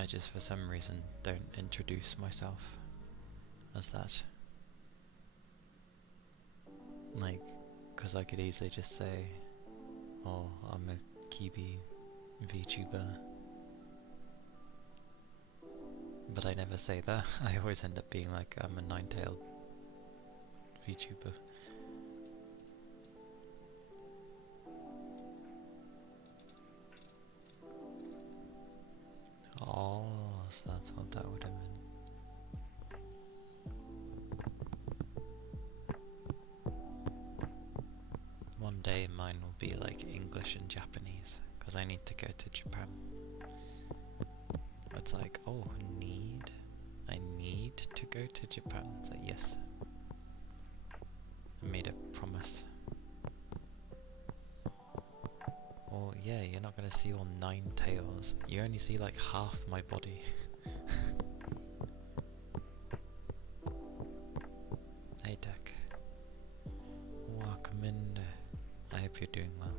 I just for some reason don't introduce myself as that. Like, because I could easily just say, oh, I'm a Kiwi VTuber. But I never say that. I always end up being like, I'm a nine-tailed VTuber. Oh, so that's what that would have meant. One day mine will be like English and Japanese, because I need to go to Japan. It's like, oh, I need to go to Japan. It's like, yes. I made a promise. Oh yeah, you're not gonna see all 9 tails. You only see like half my body. Hey Duck. Welcome in. I hope you're doing well.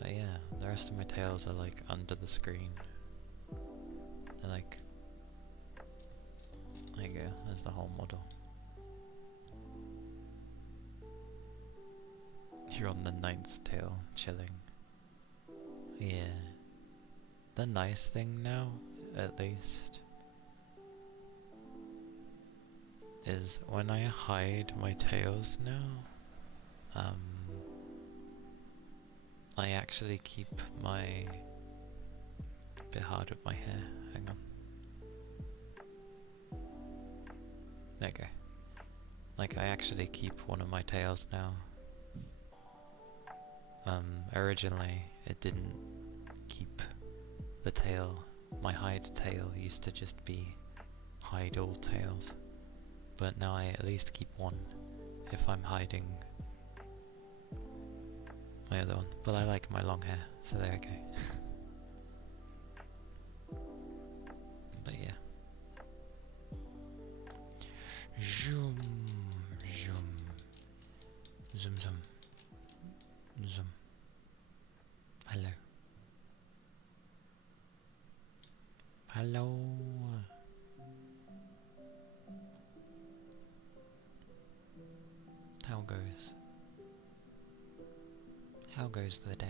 But yeah, the rest of my tails are like under the screen. They're like... There you go, there's the whole model. You're on the 9th tail, chilling. Yeah. The nice thing now, at least, is when I hide my tails now, I actually keep my... It's a bit hard with my hair, hang on. There you go. Like, I actually keep one of my tails now. Originally, it didn't keep the tail. My hide tail used to just be hide all tails. But now I at least keep one if I'm hiding my other one. But I like my long hair, so there we go. But yeah. Zoom, zoom, zoom, zoom, zoom. Hello. Hello. How goes? How goes the day?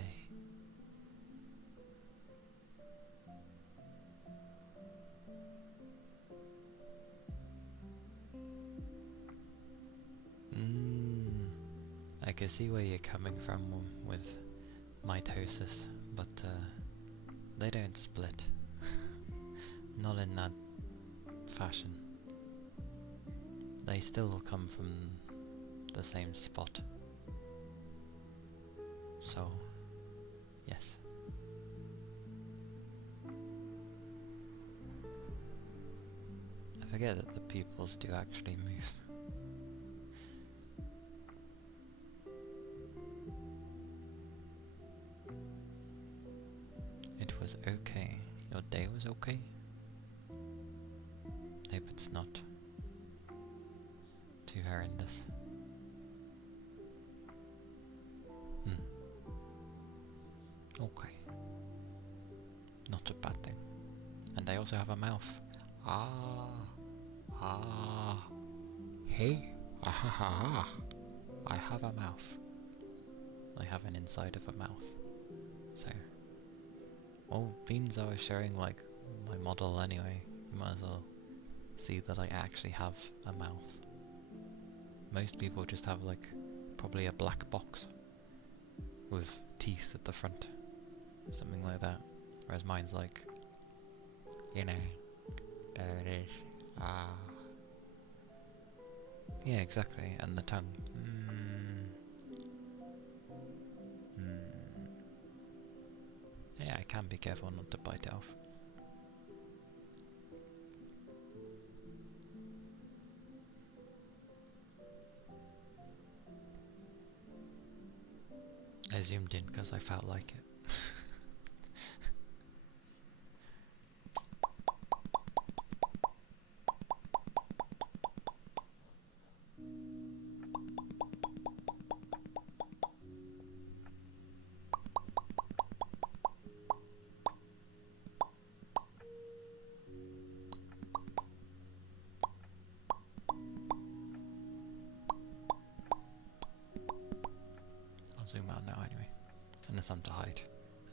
I can see where you're coming from with mitosis, but they don't split. Not in that fashion. They still come from the same spot. So, yes. I forget that the pupils do actually move. It was okay. Your day was okay? Hope it's not too horrendous. Okay. Not a bad thing. And I also have a mouth. Hey. I have a mouth. I have an inside of a mouth. So. Well, beans I was showing like my model anyway. You might as well see that I actually have a mouth. Most people just have like probably a black box with teeth at the front. Something like that. Whereas mine's like, you know, there it is. Yeah, exactly. And the tongue. Yeah, I can be careful not to bite it off. I zoomed in because I felt like it. zoom out now anyway. Unless I'm to hide.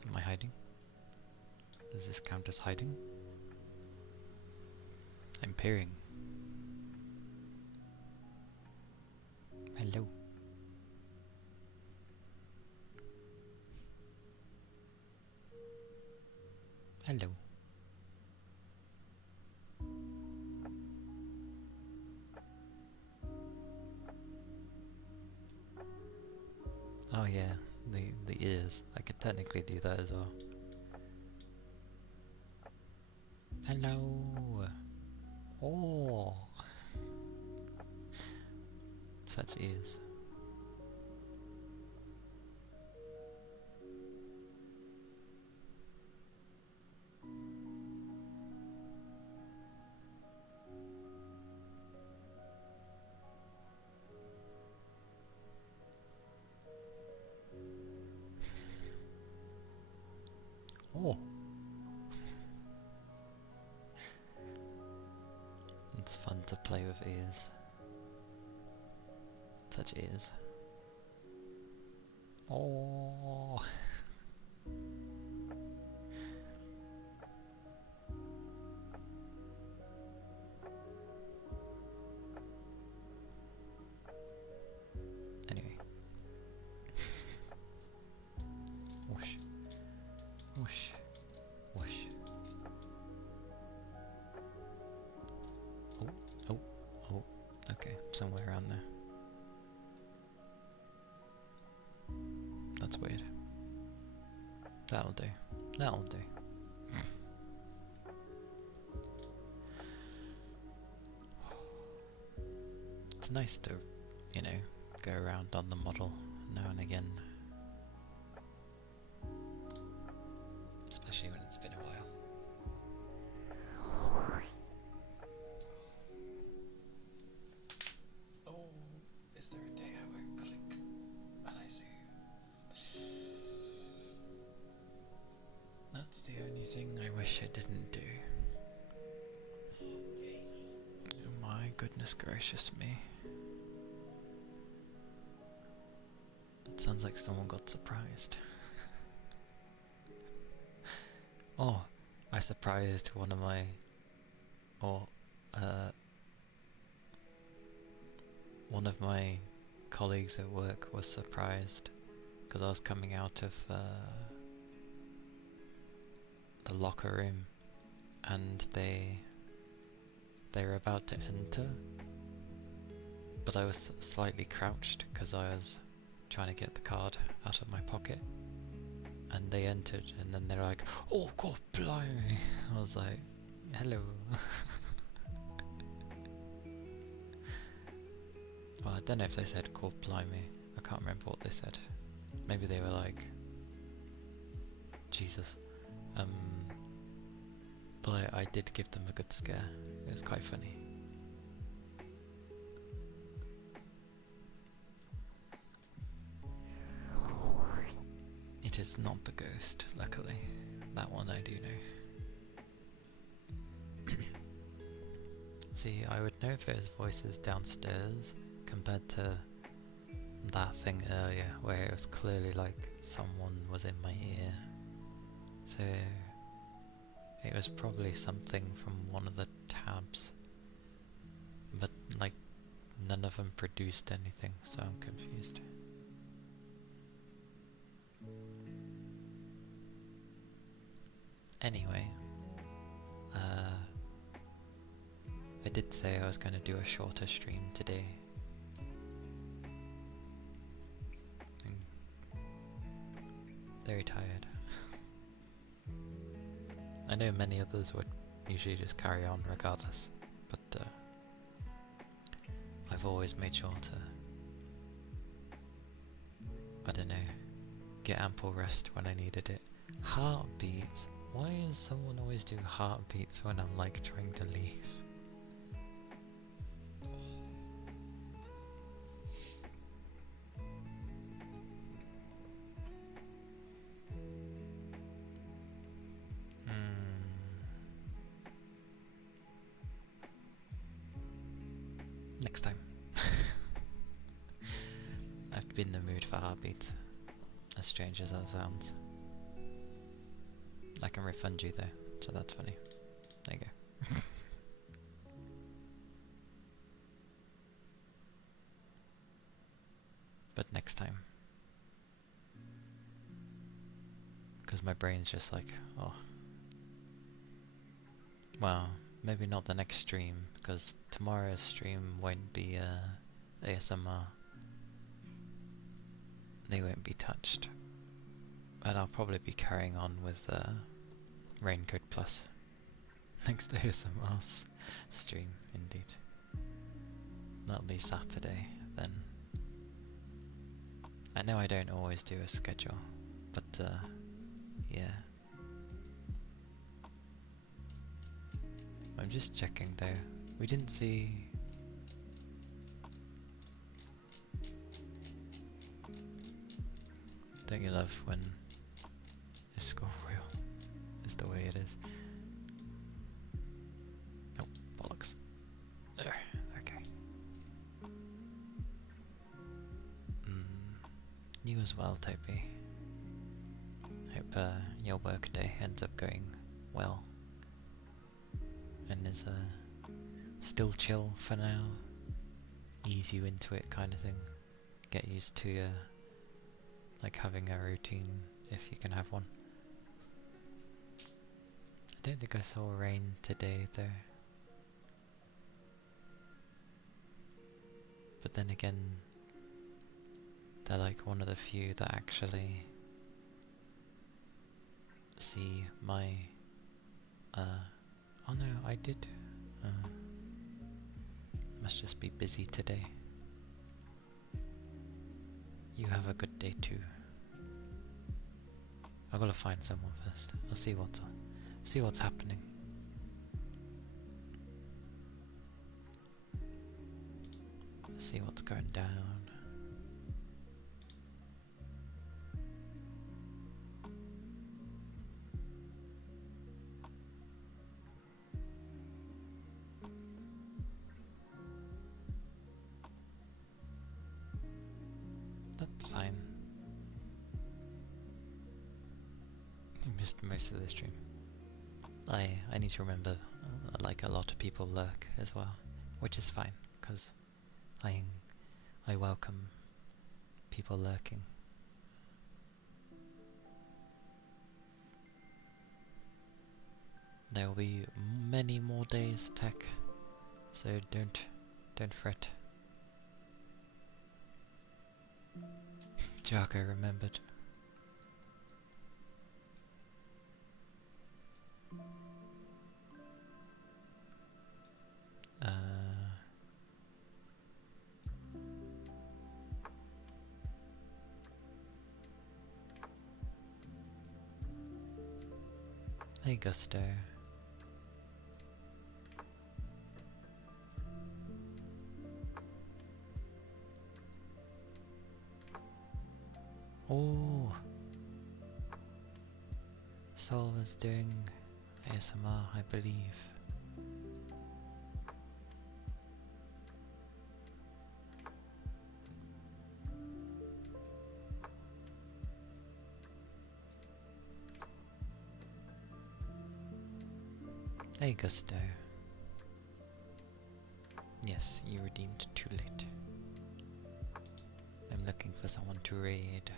Am I hiding? Does this count as hiding? I'm peering. Hello. Hello. Oh yeah, the ears. I could technically do that as well. Hello. Oh. Such ears. Oh. It's fun to play with ears. Such ears. Oh. Anyway. Whoosh. Whoosh. Whoosh. Oh, oh, oh. Okay, somewhere around there. That's weird. That'll do. That'll do. It's nice to, you know, go around on the model now and again. Especially when it's been a while. Oh, is there a day I won't click and I zoom? That's the only thing I wish I didn't do. Oh my goodness gracious me. It sounds like someone got surprised. Oh, I surprised one of my, one of my colleagues at work was surprised because I was coming out of the locker room and they were about to enter, but I was slightly crouched because I was trying to get the card out of my pocket. And they entered, and then they're like, "Oh God, blimey!" I was like, "Hello." Well, I don't know if they said "God, blimey." I can't remember what they said. Maybe they were like, "Jesus." But I did give them a good scare. It was quite funny. It is not the ghost, luckily. That one I do know. See, I would know if it was voices downstairs compared to that thing earlier where it was clearly like someone was in my ear. So it was probably something from one of the tabs. But like none of them produced anything, so I'm confused. Anyway, I did say I was going to do a shorter stream today. I'm very tired. I know many others would usually just carry on regardless, but I've always made sure to, I don't know, get ample rest when I needed it. Heartbeats. Why does someone always do heartbeats when I'm like trying to leave? Next time. I have to be in the mood for heartbeats. as strange as that sounds. I can refund you though, so that's funny. There you go. But next time. Because my brain's just like, oh. Well, maybe not the next stream, because tomorrow's stream won't be ASMR. They won't be touched. And I'll probably be carrying on with Raincoat Plus. Next ASMR stream, indeed. That'll be Saturday, then. I know I don't always do a schedule, but yeah. I'm just checking though. We didn't see... Don't you love when a score wheel is the way it is? Oh, bollocks. There, okay. You as well, Toby. Hope your workday ends up going well. And is still chill for now. Ease you into it kind of thing. Get used to like having a routine if you can have one. I don't think I saw rain today though. But then again, they're like one of the few that actually see my oh no, I did. Must just be busy today. You have a good day too. I've got to find someone first. I'll see what's happening. See what's going down. That's fine. You missed most of the stream. I need to remember, like a lot of people lurk as well, which is fine, because I welcome people lurking. There will be many more days, Tech, so don't fret. Jargo remembered. Hey Gusto. Oh, Sol is doing ASMR, I believe. Hey Gusto. Yes, you redeemed too late. I'm looking for someone to raid.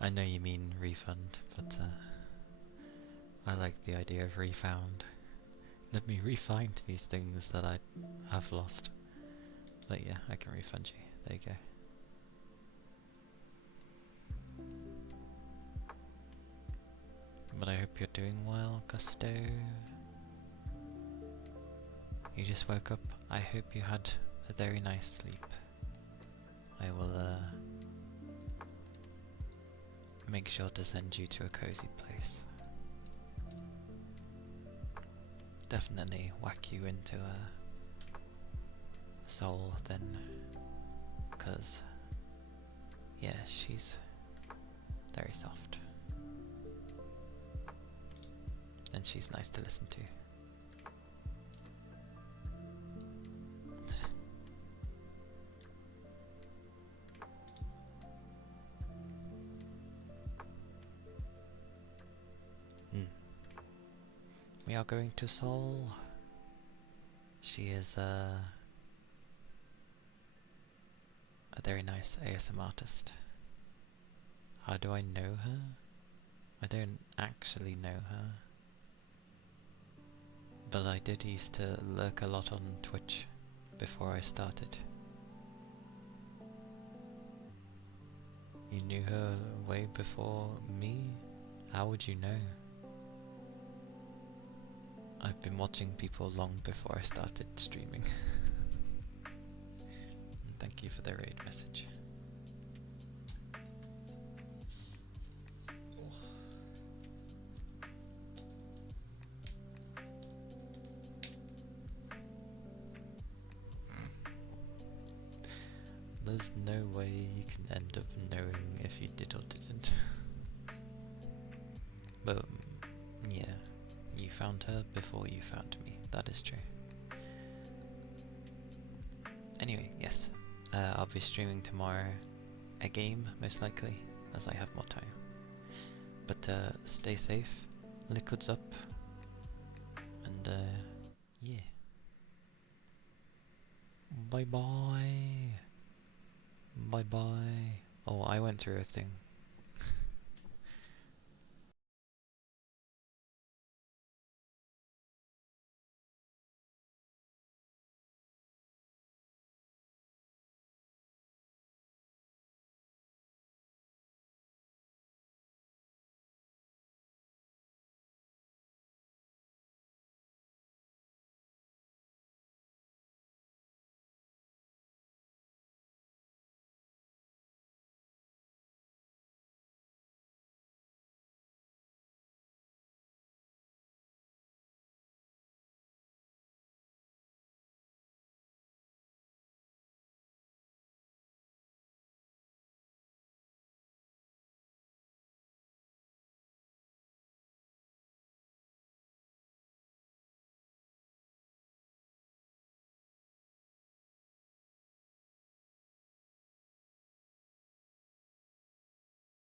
I know you mean refund, but I like the idea of refound. Let me refind these things that I have lost. But yeah, I can refund you. There you go. But I hope you're doing well, Gusto. You just woke up. I hope you had a very nice sleep. I will make sure to send you to a cozy place. Definitely whack you into a soul then, cause yeah, she's very soft. And she's nice to listen to. We are going to Seoul. She is a very nice ASM artist. How do I know her? I don't actually know her. But I did used to lurk a lot on Twitch before I started. You knew her way before me? How would you know? I've been watching people long before I started streaming. And thank you for the raid message. There's no way you can end up knowing if you did or didn't. But yeah, you found her before you found me. That is true. Anyway, yes, I'll be streaming tomorrow a game, most likely, as I have more time. But stay safe, liquids up, and yeah. Bye bye. Bye bye. Oh, I went through a thing.